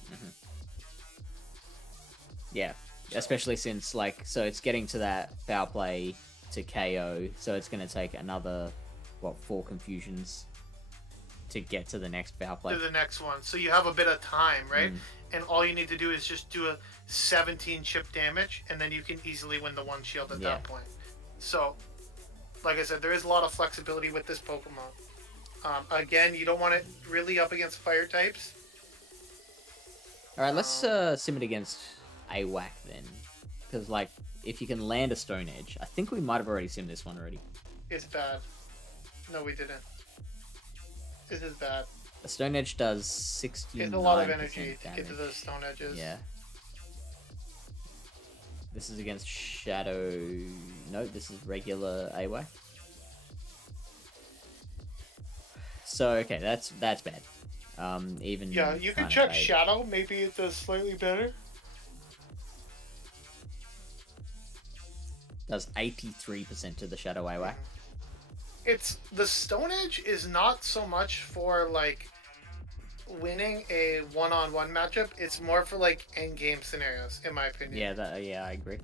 Yeah, especially since so it's getting to that foul play to KO, so it's going to take another 4 confusions to get to the next foul play. To the next one. So you have a bit of time, right? And all you need to do is just do a 17 chip damage, and then you can easily win the 1 shield at that point. So, like I said, there is a lot of flexibility with this Pokemon. Again, you don't want it really up against fire types. Alright, let's sim it against AWAC then. Because, if you can land a Stone Edge, I think we might have already simmed this one already. It's bad. No, we didn't. This is bad. The Stone Edge does 69% It's a lot of energy to damage. get to those stone edges. Yeah. This is against Shadow... No, this is regular AWAC. So, okay, that's bad. Even... Yeah, you can trying to check bait. Shadow. Maybe it does slightly better. Does 83% to the Shadow AWAC. It's... The Stone Edge is not so much for, like, winning a one-on-one matchup. It's more for, like, end-game scenarios, in my opinion. Yeah, I agree.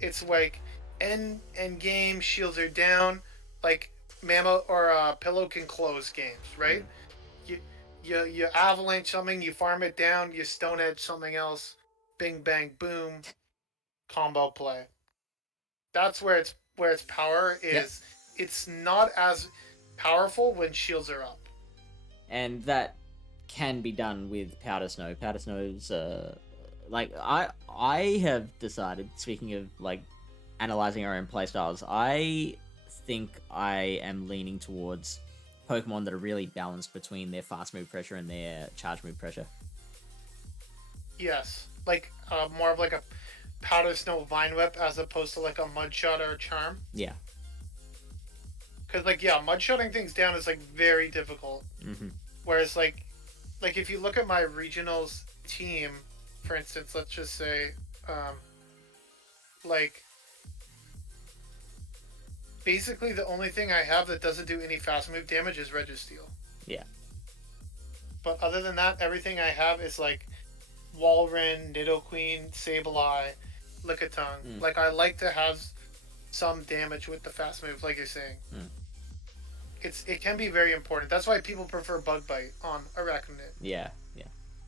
It's like end game, shields are down, like Mama or Pillow can close games, right? You avalanche something, you farm it down, you stone edge something else, bing bang boom, combo play. That's where its power is. Yep. It's not as powerful when shields are up. And that can be done with Powder Snow. Powder Snow's like I have decided, speaking of like analyzing our own playstyles, I think I am leaning towards Pokemon that are really balanced between their fast move pressure and their charge move pressure. Yes, like more of like a Powder Snow Vine Whip as opposed to like a Mudshot or a Charm. Yeah. Because like yeah, mudshotting things down is like very difficult. Mm-hmm. Whereas like if you look at my regionals team, for instance, let's just say, like basically the only thing I have that doesn't do any fast move damage is Registeel. Yeah. But other than that, everything I have is like Walrein, Nidoqueen, Sableye, Lickitung. Like I like to have some damage with the fast move, like you're saying. It can be very important. That's why people prefer Bug Bite on Arachnid. Yeah.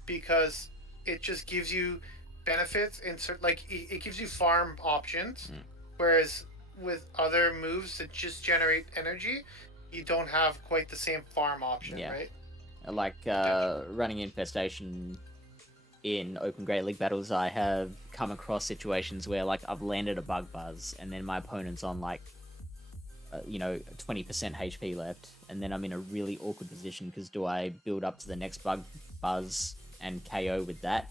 Because it just gives you benefits and like it gives you farm options, whereas with other moves that just generate energy, you don't have quite the same farm option, right? Like running Infestation in Open Great League battles, I have come across situations where like I've landed a Bug Buzz and then my opponent's on like 20% HP left, and then I'm in a really awkward position because do I build up to the next Bug Buzz and KO with that,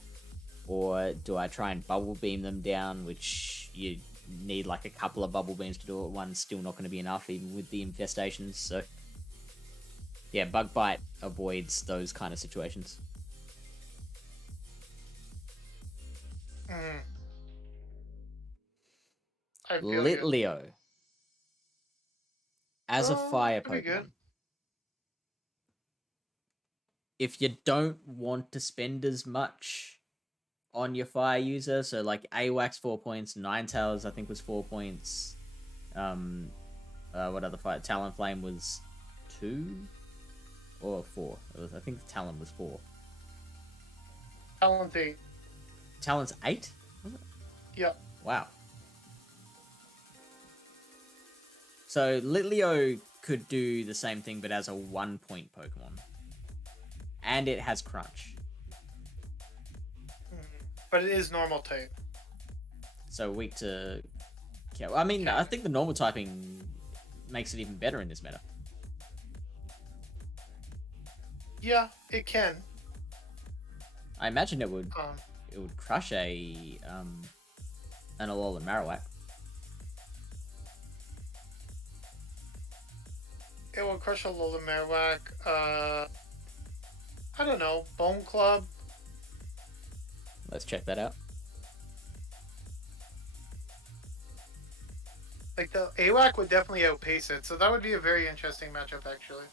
or do I try and Bubble Beam them down, which you need like a couple of Bubble Beams to do it. One's still not going to be enough even with the infestations. So yeah, Bug Bite avoids those kind of situations. Litleo as a fire Pokemon. If you don't want to spend as much on your fire user, so like AWAC's 4 points, Ninetales I think was 4 points. What other fire? Talonflame was 2 or 4. I think Talon was 4. Talon's 8. Talon's 8? Was it? Yep. Wow. So Litleo could do the same thing, but as a 1 point Pokemon. And it has Crunch. But it is normal type. So weak to... I mean, I think the normal typing makes it even better in this meta. Yeah, it can. I imagine it would crush an Alolan Marowak. It will crush a Alolan Marowak. I don't know. Bone Club. Let's check that out. Like the AWAC would definitely outpace it, so that would be a very interesting matchup, actually.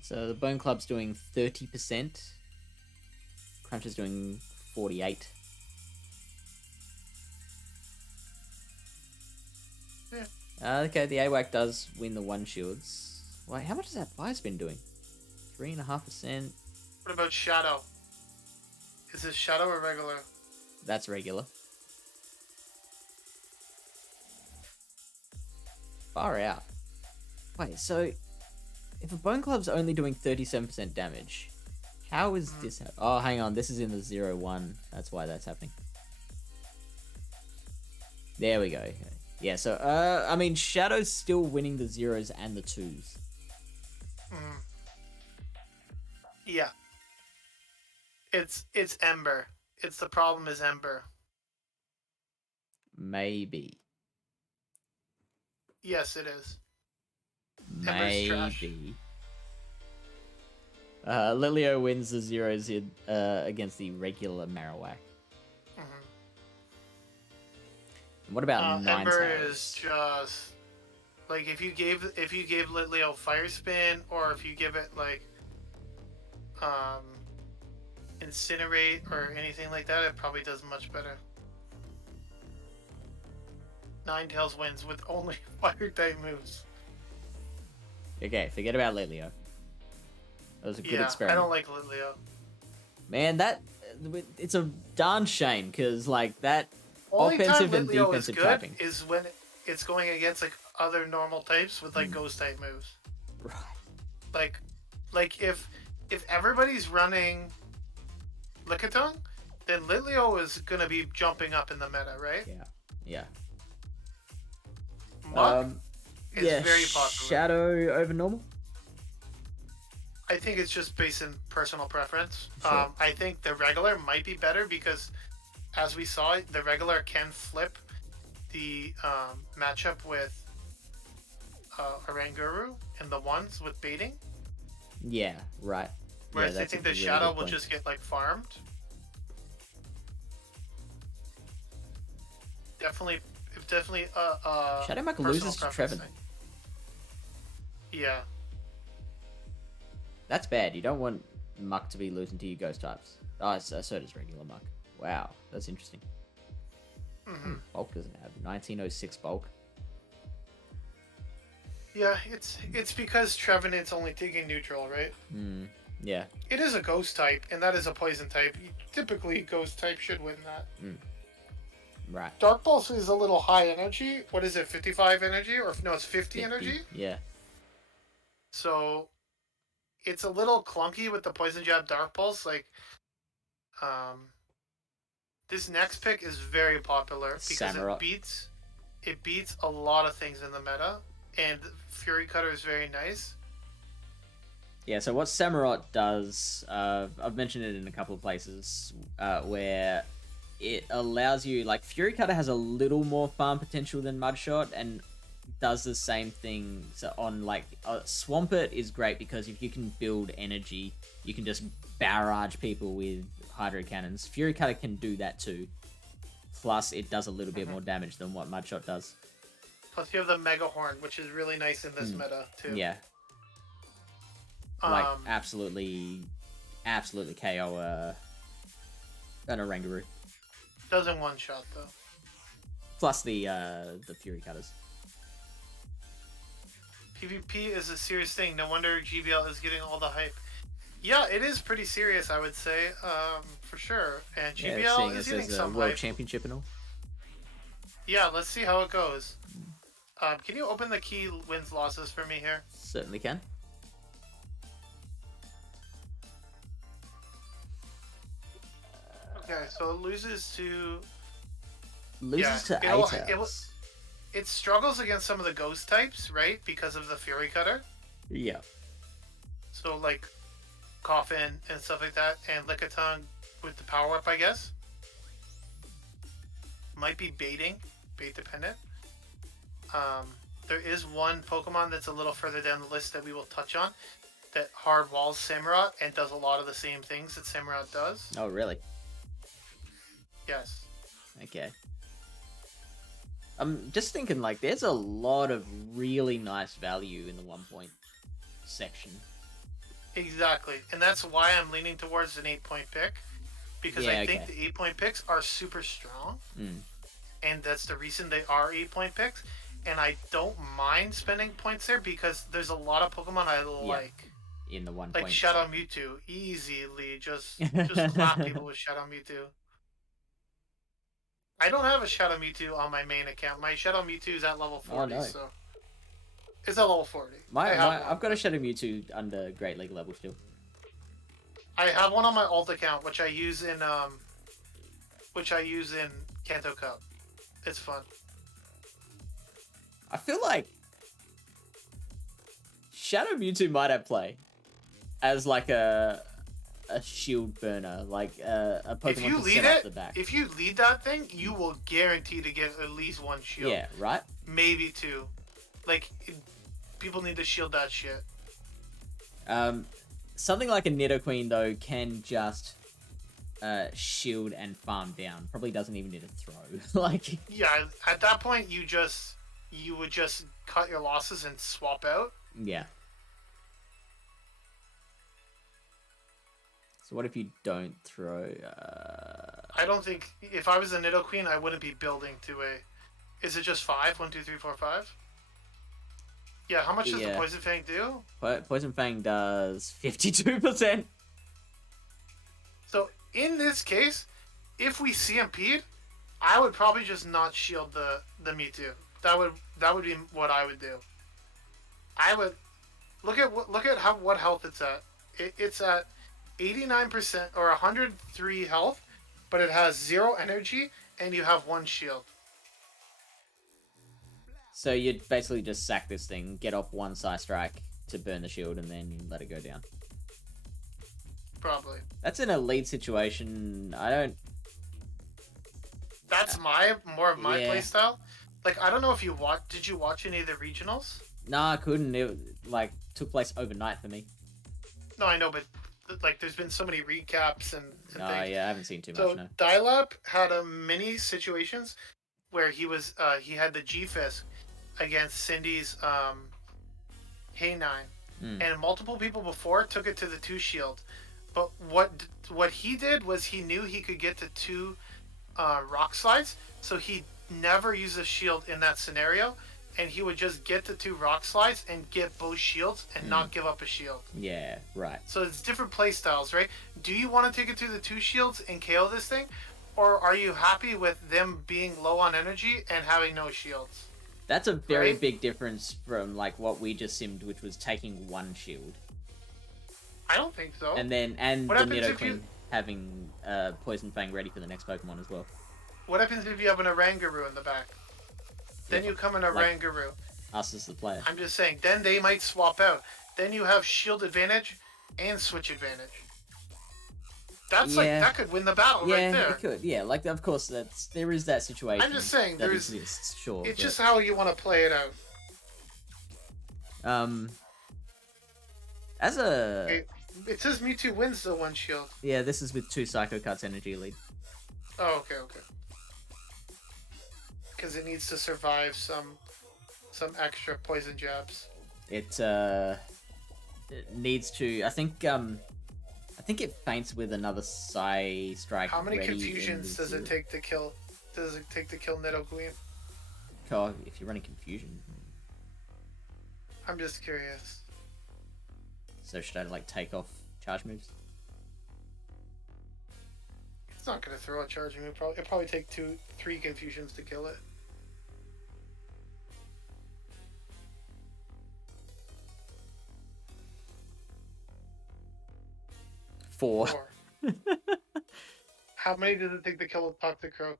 So the Bone Club's doing 30%. Crunch is doing 48%. Yeah. Okay, the AWAC does win the 1 shields. Wait, how much has that fire spin doing? 3.5%. What about Shadow? Is this Shadow or regular? That's regular. Far out. Wait, so if a Bone Club's only doing 37% damage, how is this? Oh, hang on. This is in the 0-1. That's why that's happening. There we go. Yeah, so I mean, Shadow's still winning the 0s and the 2s. Mm. Yeah. It's Ember. It's the problem is Ember. Maybe. Yes, it is. Ember's trash. Maybe. Lilio wins the 0s against the regular Marowak. Mm-hmm. What about Ember Ninetales? is just like if you gave Litleo Fire Spin, or if you give it like Incinerate or anything like that, it probably does much better. Ninetales wins with only fire type moves. Okay, forget about Lilio. That was a good experiment. I don't like Litleo. Man, it's a darn shame because like that Only offensive time and Litleo defensive is good typing is when it's going against like other normal types with like ghost type moves. Right. Like if everybody's running Lickitung, then Litleo is gonna be jumping up in the meta, right? Yeah. Muck is very popular. Shadow over normal. I think it's just based in personal preference. Sure. I think the regular might be better because, as we saw, the regular can flip the matchup with Oranguru and the ones with baiting. Yeah, right. Whereas I think the Shadow will just get like farmed. Definitely. Shadow Muck loses to Trevor. Yeah. That's bad. You don't want Muck to be losing to your ghost types. Oh, so does regular Muck. Wow, that's interesting. Mm-hmm. Bulk doesn't have 1906 bulk. Yeah, it's because Trevenant's only taking neutral, right? Yeah. It is a ghost type, and that is a poison type. Typically, ghost type should win that. Right. Dark Pulse is a little high energy. What is it, 55 energy? Or no, it's 50 energy? Yeah. So, it's a little clunky with the Poison Jab Dark Pulse. Like, this next pick is very popular because it beats a lot of things in the meta, and Fury Cutter is very nice. Yeah, so what Samurott does, I've mentioned it in a couple of places, where it allows you, like, Fury Cutter has a little more farm potential than Mudshot, and does the same thing on, like, Swampert is great because if you can build energy, you can just barrage people with Hydro Cannons. Fury Cutter can do that too. Plus, it does a little bit more damage than what Mudshot does. Plus, you have the Mega Horn, which is really nice in this meta too. Yeah. Like, absolutely KO an Oranguru. Doesn't one-shot, though. Plus the Fury Cutters. PvP is a serious thing. No wonder GBL is getting all the hype. Yeah, it is pretty serious, I would say, for sure. And GBL is getting some World hype. Championship and all. Yeah, let's see how it goes. Can you open the key wins-losses for me here? Certainly can. Okay, so it loses to... to Atos. It struggles against some of the ghost types, right? Because of the Fury Cutter. Yeah. So, like, Coffin and stuff like that, and Lickitung with the power-up, I guess. Might be bait dependent. There is one Pokemon that's a little further down the list that we will touch on that hard walls Samurott and does a lot of the same things that Samurott does. Oh, really? Yes. Okay. I'm just thinking, like, there's a lot of really nice value in the 1 point section. Exactly. And that's why I'm leaning towards an 8-point pick. Because I think the 8-point picks are super strong. And that's the reason they are 8-point picks. And I don't mind spending points there because there's a lot of Pokemon I like. In the 1 like point. Shadow Mewtwo. Easily just clap people with Shadow Mewtwo. I don't have a Shadow Mewtwo on my main account. My Shadow Mewtwo is at level 40, so... It's at level 40. I've got a Shadow Mewtwo under Great League level still. I have one on my alt account, which I use in Kanto Cup. It's fun. I feel like Shadow Mewtwo might have play as like a shield burner, like a Pokemon If you to lead set up it, the back. if you lead that thing, you will guarantee to get at least one shield. Yeah, right? Maybe two. Like, people need to shield that shit. Something like a Nidoqueen, though, can just shield and farm down. Probably doesn't even need to throw. Like, Yeah, at that point, you would just cut your losses and swap out. yeah. So what if you don't throw? I don't think, if I was a Nidoqueen, I wouldn't be building to a... Is it just 5? 1, 2, 3, 4, 5? Yeah, how much does the Poison Fang do? Poison Fang does 52%. So, in this case, if we CMP'd, I would probably just not shield the Mewtwo. That would be what I would do. I would... Look at what health it's at. It's at 89% or 103 health, but it has 0 energy, and you have 1 shield. So you'd basically just sack this thing, get off 1 Psy Strike to burn the shield, and then let it go down. Probably. That's an elite situation. I don't... That's more of my Yeah. playstyle. Like, I don't know if you did you watch any of the regionals? Nah, I couldn't. It, like, took place overnight for me. No, I know, but like, there's been so many recaps and Oh, things. yeah, I haven't seen too much, So no. Dialab had a mini situations where he had the G-Fist against Cindy's K9, and multiple people before took it to the 2 shield. But what he did was he knew he could get to 2 rock slides, so he never used a shield in that scenario, and he would just get the 2 rock slides and get both shields and not give up a shield. Yeah, right. So it's different play styles, right? Do you want to take it to the 2 shields and KO this thing, or are you happy with them being low on energy and having no shields? That's a very Right? big difference from, like, what we just simmed, which was taking 1 shield. I don't think so. And then, and What the happens if Nidoqueen you- having Poison Fang ready for the next Pokemon as well. What happens if you have an Oranguru in the back? Then Yeah, you come in like- Oranguru. Us as the player. I'm just saying, then they might swap out. Then you have shield advantage and switch advantage. That's like, Yeah. that could win the battle Yeah, right there. it could. Yeah, like, of course, there is that situation. I'm just saying, that there's- exists, sure. It's but, just how you want to play it out. as a... It says Mewtwo wins the 1 shield. Yeah, this is with 2 Psycho Cuts energy lead. Oh, okay. Because it needs to survive some extra poison jabs. It needs to... I think it faints with another Psy Strike. How many ready in confusions the does it field. take to kill? Does it take to kill Nidoqueen? Oh, if you're running Confusion. I'm just curious. So should I, like, take off charge moves? It's not gonna throw a charge move. It'll probably take 2-3 confusions to kill it. Four. 4. How many does it take to kill a Toxic Croak?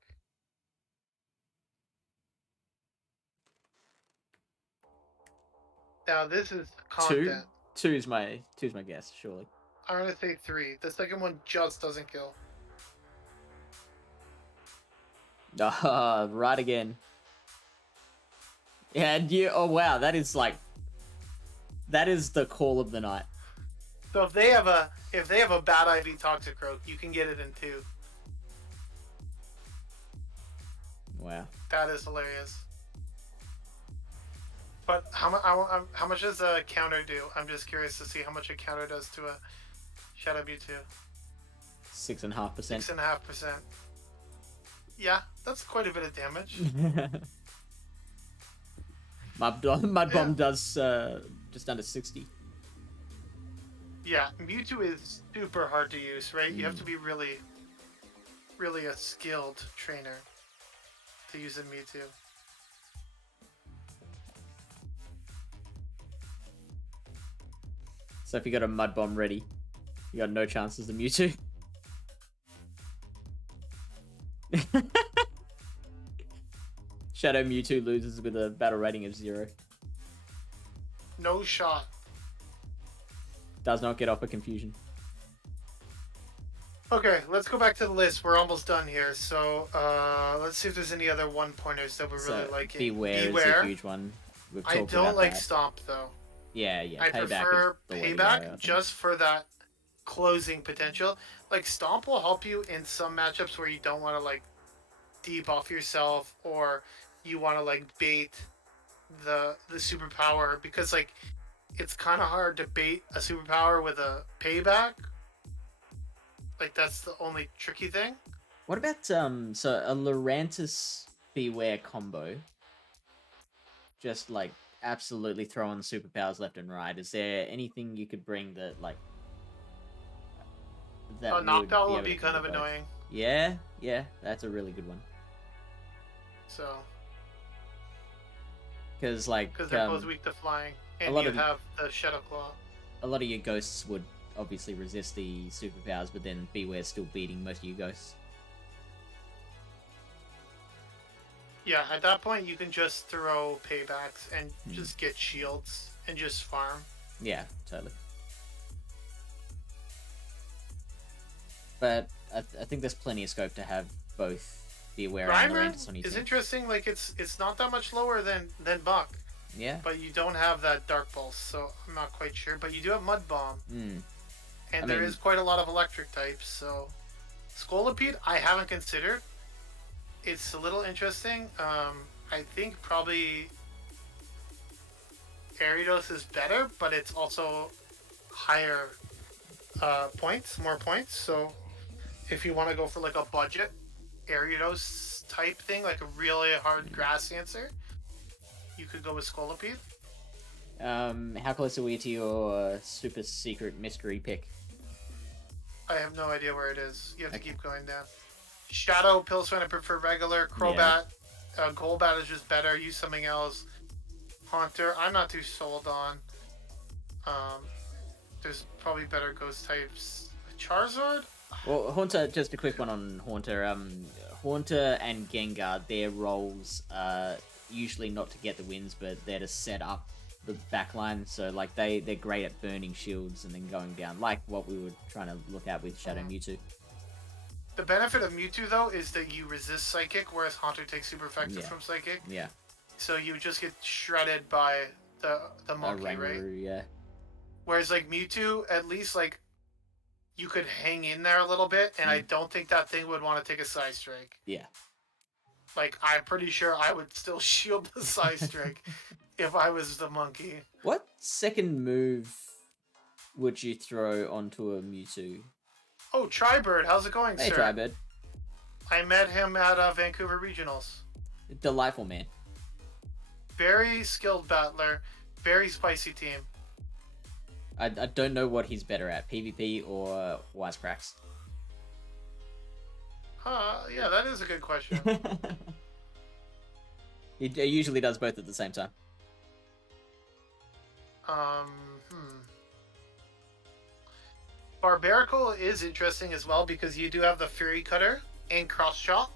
Now this is content. Two's my guess, surely. I'm gonna say 3. The second one just doesn't kill. Ah, right again. Yeah, and you... Oh, wow, that is, like... That is the call of the night. So if they have a bad IV Toxic Croak, you can get it in 2. Wow. That is hilarious. But how much does a counter do? I'm just curious to see how much a counter does to a Shadow Mewtwo. 6.5%. 6.5%. Yeah, that's quite a bit of damage. Mud Bomb does just under 60. Yeah, Mewtwo is super hard to use, right? You have to be really, really a skilled trainer to use a Mewtwo. So if you got a Mud Bomb ready, you got no chances of Mewtwo. Shadow Mewtwo loses with a battle rating of 0. No shot. Does not get off a confusion. Okay, let's go back to the list. We're almost done here. So let's see if there's any other one-pointers that we're really liking. Beware is a huge one. We've talked I don't about like that. Stomp, though. Yeah. I prefer is the way to Payback go, I think. just for that closing potential. Like, Stomp will help you in some matchups where you don't want to, like, debuff yourself or you want to, like, bait the superpower, because, like, it's kind of hard to bait a superpower with a Payback. Like, that's the only tricky thing. What about so a Lurantis Beware combo? Just like absolutely throwing superpowers left and right. Is there anything you could bring that like A Noctowl would be kind of annoying. Yeah, that's a really good one. So, because they're both weak to flying, and you have the Shadow Claw. A lot of your ghosts would obviously resist the superpowers, but then Beware's still beating most of your ghosts. Yeah, at that point you can just throw paybacks and just get shields and just farm. Yeah, totally. But I think there's plenty of scope to have both Beware and Lurantis on your team. Is interesting. Like, it's not that much lower than Buck. Yeah. But you don't have that Dark Pulse, so I'm not quite sure. But you do have Mud Bomb. And there is quite a lot of electric types, so... Scolipede, I haven't considered. It's a little interesting. I think probably Ariados is better, but it's also higher points, more points. So if you want to go for like a budget Ariados type thing, like a really hard grass answer, you could go with Scolipede. How close are we to your super secret mystery pick? I have no idea where it is. You have to keep going down. Shadow, Pilswine, I prefer regular. Crobat, Golbat is just better. Use something else. Haunter, I'm not too sold on. There's probably better ghost types. Charizard? Well, Haunter, just a quick one on Haunter. Haunter and Gengar, their roles are usually not to get the wins, but they're to set up the backline. So, like, they're great at burning shields and then going down, like what we were trying to look at with Shadow Mewtwo. The benefit of Mewtwo, though, is that you resist Psychic, whereas Haunter takes super effective from Psychic. Yeah. So you just get shredded by the monkey, right? Yeah. Whereas, like, Mewtwo, at least, like, you could hang in there a little bit, and I don't think that thing would want to take a Side Strike. Yeah. Like, I'm pretty sure I would still shield the Side Strike if I was the monkey. What second move would you throw onto a Mewtwo? Oh, Tribird, how's it going, sir? Hey, Tribird. I met him at Vancouver Regionals. Delightful man. Very skilled battler, very spicy team. I don't know what he's better at, PvP or Wisecracks. Yeah, that is a good question. He usually does both at the same time. Barbarical is interesting as well because you do have the Fury Cutter and Cross Chop.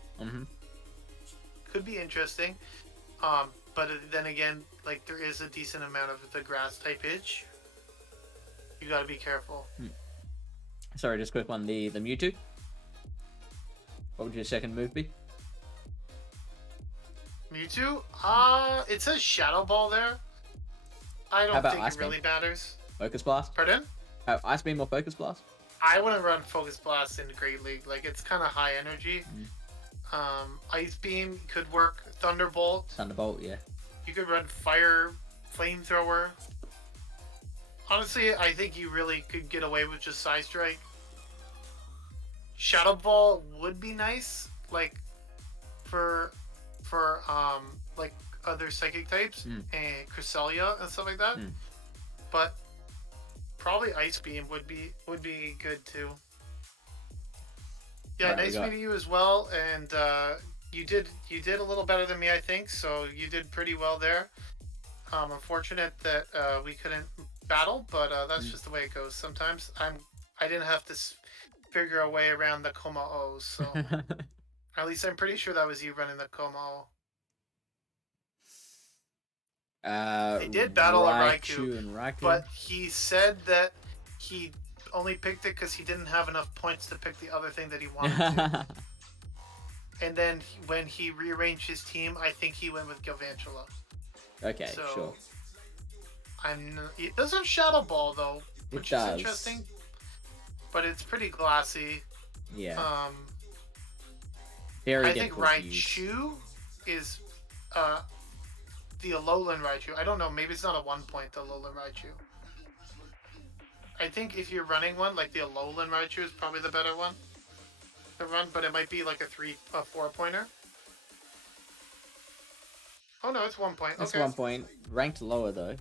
Could be interesting. But then again, like, there is a decent amount of the grass type itch. You gotta be careful. Sorry, just quick one. The Mewtwo. What would your second move be? Mewtwo? It says Shadow Ball there. I don't think it really matters. Focus Blast? Pardon? Ice Beam or Focus Blast? I wouldn't run Focus Blast in Great League. Like, it's kind of high energy. Ice Beam could work. Thunderbolt. Thunderbolt, yeah. You could run Fire Flamethrower. Honestly, I think you really could get away with just Side Strike. Shadow Ball would be nice, like, for like other psychic types and Cresselia and stuff like that. But probably Ice Beam would be good too. Yeah, nice meeting you as well, and you did a little better than me, I think. So you did pretty well there. Unfortunate that we couldn't battle, but that's just the way it goes. Sometimes I didn't have to figure a way around the Komao, so at least I'm pretty sure that was you running the Komao. They did battle a Raichu and Raikou. but he said that he only picked it because he didn't have enough points to pick the other thing that he wanted to. And then when he rearranged his team, I think he went with Galvantula. Okay, So, sure. It does have Shadow Ball though, which is does. interesting. But it's pretty glassy. Yeah. I think difficult to use. Raichu is the Alolan Raichu. I don't know, maybe it's not a 1-point Alolan Raichu. I think if you're running one, like the Alolan Raichu is probably the better one to run, but it might be like a 4-pointer. Oh no, it's 1 point. It's okay. 1 point. Ranked lower though.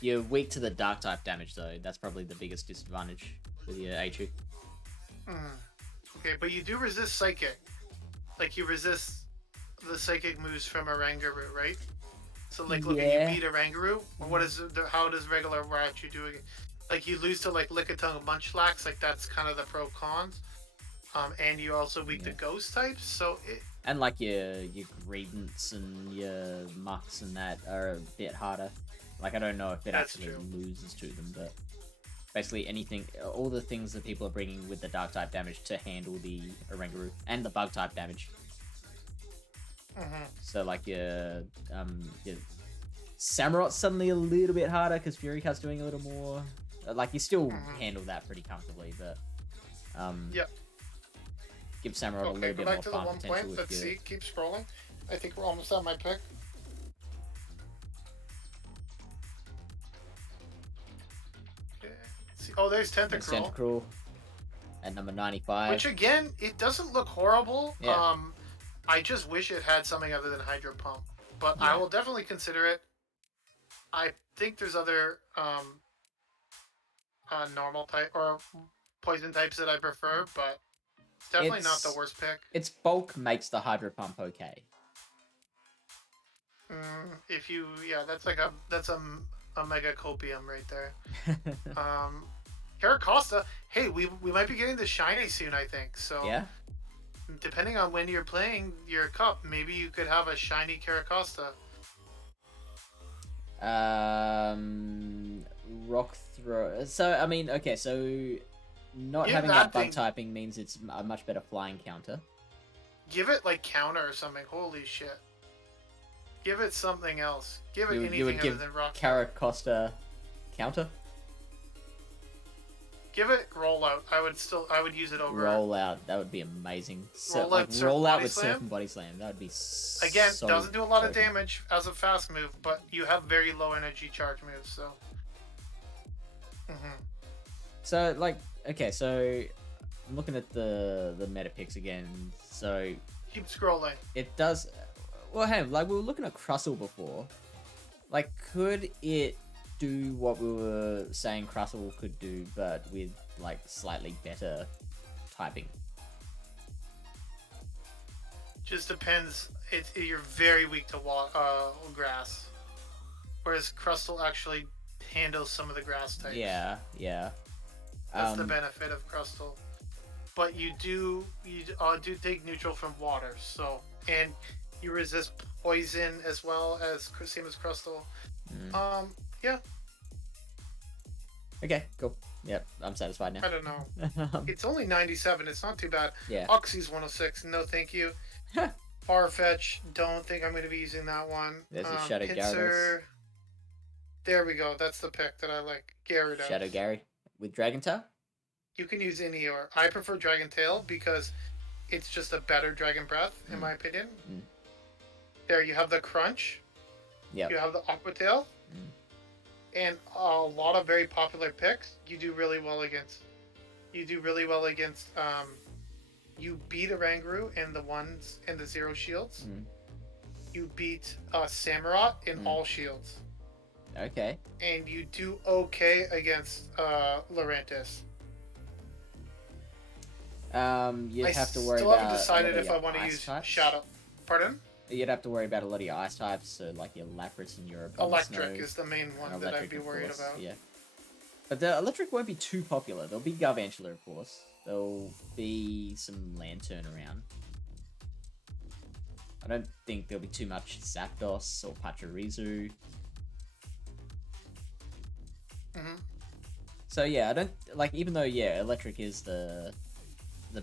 You're weak to the dark type damage though. That's probably the biggest disadvantage with your Achu. Okay, but you do resist Psychic. Like you resist the Psychic moves from a Rangaroo, right? So like, look, Yeah. you beat a Rangaroo. How does regular Raichu do it? Like you lose to like Lickitung and Munchlax. Like that's kind of the pro cons. And you're also weak to Ghost types. So it. And like your Greedents and your Mucks and that are a bit harder. Like I don't know if it actually loses to them, but basically anything, all the things that people are bringing with the dark type damage to handle the Oranguru and the bug type damage. So like your Samurot's suddenly a little bit harder because Fury Cut's doing a little more. Like you still handle that pretty comfortably, but give Samurott a little bit more farm potential. Let's see. Keep scrolling. I think we're almost at my pick. Oh, there's Tentacruel. Tentacruel at number 95. Which again, it doesn't look horrible. Yeah. I just wish it had something other than Hydro Pump. But I will definitely consider it. I think there's other normal type or poison types that I prefer, but it's definitely not the worst pick. Its bulk makes the Hydro Pump okay. That's a mega copium right there. Caracosta, hey, we might be getting the shiny soon, I think. So yeah. Depending on when you're playing your cup, maybe you could have a shiny Caracosta. Rock throw. So I mean, okay, so not having that bug typing means it's a much better flying counter. Give it like counter or something. Holy shit. Give it something else. Give it anything other than rock. Caracosta counter. Give it rollout. I would use it over rollout. That would be amazing. Rollout with Surf and Body Slam. That would be again doesn't do a lot of damage as a fast move, but you have very low energy charge moves. So. So like okay, so I'm looking at the meta picks again. So keep scrolling. It does. Well, hey, like we were looking at Crustle before. Like, could it do what we were saying Crustle could do, but with like slightly better typing? Just depends. You're very weak to grass, whereas Crustle actually handles some of the grass types. Yeah. That's the benefit of Crustle. But you do take neutral from water, so and you resist poison as well as same as Crustle. Yeah. Okay, cool. Yep, I'm satisfied now. I don't know. It's only 97. It's not too bad. Yeah. Oxy's 106. No, thank you. Farfetch. Don't think I'm going to be using that one. There's a Shadow Pinsir. There we go. That's the pick that I like. Gyarados. Shadow Gary with Dragon Tail. You can use any or I prefer Dragon Tail because it's just a better Dragon Breath in my opinion. There you have the Crunch. Yeah. You have the Aqua Tail. And a lot of very popular picks you do really well against. You beat a Rangaroo in the ones and the 0 shields. You beat Samurott in all shields. Okay. And you do okay against Lurantis. You'd have to worry about. I still haven't decided if I want to use types. Shadow. Pardon? You'd have to worry about a lot of your ice types, so like your Lapras and your Electric is the main one that I'd be worried about. Yeah. But the electric won't be too popular. There'll be Garvantula, of course. There'll be some Lantern around. I don't think there'll be too much Zapdos or Pachirisu. Hmm. So yeah, I don't like, even though yeah, electric is the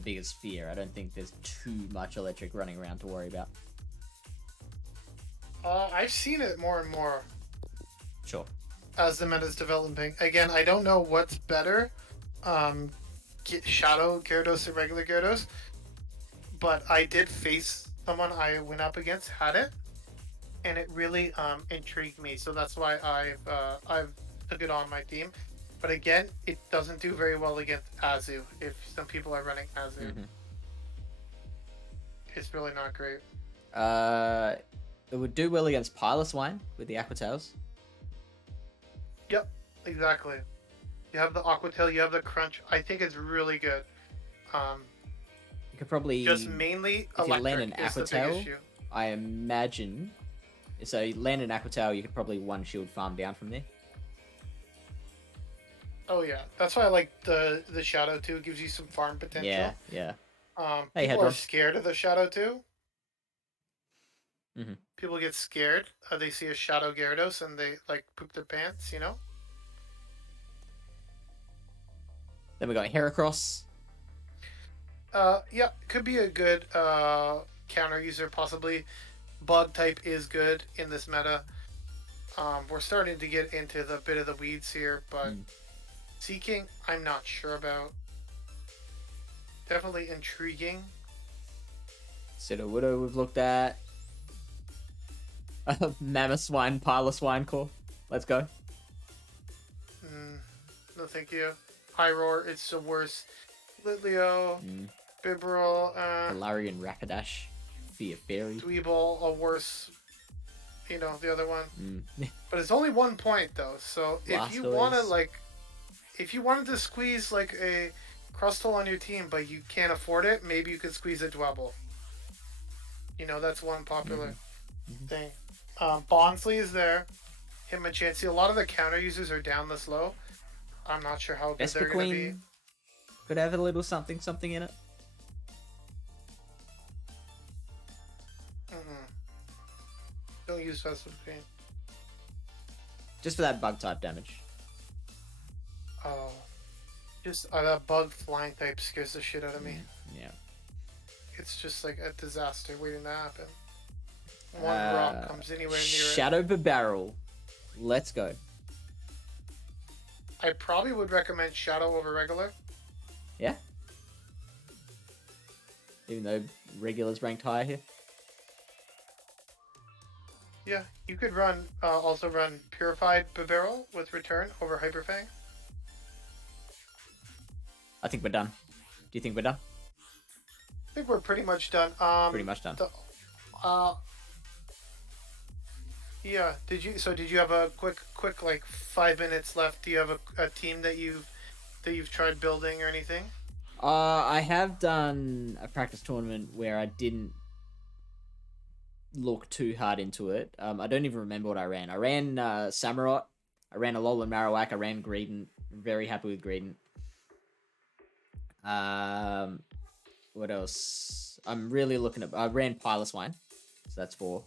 biggest fear, I don't think there's too much electric running around to worry about. I've seen it more and more Sure. as the meta's developing. Again, I don't know what's better, get Shadow Gyarados or regular Gyarados, but I did face someone I went up against had it, and it really intrigued me. So that's why I've took it on my team. But again, it doesn't do very well against Azu. If some people are running Azu, it's really not great. It would do well against Piloswine with the Aqua Tails. Yep, exactly. You have the Aqua Tail, you have the Crunch. I think it's really good. You could probably Just mainly if you land electric an is the Aqua big Tail, issue. I imagine. So you land an Aqua Tail, you could probably one shield farm down from there. Oh yeah, that's why I like the Shadow 2. It gives you some farm potential. Yeah, yeah. Hey, People are Hedron. scared of the Shadow 2. Mm-hmm. People get scared. They see a Shadow Gyarados and they like poop their pants, you know? Then we got Heracross. Yeah, could be a good counter user, possibly. Bug type is good in this meta. We're starting to get into the bit of the weeds here, but Seeking, I'm not sure about. Definitely intriguing. Sudowoodo we've looked at. Mamaclimbs, Piloswine core. Let's go. No, thank you. High Roar, it's the worst. Litleo, Bibarel, Galarian Rapidash. Fear Fairy. Dweeble, a worse. You know, the other one. Mm. But it's only 1 point though, so if you want to Blastoise. like, if you wanted to squeeze like a Crustle on your team, but you can't afford it, maybe you could squeeze a Dwebble. You know, that's one popular thing. Bonsly is there. Hitmonchancy. A lot of the counter users are down this low. I'm not sure how good they're going to be. Queen could have a little something in it. Don't use Vespa Queen. Just for that bug type damage. Oh. Just that bug flying type scares the shit out of me. Yeah. It's just like a disaster waiting to happen. One rock comes anywhere near Shadow Barrel. Let's go. I probably would recommend Shadow over regular. Yeah. Even though regular's ranked higher here. Yeah, you could run also run Purified Bibarel with Return over Hyperfang. I think we're done. Do you think we're done? I think we're pretty much done. Pretty much done. Yeah. Did you have a quick like 5 minutes left? Do you have a team that you've tried building or anything? I have done a practice tournament where I didn't look too hard into it. I don't even remember what I ran. I ran Samurott. I ran Alolan Marowak. I ran Greedent. Very happy with Greedent. What else? I'm really looking at. I ran Piloswine, so that's 4.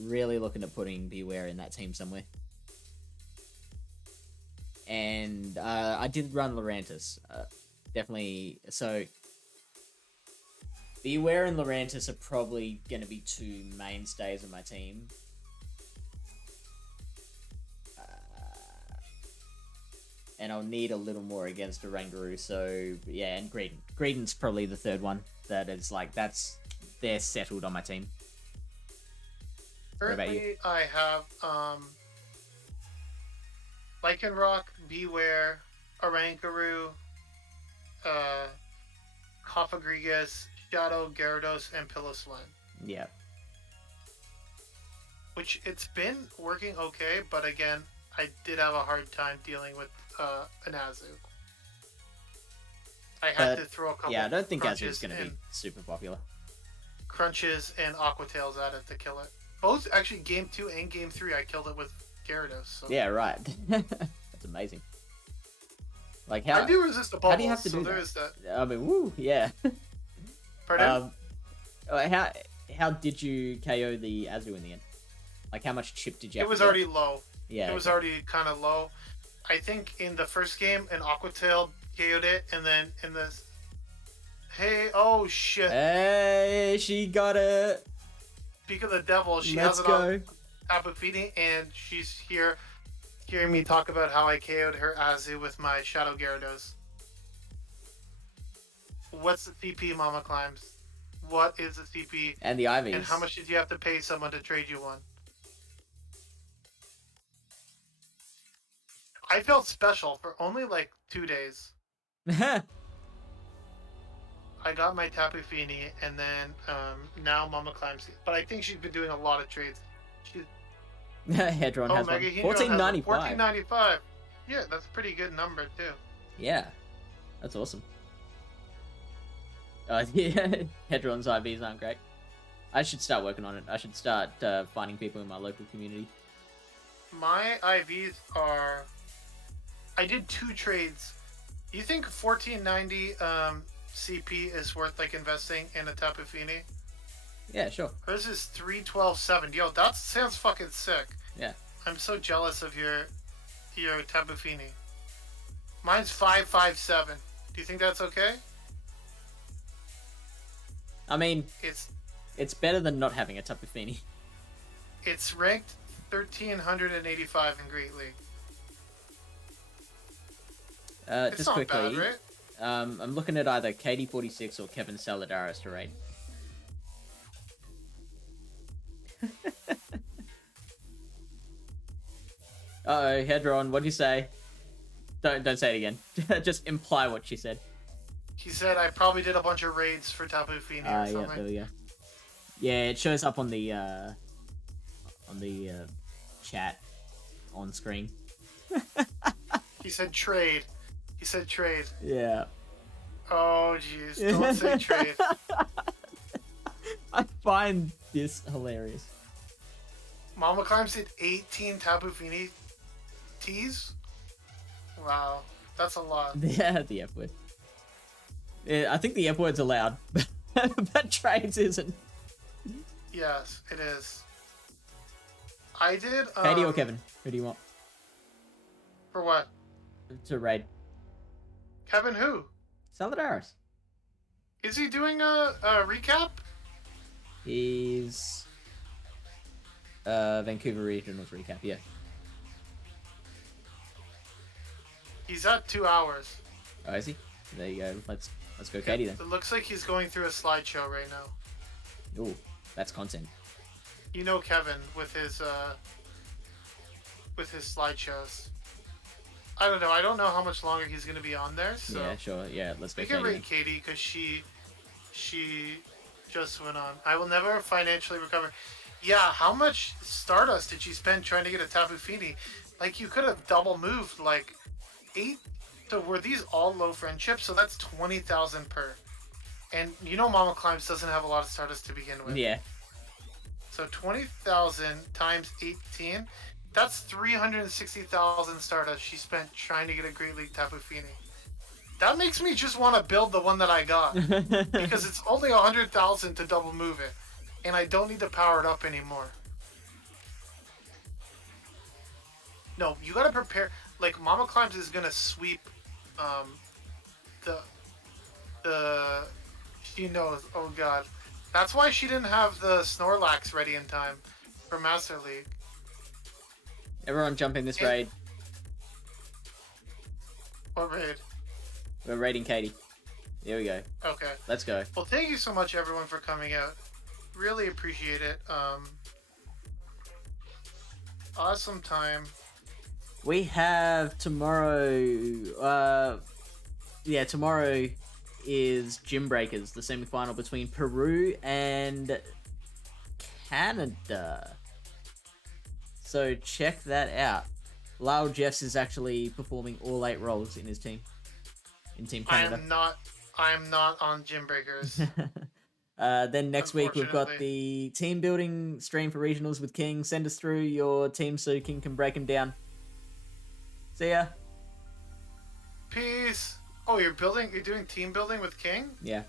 Really looking at putting Beware in that team somewhere. And I did run Lurantis. Definitely. So Beware and Lurantis are probably going to be 2 mainstays of my team. And I'll need a little more against a Rangaroo. So yeah, and Greedent. Greedent's probably the 3rd one. That is like they're settled on my team. Currently, I have Lycanroc, Beware, Arankaroo, Cofagrigus, Shadow, Gyarados, and Piloswine. Yeah. Which it's been working okay, but again, I did have a hard time dealing with an Azu. I had to throw a couple. Yeah, I don't think Crunches Azu's going to be super popular. Crunches and Aqua Tails at it to kill it. Both actually, game 2 and game 3, I killed it with Gyarados. So. Yeah, right. That's amazing. Like how I do resist the bubbles. How do you have to do that? I mean, woo, yeah. Pardon? How how did you KO the Azu in the end? Like, how much chip did you have It was to get? already low. Yeah, It was okay. already kind of low. I think in the first game, an Aquatail KO'd it, and then in this, hey, oh shit! Hey, she got it. Speak of the devil, she Let's has it go. on Tapu Fini, and she's here hearing me talk about how I KO'd her Azu with my Shadow Gyarados. What's the CP, Mamaclimbs? What is the CP? And the IVs. And how much did you have to pay someone to trade you one? I felt special for only like 2 days. I got my Tapu Fini, and then now Mamaclimbs. But I think she's been doing a lot of trades. She's Hedron has one. Mega Hedron 1495. 1495. Yeah, that's a pretty good number too. Yeah, that's awesome. Yeah, Hedron's IVs aren't great. I should start working on it. I should start finding people in my local community. My IVs are. I did 2 trades. You think 1490 CP is worth like investing in a Tapu Fini? Yeah, sure. Hers is 312.7. Yo, that sounds fucking sick. Yeah. I'm so jealous of your Tapu Fini. Mine's 557. Do you think that's okay? I mean, It's better than not having a Tapu Fini. it's ranked 1385 in Great League. It's Just not quickly, bad, right? I'm looking at either KD46 or Kevin Saladaris to rate. Uh-oh, Hedron, what'd you say? Don't say it again. Just imply what she said. He said I probably did a bunch of raids for Tapu Fini or Yeah, something. there we go. Yeah, it shows up on the chat on screen. He said trade. He said trade. Yeah. Oh jeez, don't say trade. I find this hilarious. Mamaclimbs did 18 Tapu Fini teas? Wow, that's a lot. Yeah, the F word. Yeah, I think the F word's allowed, but trades isn't. Yes, it is. I did. Katie or Kevin? Who do you want For what? to raid? Kevin who? Saladaris. Is he doing a recap? He's Vancouver Regionals recap. Yeah. He's at 2 hours. Oh, is he? There you go. Let's go, Katie then. It looks like he's going through a slideshow right now. Ooh, that's content. You know Kevin with his slideshows. I don't know. I don't know how much longer he's gonna be on there. So Yeah, sure. Yeah, let's go, we can Katie. rate Katie because she just went on. I will never financially recover. Yeah, how much Stardust did you spend trying to get a Tapu Fini? Like you could have double moved like 8. So were these all low friendships? So that's 20,000 per. And you know Mamaclimbs doesn't have a lot of Stardust to begin with. Yeah. So 20,000 times 18, that's 360,000 Stardust she spent trying to get a Great League Tapu Fini. That makes me just want to build the one that I got. Because it's only 100,000 to double move it. And I don't need to power it up anymore. No, you gotta prepare. Like, Mamaclimbs is gonna sweep the... She knows. Oh, God. That's why she didn't have the Snorlax ready in time for Master League. Everyone jump in this raid. What raid? We're raiding Katie. Here we go. Okay. Let's go. Well, thank you so much, everyone, for coming out. Really appreciate it. Awesome time. We have tomorrow. Yeah, tomorrow is Gym Breakers, the semi-final between Peru and Canada. So check that out. Lyle Jeffs is actually performing all 8 roles in his team. In Team Canada. I am not on Gym Breakers. Then next week we've got Unfortunately. the team building stream for regionals with King. Send us through your team so King can break them down. See ya. Peace. Oh, you're doing team building with King? Yeah.